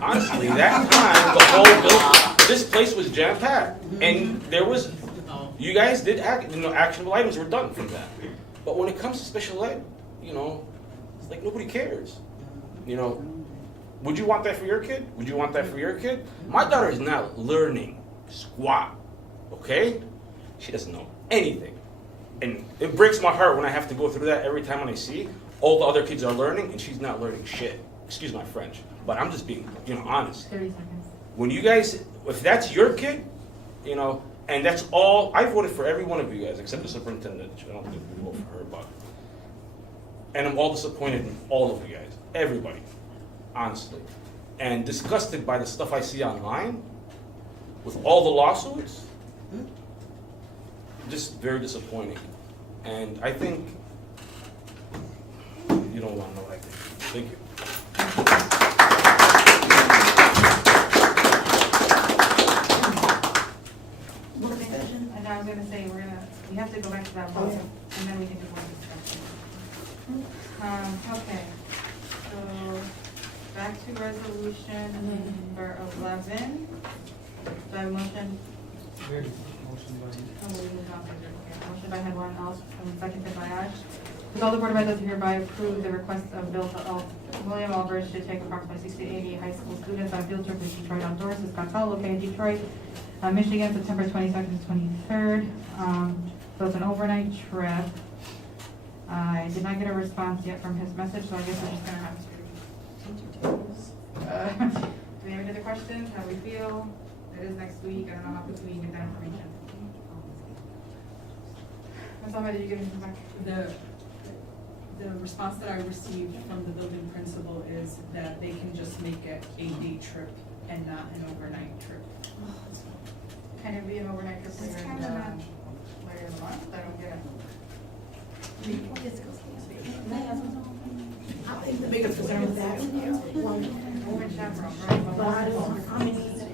Honestly, that time, the whole building, this place was jam-packed. And there was, you guys did actionable items were done from that. But when it comes to special ed, it's like nobody cares. Would you want that for your kid? Would you want that for your kid? My daughter is not learning squat, okay? She doesn't know anything. And it breaks my heart when I have to go through that every time when I see all the other kids are learning and she's not learning shit. Excuse my French, but I'm just being, honest. 30 seconds. When you guys, if that's your kid, and that's all, I voted for every one of you guys except the superintendent. I don't think we vote for her, but. And I'm all disappointed in all of you guys, everybody, honestly. And disgusted by the stuff I see online. with all the lawsuits, just very disappointing. And I think you don't want to know what I think. Thank you. And I was gonna say, we have to go back to that vote, and then we can do more discussion. Okay, so, back to resolution number 11. Do I have a motion? Motion by Headline, seconded by Ash. All the Board of Education hereby approve the request of William Albers to take approximately 60 to 80 high school students on a field trip to Detroit Outdoors to Scottsdale, located in Detroit, Michigan, September 22nd to 23rd. So it's an overnight trip. I did not get a response yet from his message, so I guess we're just gonna have to. Do we have any other questions? How we feel? It is next week. I don't know how quickly we can get that information. Somebody, you give me back. The response that I received from the building principal is that they can just make it a day trip and not an overnight trip. Can it be an overnight trip later in the month? I don't get it. I think the biggest concern is that Woman chaperone, right? but I don't know how many.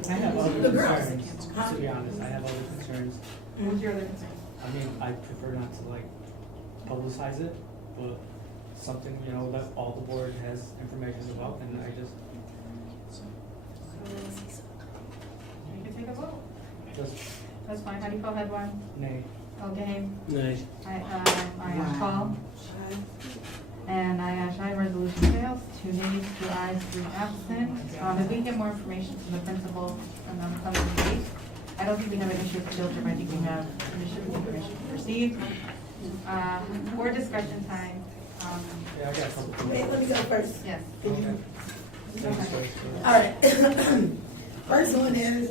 I have other The girls. concerns, to be honest, I have other concerns. What's your other concern? I mean, I prefer not to like publicize it, but something, you know, that all the board has information about, and I just, You can take a vote. just, That's fine. How do you feel, Headline? nay. Okay. Nay. I Paul. And I aye, resolution fails. 2 nays, 2 ayes, 3 absent. If we get more information from the principal on the upcoming date, I don't think we have an issue with the field trip. I think we have sufficient information to proceed. Board discussion time. Yeah, I got a couple. Wait, let me go first. Yes. All right. First one is,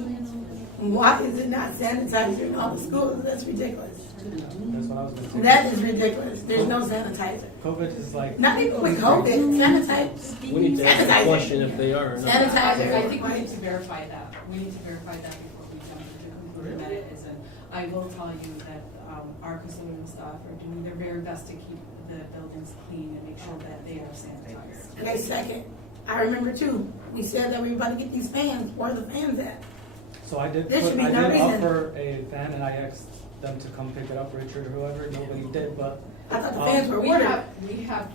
why is it not sanitizer in all the schools? That's ridiculous. That's what I was gonna say. That is ridiculous. There's no sanitizer. COVID is like. Not even with COVID, sanitizer. We need to ask the Sanitizer. question if they are or not. Sanitizer. I think we need to verify that. We need to verify that before we jump to the conclusion that it isn't. I will tell you that our custodian staff are doing their very best to keep the buildings clean and make sure that they are sanitized. Okay, second, I remember too, we said that we were about to get these fans. Where are the fans at? So I did There should be I no did reason. offer a fan, and I asked them to come pick it up, Richard or whoever, nobody did, but. I thought the fans were We ordered. have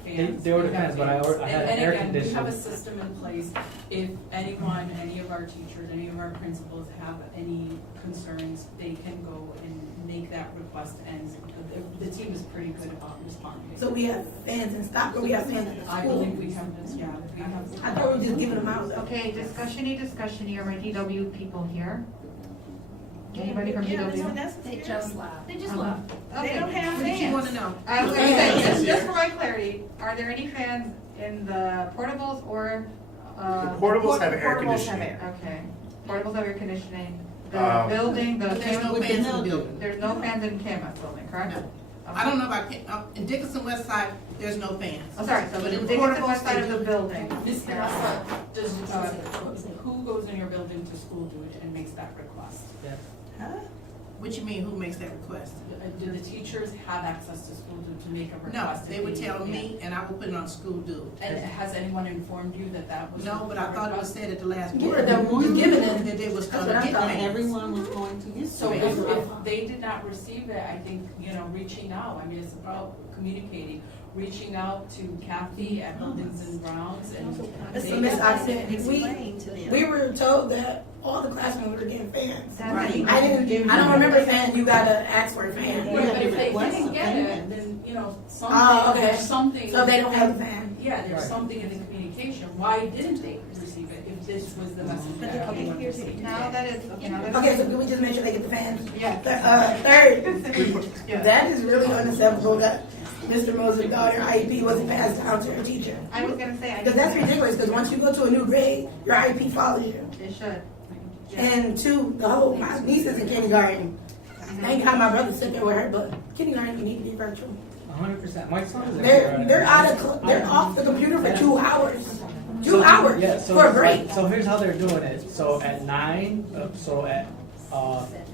fans. They ordered We have fans, but I had And air again, we have a conditioning. system in place. If anyone, any of our teachers, any of our principals have any concerns, they can go and make that request, and the team is pretty good about responding. So we have fans in stock, or we have fans at the I school? believe we have this, yeah, we have. I thought we were just giving them out. Okay, discussion here, my DW people here. Anybody from DW? They just left. They just Uh-huh. left. Okay. What did you wanna know? I was gonna say, just for my clarity, are there any fans in the portables or? The portables have air portables conditioning. Okay, portables have air conditioning. The Um, building, the. There's no fans in the building. There's no fans in Camas building, correct? No. I don't know about, in Dickinson West Side, there's no fans. Oh, sorry, so But the in Dickinson portables, west side of they the do. building. Ms. Vanessa, who goes in your building to school do it and makes that request? Huh? What you mean, who makes that request? Do the teachers have access to school to make a No, request? they would tell me, and I would put it on school do. And has anyone informed you that that was? No, but I thought it was said at the last Yeah, board, that we given it. that they was That's gonna what I get thought. fans. Everyone was going to get So if they did not receive it, I think, reaching out, I mean, it's about communicating, reaching out to Kathy at Buildings and Grounds and. Mr. Miss, I said, we were told that all the classrooms were getting fans. Right. I don't remember fan, you gotta ask for a fan. Yeah, but if they didn't get it, then, Oh, something, okay. there's something. So they don't have a fan. Yeah, there's Right. something in the communication. Why didn't they receive it if this was the message that everyone received? Now that is, Okay, so can we just make sure they get the fans? Yeah. Third, that is really unacceptable that Mr. Moses' daughter IEP wasn't passed down to her teacher. I was gonna say. Because that's ridiculous, because once you go to a new grade, your IEP follows you. It should. And two, my niece is in kindergarten. Thank God my brother sit there with her, but kindergarten, you need to be virtual. 100%. My son is. They're off the computer for 2 hours. 2 So, hours yeah, so, for a break. So here's how they're doing it. So at 9, so at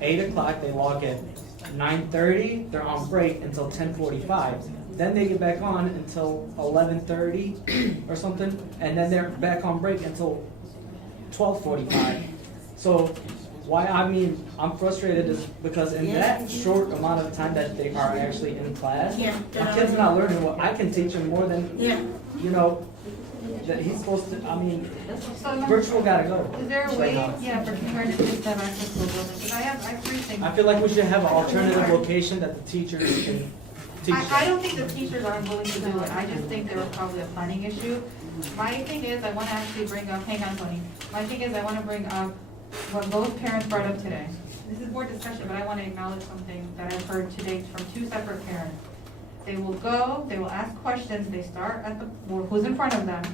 8 o'clock, they log in. 9:30, they're on break until 10:45. Then they get back on until 11:30 or something, and then they're back on break until 12:45. So I'm frustrated is because in that short amount of time that they are actually in class, the kid's not learning what I can teach him more than, that he's supposed to, virtual gotta go. Is there a way, for kindergarten kids to have access to a building? Because I have 3 things. I feel like we should have an alternative location that the teachers can teach. I don't think the teachers aren't willing to do it, I just think there was probably a planning issue. My thing is, I want to actually bring up, hang on Tony, my thing is I want to bring up what both parents brought up today. This is board discussion, but I want to acknowledge something that I've heard today from 2 separate parents. They will go, they will ask questions, they start at who's in front of them,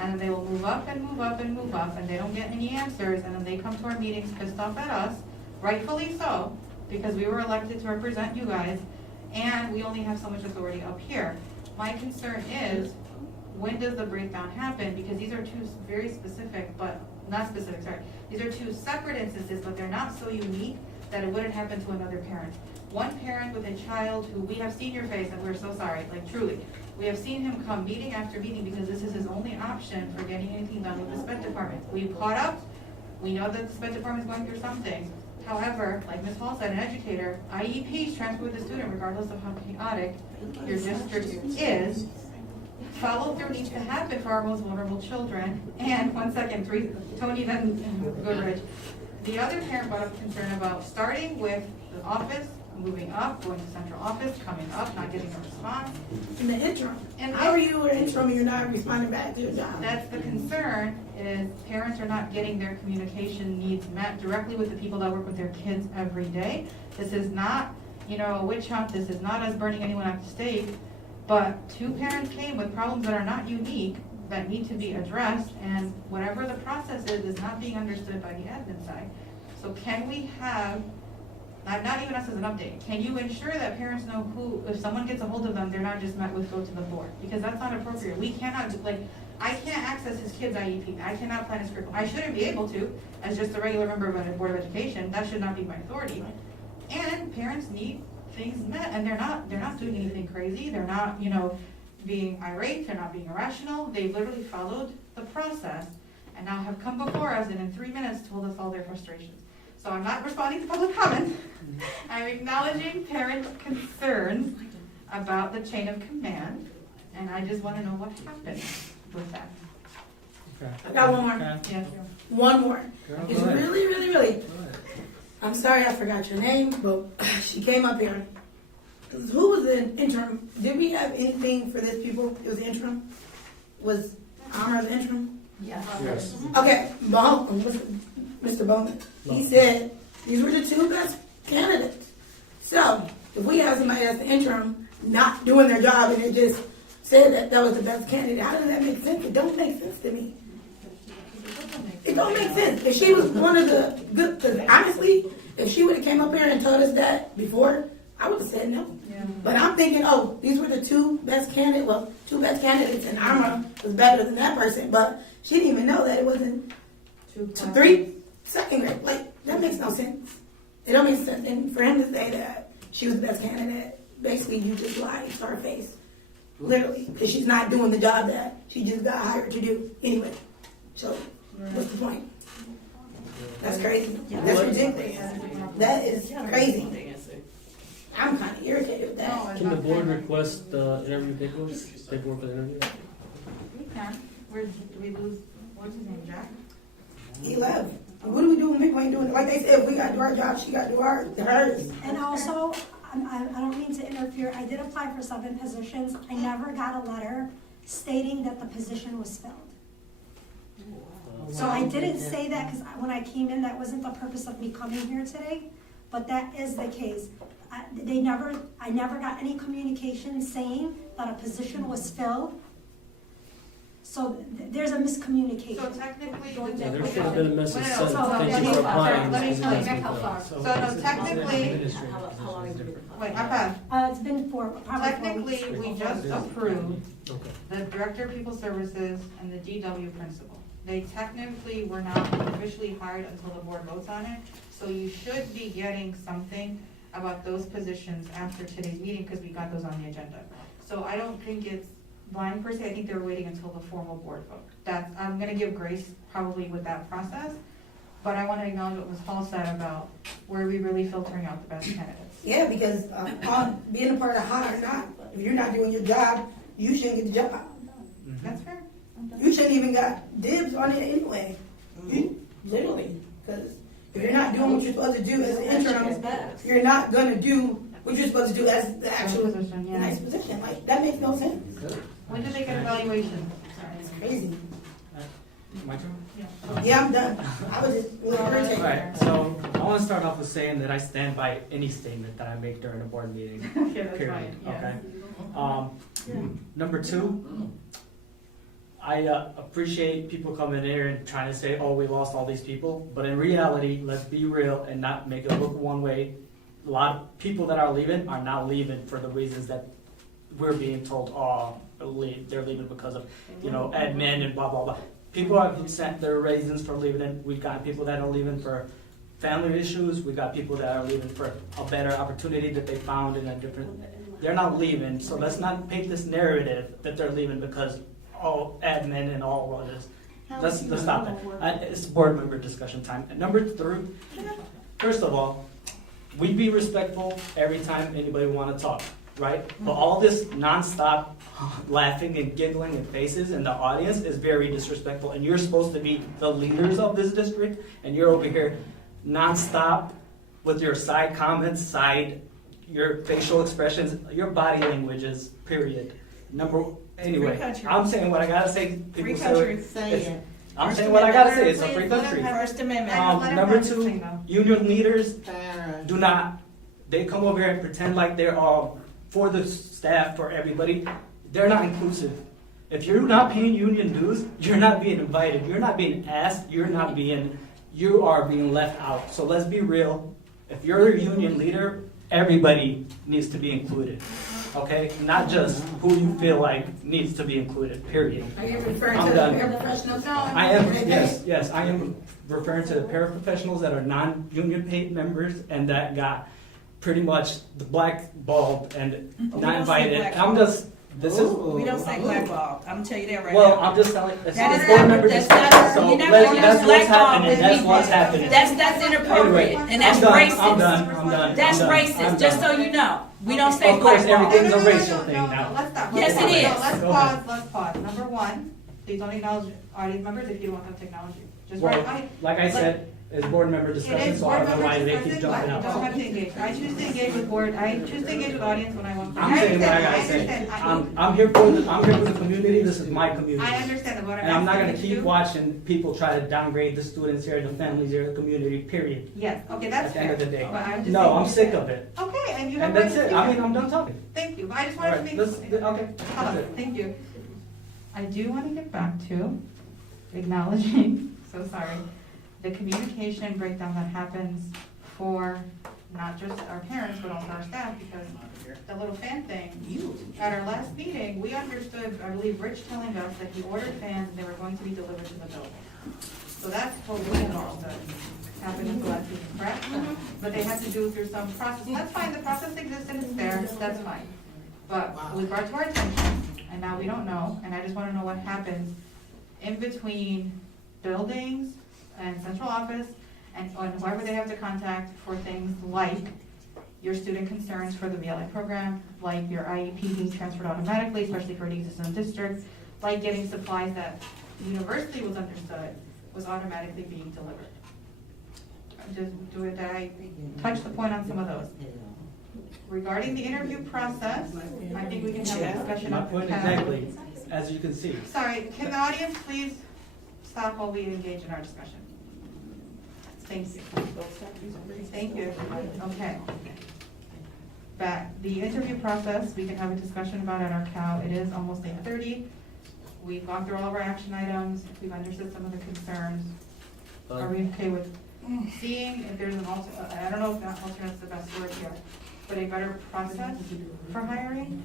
and then they will move up and move up and move up, and they don't get any answers, and then they come to our meetings pissed off at us, rightfully so, because we were elected to represent you guys, and we only have so much authority up here. My concern is, when does the breakdown happen? Because these are 2 very specific, but not specific, sorry. These are 2 separate instances, but they're not so unique that it wouldn't happen to another parent. One parent with a child who we have seen your face, and we're so sorry, like truly. We have seen him come meeting after meeting because this is his only option for getting anything done with the sped department. We've caught up. We know that the sped department is going through something. However, like Ms. Hall said, an educator, IEPs transfer with the student regardless of how chaotic your district is. Follow through needs to happen for our most vulnerable children. And 1 second, Tony, then Goodrich. The other parent brought up concern about starting with the office, moving up, going to central office, coming up, not getting a response. In the interim. And how are you in interim and you're not responding back to your job? That's the concern, is parents are not getting their communication needs met directly with the people that work with their kids every day. This is not, a witch hunt. This is not us burning anyone at the stake. But 2 parents came with problems that are not unique, that need to be addressed, and whatever the process is not being understood by the admin side. So can we have, not even us as an update, can you ensure that parents know who, if someone gets a hold of them, they're not just met with go to the board? Because that's not appropriate. We cannot, I can't access his kid's IEP. I cannot plan his curriculum. I shouldn't be able to, as just a regular member of a board of education. That should not be my authority. And parents need things met, and they're not doing anything crazy. They're not, being irate. They're not being irrational. They've literally followed the process and now have come before us and in 3 minutes told us all their frustrations. So I'm not responding to public comment. I'm acknowledging parent concerns about the chain of command, and I just want to know what happened with that. Okay. I got one more. Yes. One more. Girl, It's go ahead. really. I'm sorry I forgot your name, but she came up here. Who was the interim? Did we have anything for this people? It was interim? Was Amr the interim? Yes. Okay, Mr. Bowman, he said these were the 2 best candidates. So, if we have somebody that's the interim not doing their job and it just said that was the best candidate, how does that make sense? It don't make sense to me. It don't make sense. If she was one of the good, because honestly, if she would have came up here and told us that before, I would have said no. Yeah. But I'm thinking, these were the 2 best candidates. Well, 2 best candidates, and Amra was better than that person. But she didn't even know that it wasn't 3 second grade. That makes no sense. It don't make sense. And for him to say that she was the best candidate, basically you just lied to her face. Literally. Because she's not doing the job that she just got hired to do anyway. So, what's the point? That's crazy. That's ridiculous. That is crazy. I'm kind of irritated with that. Can the board request the interview paperwork for the interview? We can. Did we lose, what's his name, Jack? He left. What do we do when people ain't doing it? Like they said, if we got to do our job, she got to do hers. And also, I don't mean to interfere, I did apply for 7 positions. I never got a letter stating that the position was filled. So I didn't say that because when I came in, that wasn't the purpose of me coming here today, but that is the case. I never got any communication saying that a position was filled. So there's a miscommunication. So technically, Yeah, there should have been a message sent. So Thank you for applying. let me This tell you, is Nick, how far. So no, technically, How long has it been? wait, okay. It's been probably 4 weeks. Technically, we just approved Okay. the Director of People Services and the DW principal. they technically were not officially hired until the board votes on it. So you should be getting something about those positions after today's meeting, because we got those on the agenda. So I don't think it's blind per se, I think they're waiting until the formal board vote. I'm gonna give grace probably with that process, but I wanna acknowledge what Ms. Hall said about where we really filtering out the best candidates. Yeah, because on being a part of hot or not, if you're not doing your job, you shouldn't get the job. That's fair. You shouldn't even got dibs on it anyway. You, literally, because if you're not doing what you're supposed to do as an interim, you're not gonna do what you're supposed to do as the actual Position, yeah. nice position. Like, that makes no sense. When did they get evaluation? It's crazy. My turn? Yeah, I'm done. I was just irritated. Alright, so I wanna start off with saying that I stand by any statement that I make during a board meeting, Okay, that's period, fine, yeah. okay? Number two, I appreciate people coming in here and trying to say, oh, we lost all these people, but in reality, let's be real and not make it look one way. A lot of people that are leaving are not leaving for the reasons that we're being told, oh, they're leaving because of, admin and blah, blah, blah. People have sent their reasons for leaving, and we've got people that are leaving for family issues, we got people that are leaving for a better opportunity that they found in a different, they're not leaving, so let's not paint this narrative that they're leaving because all admin and all of this. Let's stop it. It's board member discussion time. And number three, first of all, we be respectful every time anybody want to talk, right? But all this nonstop laughing and giggling and faces in the audience is very disrespectful. And you're supposed to be the leaders of this district, and you're over here nonstop with your side comments, your facial expressions, your body languages, period. Anyway, I'm saying what I gotta say. People say I'm saying what I gotta say. It's a free country. First Amendment. Number two, union leaders do not. They come over here and pretend like they're all for the staff, for everybody. They're not inclusive. If you're not paying union dues, you're not being invited. You're not being asked. You are being left out. So let's be real. If you're a union leader, everybody needs to be included. Okay? Not just who you feel like needs to be included, period. Are you referring I'm to done. the paraprofessionals? I am, yes, I am referring to the paraprofessionals that are non-union paid members and that got pretty much the blackballed and not invited. We don't say blackballed. I'm gonna tell you that right now. Well, I'm just telling, it's That board is member that's discussion, not, so you're never gonna use that's what's blackball happening, with that's people. what's happening. That's inappropriate, Anyway, and that's I'm done, racist. I'm done. That's I'm racist, just so done. you know. We don't say Of course, blackball. everything's a racial thing now. Let's stop. Yes, it is. Let's Go ahead. pause. Number one, please don't acknowledge audience members if you don't want them to acknowledge you. Just Well, right. like I said, it's board member discussion, so I don't know why they keep jumping I don't out. have to engage. I choose to engage with audience when I want to. I'm saying what I gotta say. I'm here for the community, this is my community. I understand what And I'm not gonna asking you keep to do. watching people try to downgrade the students here, the families here, the community, period. Yes, okay, that's At the fair. end of the day. But I'm just No, saying- I'm sick of it. Okay, and you have And right that's to it, speak. I mean, I'm done talking. Thank you, but I just All wanted to right, make. okay, Hold on, that's it. thank you. I do want to get back to acknowledging, so sorry, the communication breakdown that happens for not just our parents, but also our staff, because the little fan thing, at our last meeting, we understood, I believe Rich telling us that he ordered fans and they were going to be delivered to the building. So that's totally understood. Happened at the last meeting, correct? But they had to do it through some process. That's fine, the process exists and it's there, that's fine. But it was brought to our attention, and now we don't know, and I just wanna know what happens in between buildings and central office and whoever they have to contact for things like your student concerns for the VLI program, like your IEP being transferred automatically, especially for an existing district, like getting supplies that the university was understood was automatically being delivered. Did I touch the point on some of those? Regarding the interview process, I think we can have a discussion My on point the exactly, as you can see. Sorry, can the audience please stop while we engage in our discussion? Thank you. Thank you. Okay. The interview process, we can have a discussion about at our COW. It is almost 8:30. We've gone through all of our action items. We've understood some of the concerns. Are we okay with seeing if there's an I don't know if that alternate's the best word here, but a better process for hiring?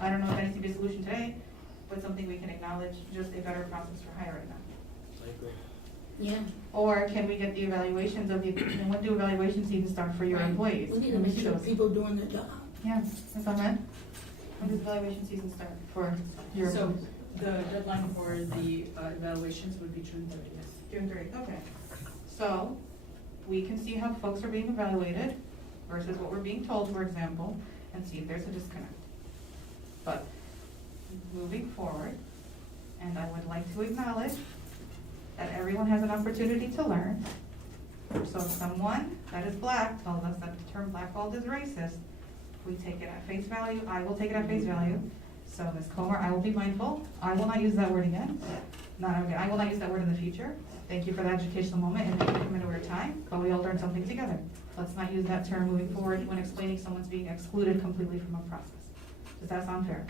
I don't know if that needs to be a solution today, but something we can acknowledge, just a better process for hiring them. I agree. Yeah. Or can we get the evaluations of the, and when do evaluation seasons start for your employees? We need to Can we make see sure those? people doing their job. Yeah, that's all right. When does evaluation season start for your So employees? the deadline for the evaluations would be June 30th. June 30th, okay. So, we can see how folks are being evaluated versus what we're being told, for example, and see if there's a disconnect. But, moving forward, and I would like to acknowledge that everyone has an opportunity to learn. So if someone that is black tells us that the term blackballed is racist, we take it at face value, I will take it at face value. So Ms. Comer, I will be mindful, I will not use that word again. I will not use that word in the future. Thank you for the educational moment and the commitment of our time, but we all learned something together. Let's not use that term moving forward when explaining someone's being excluded completely from a process. Does that sound fair?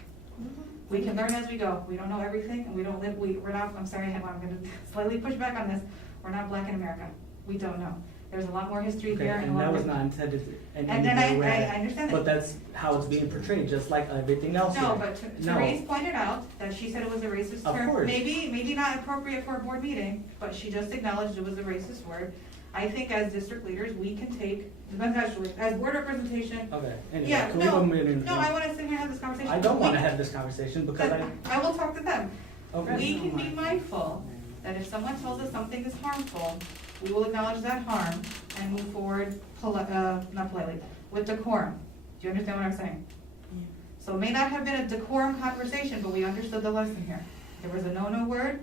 We can learn as we go. We don't know everything, and we don't live, we're not, I'm sorry, I'm gonna slightly push back on this. We're not black in America. We don't know. There's a lot more history Okay, here. and a lot that was more- not intended in And any then way. I understand that. But that's how it's being portrayed, just like everything else. No, here. but No. Therese pointed out that she said it was a racist Of term. course. Maybe not appropriate for a board meeting, but she just acknowledged it was a racist word. I think as district leaders, we can take, as board representation. Okay, anyway, Yeah, can we go in? no, I wanna sit here and have this conversation. I don't wanna We- have this conversation because I will talk to them. Okay. We can be mindful that if someone tells us something is harmful, we will acknowledge that harm and move forward, not politely, with decorum. Do you understand what I'm saying? So it may not have been a decorum conversation, but we understood the lesson here. There was a no-no word,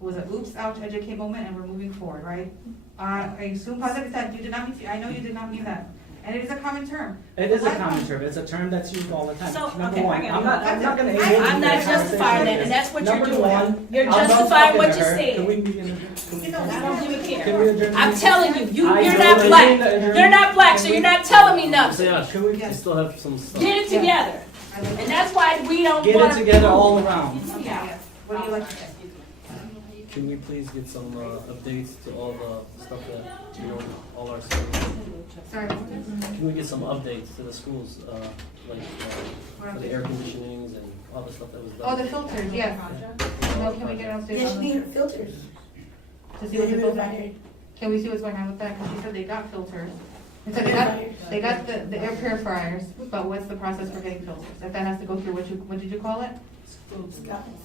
it was a oops, ouch, educate moment, and we're moving forward, right? I assume positive that you did not mean, I know you did not mean that. And it is a common term. It is a common term, it's a term that's used all the time. So, Number okay, one, I I'm got not gonna. I'm engage in not that justifying that, conversation. and that's what you're Number doing. one, You're I'm done justifying talking what to you're her. saying. Can we be in I don't even Can we care. adjourn the I'm meeting? telling you, I you're know not that black. you're- You're not black, so Can you're we- not telling me nothing. Yeah, Can we we still have some stuff. Get it together. And that's why we don't get want it together all around? Yeah. What do you like to say? Can we please get some updates to all the stuff that, you know, all our schools? Sorry. Can we get some updates to the schools, for the air conditionings and all the stuff that was done? Oh, the filters, yes. No, can we get an update Yes, on we them? need filters. To see what's going on? Can we see what's going on with that? Because she said they got filters. They said they got the air purifiers, but what's the process for getting filters? If that has to go through, what did you call it?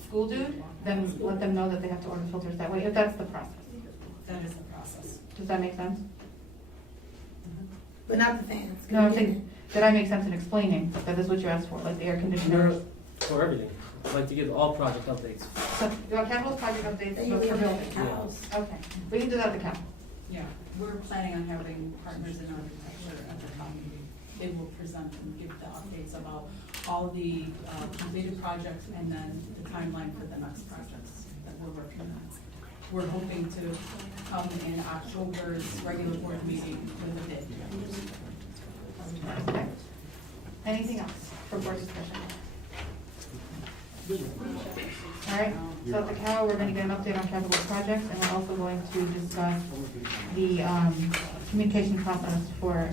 School dude? Then let them know that they have to order filters that way, if that's the process. That is the process. Does that make sense? But not the fans. No, I'm saying, did I make sense in explaining that this is what you asked for, like the air conditioners? For everything, I'd like to get all project updates. So, capital project updates Then you but for leave it at building. the house. Okay, we can do that at the council. Yeah, we're planning on having partners in architecture at the town meeting. They will present and give the updates about all the completed projects and then the timeline for the next projects that we're working on. We're hoping to come in October's regular board meeting with a bid. Okay. Anything else for board discussion? All right, so at the cow, we're gonna get an update on capital projects, and we're also going to discuss the communication process for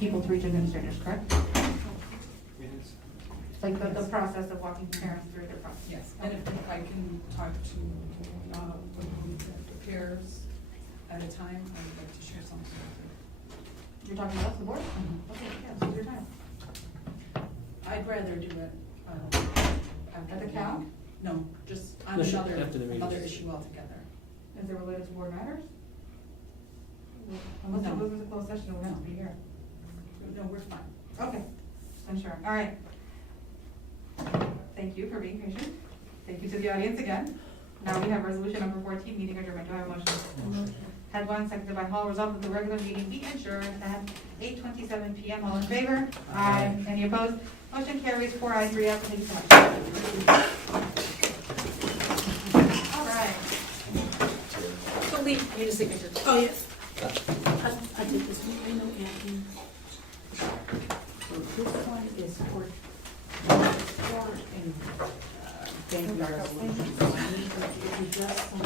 people to reach administrators, correct? Like the process of walking parents through their process. Yes, and if I can talk to the peers at a time, I would like to share something. You're talking about us, the board? Okay, yeah, so your time. I'd rather do it. At the cow? No, just on No, another after the meeting. issue altogether. Is it related to board matters? Unless it goes into closed session, we'll have to be here. No, we're fine. Okay, I'm sure. All right. Thank you for being patient. Thank you to the audience again. Now we have resolution number 14, meeting adjournment. Do I have a motion? Had one, seconded by Hall. Resolved that the regular meeting be adjourned at 8:27 p.m. All in favor? Aye. Any opposed? Motion carries 4 ayes, 3 absent. Thank you so much. All right. So Lee, need a signature. Oh, yes. I did this one, I know, Anthony. This one is for, thank you, resolution. So I need to just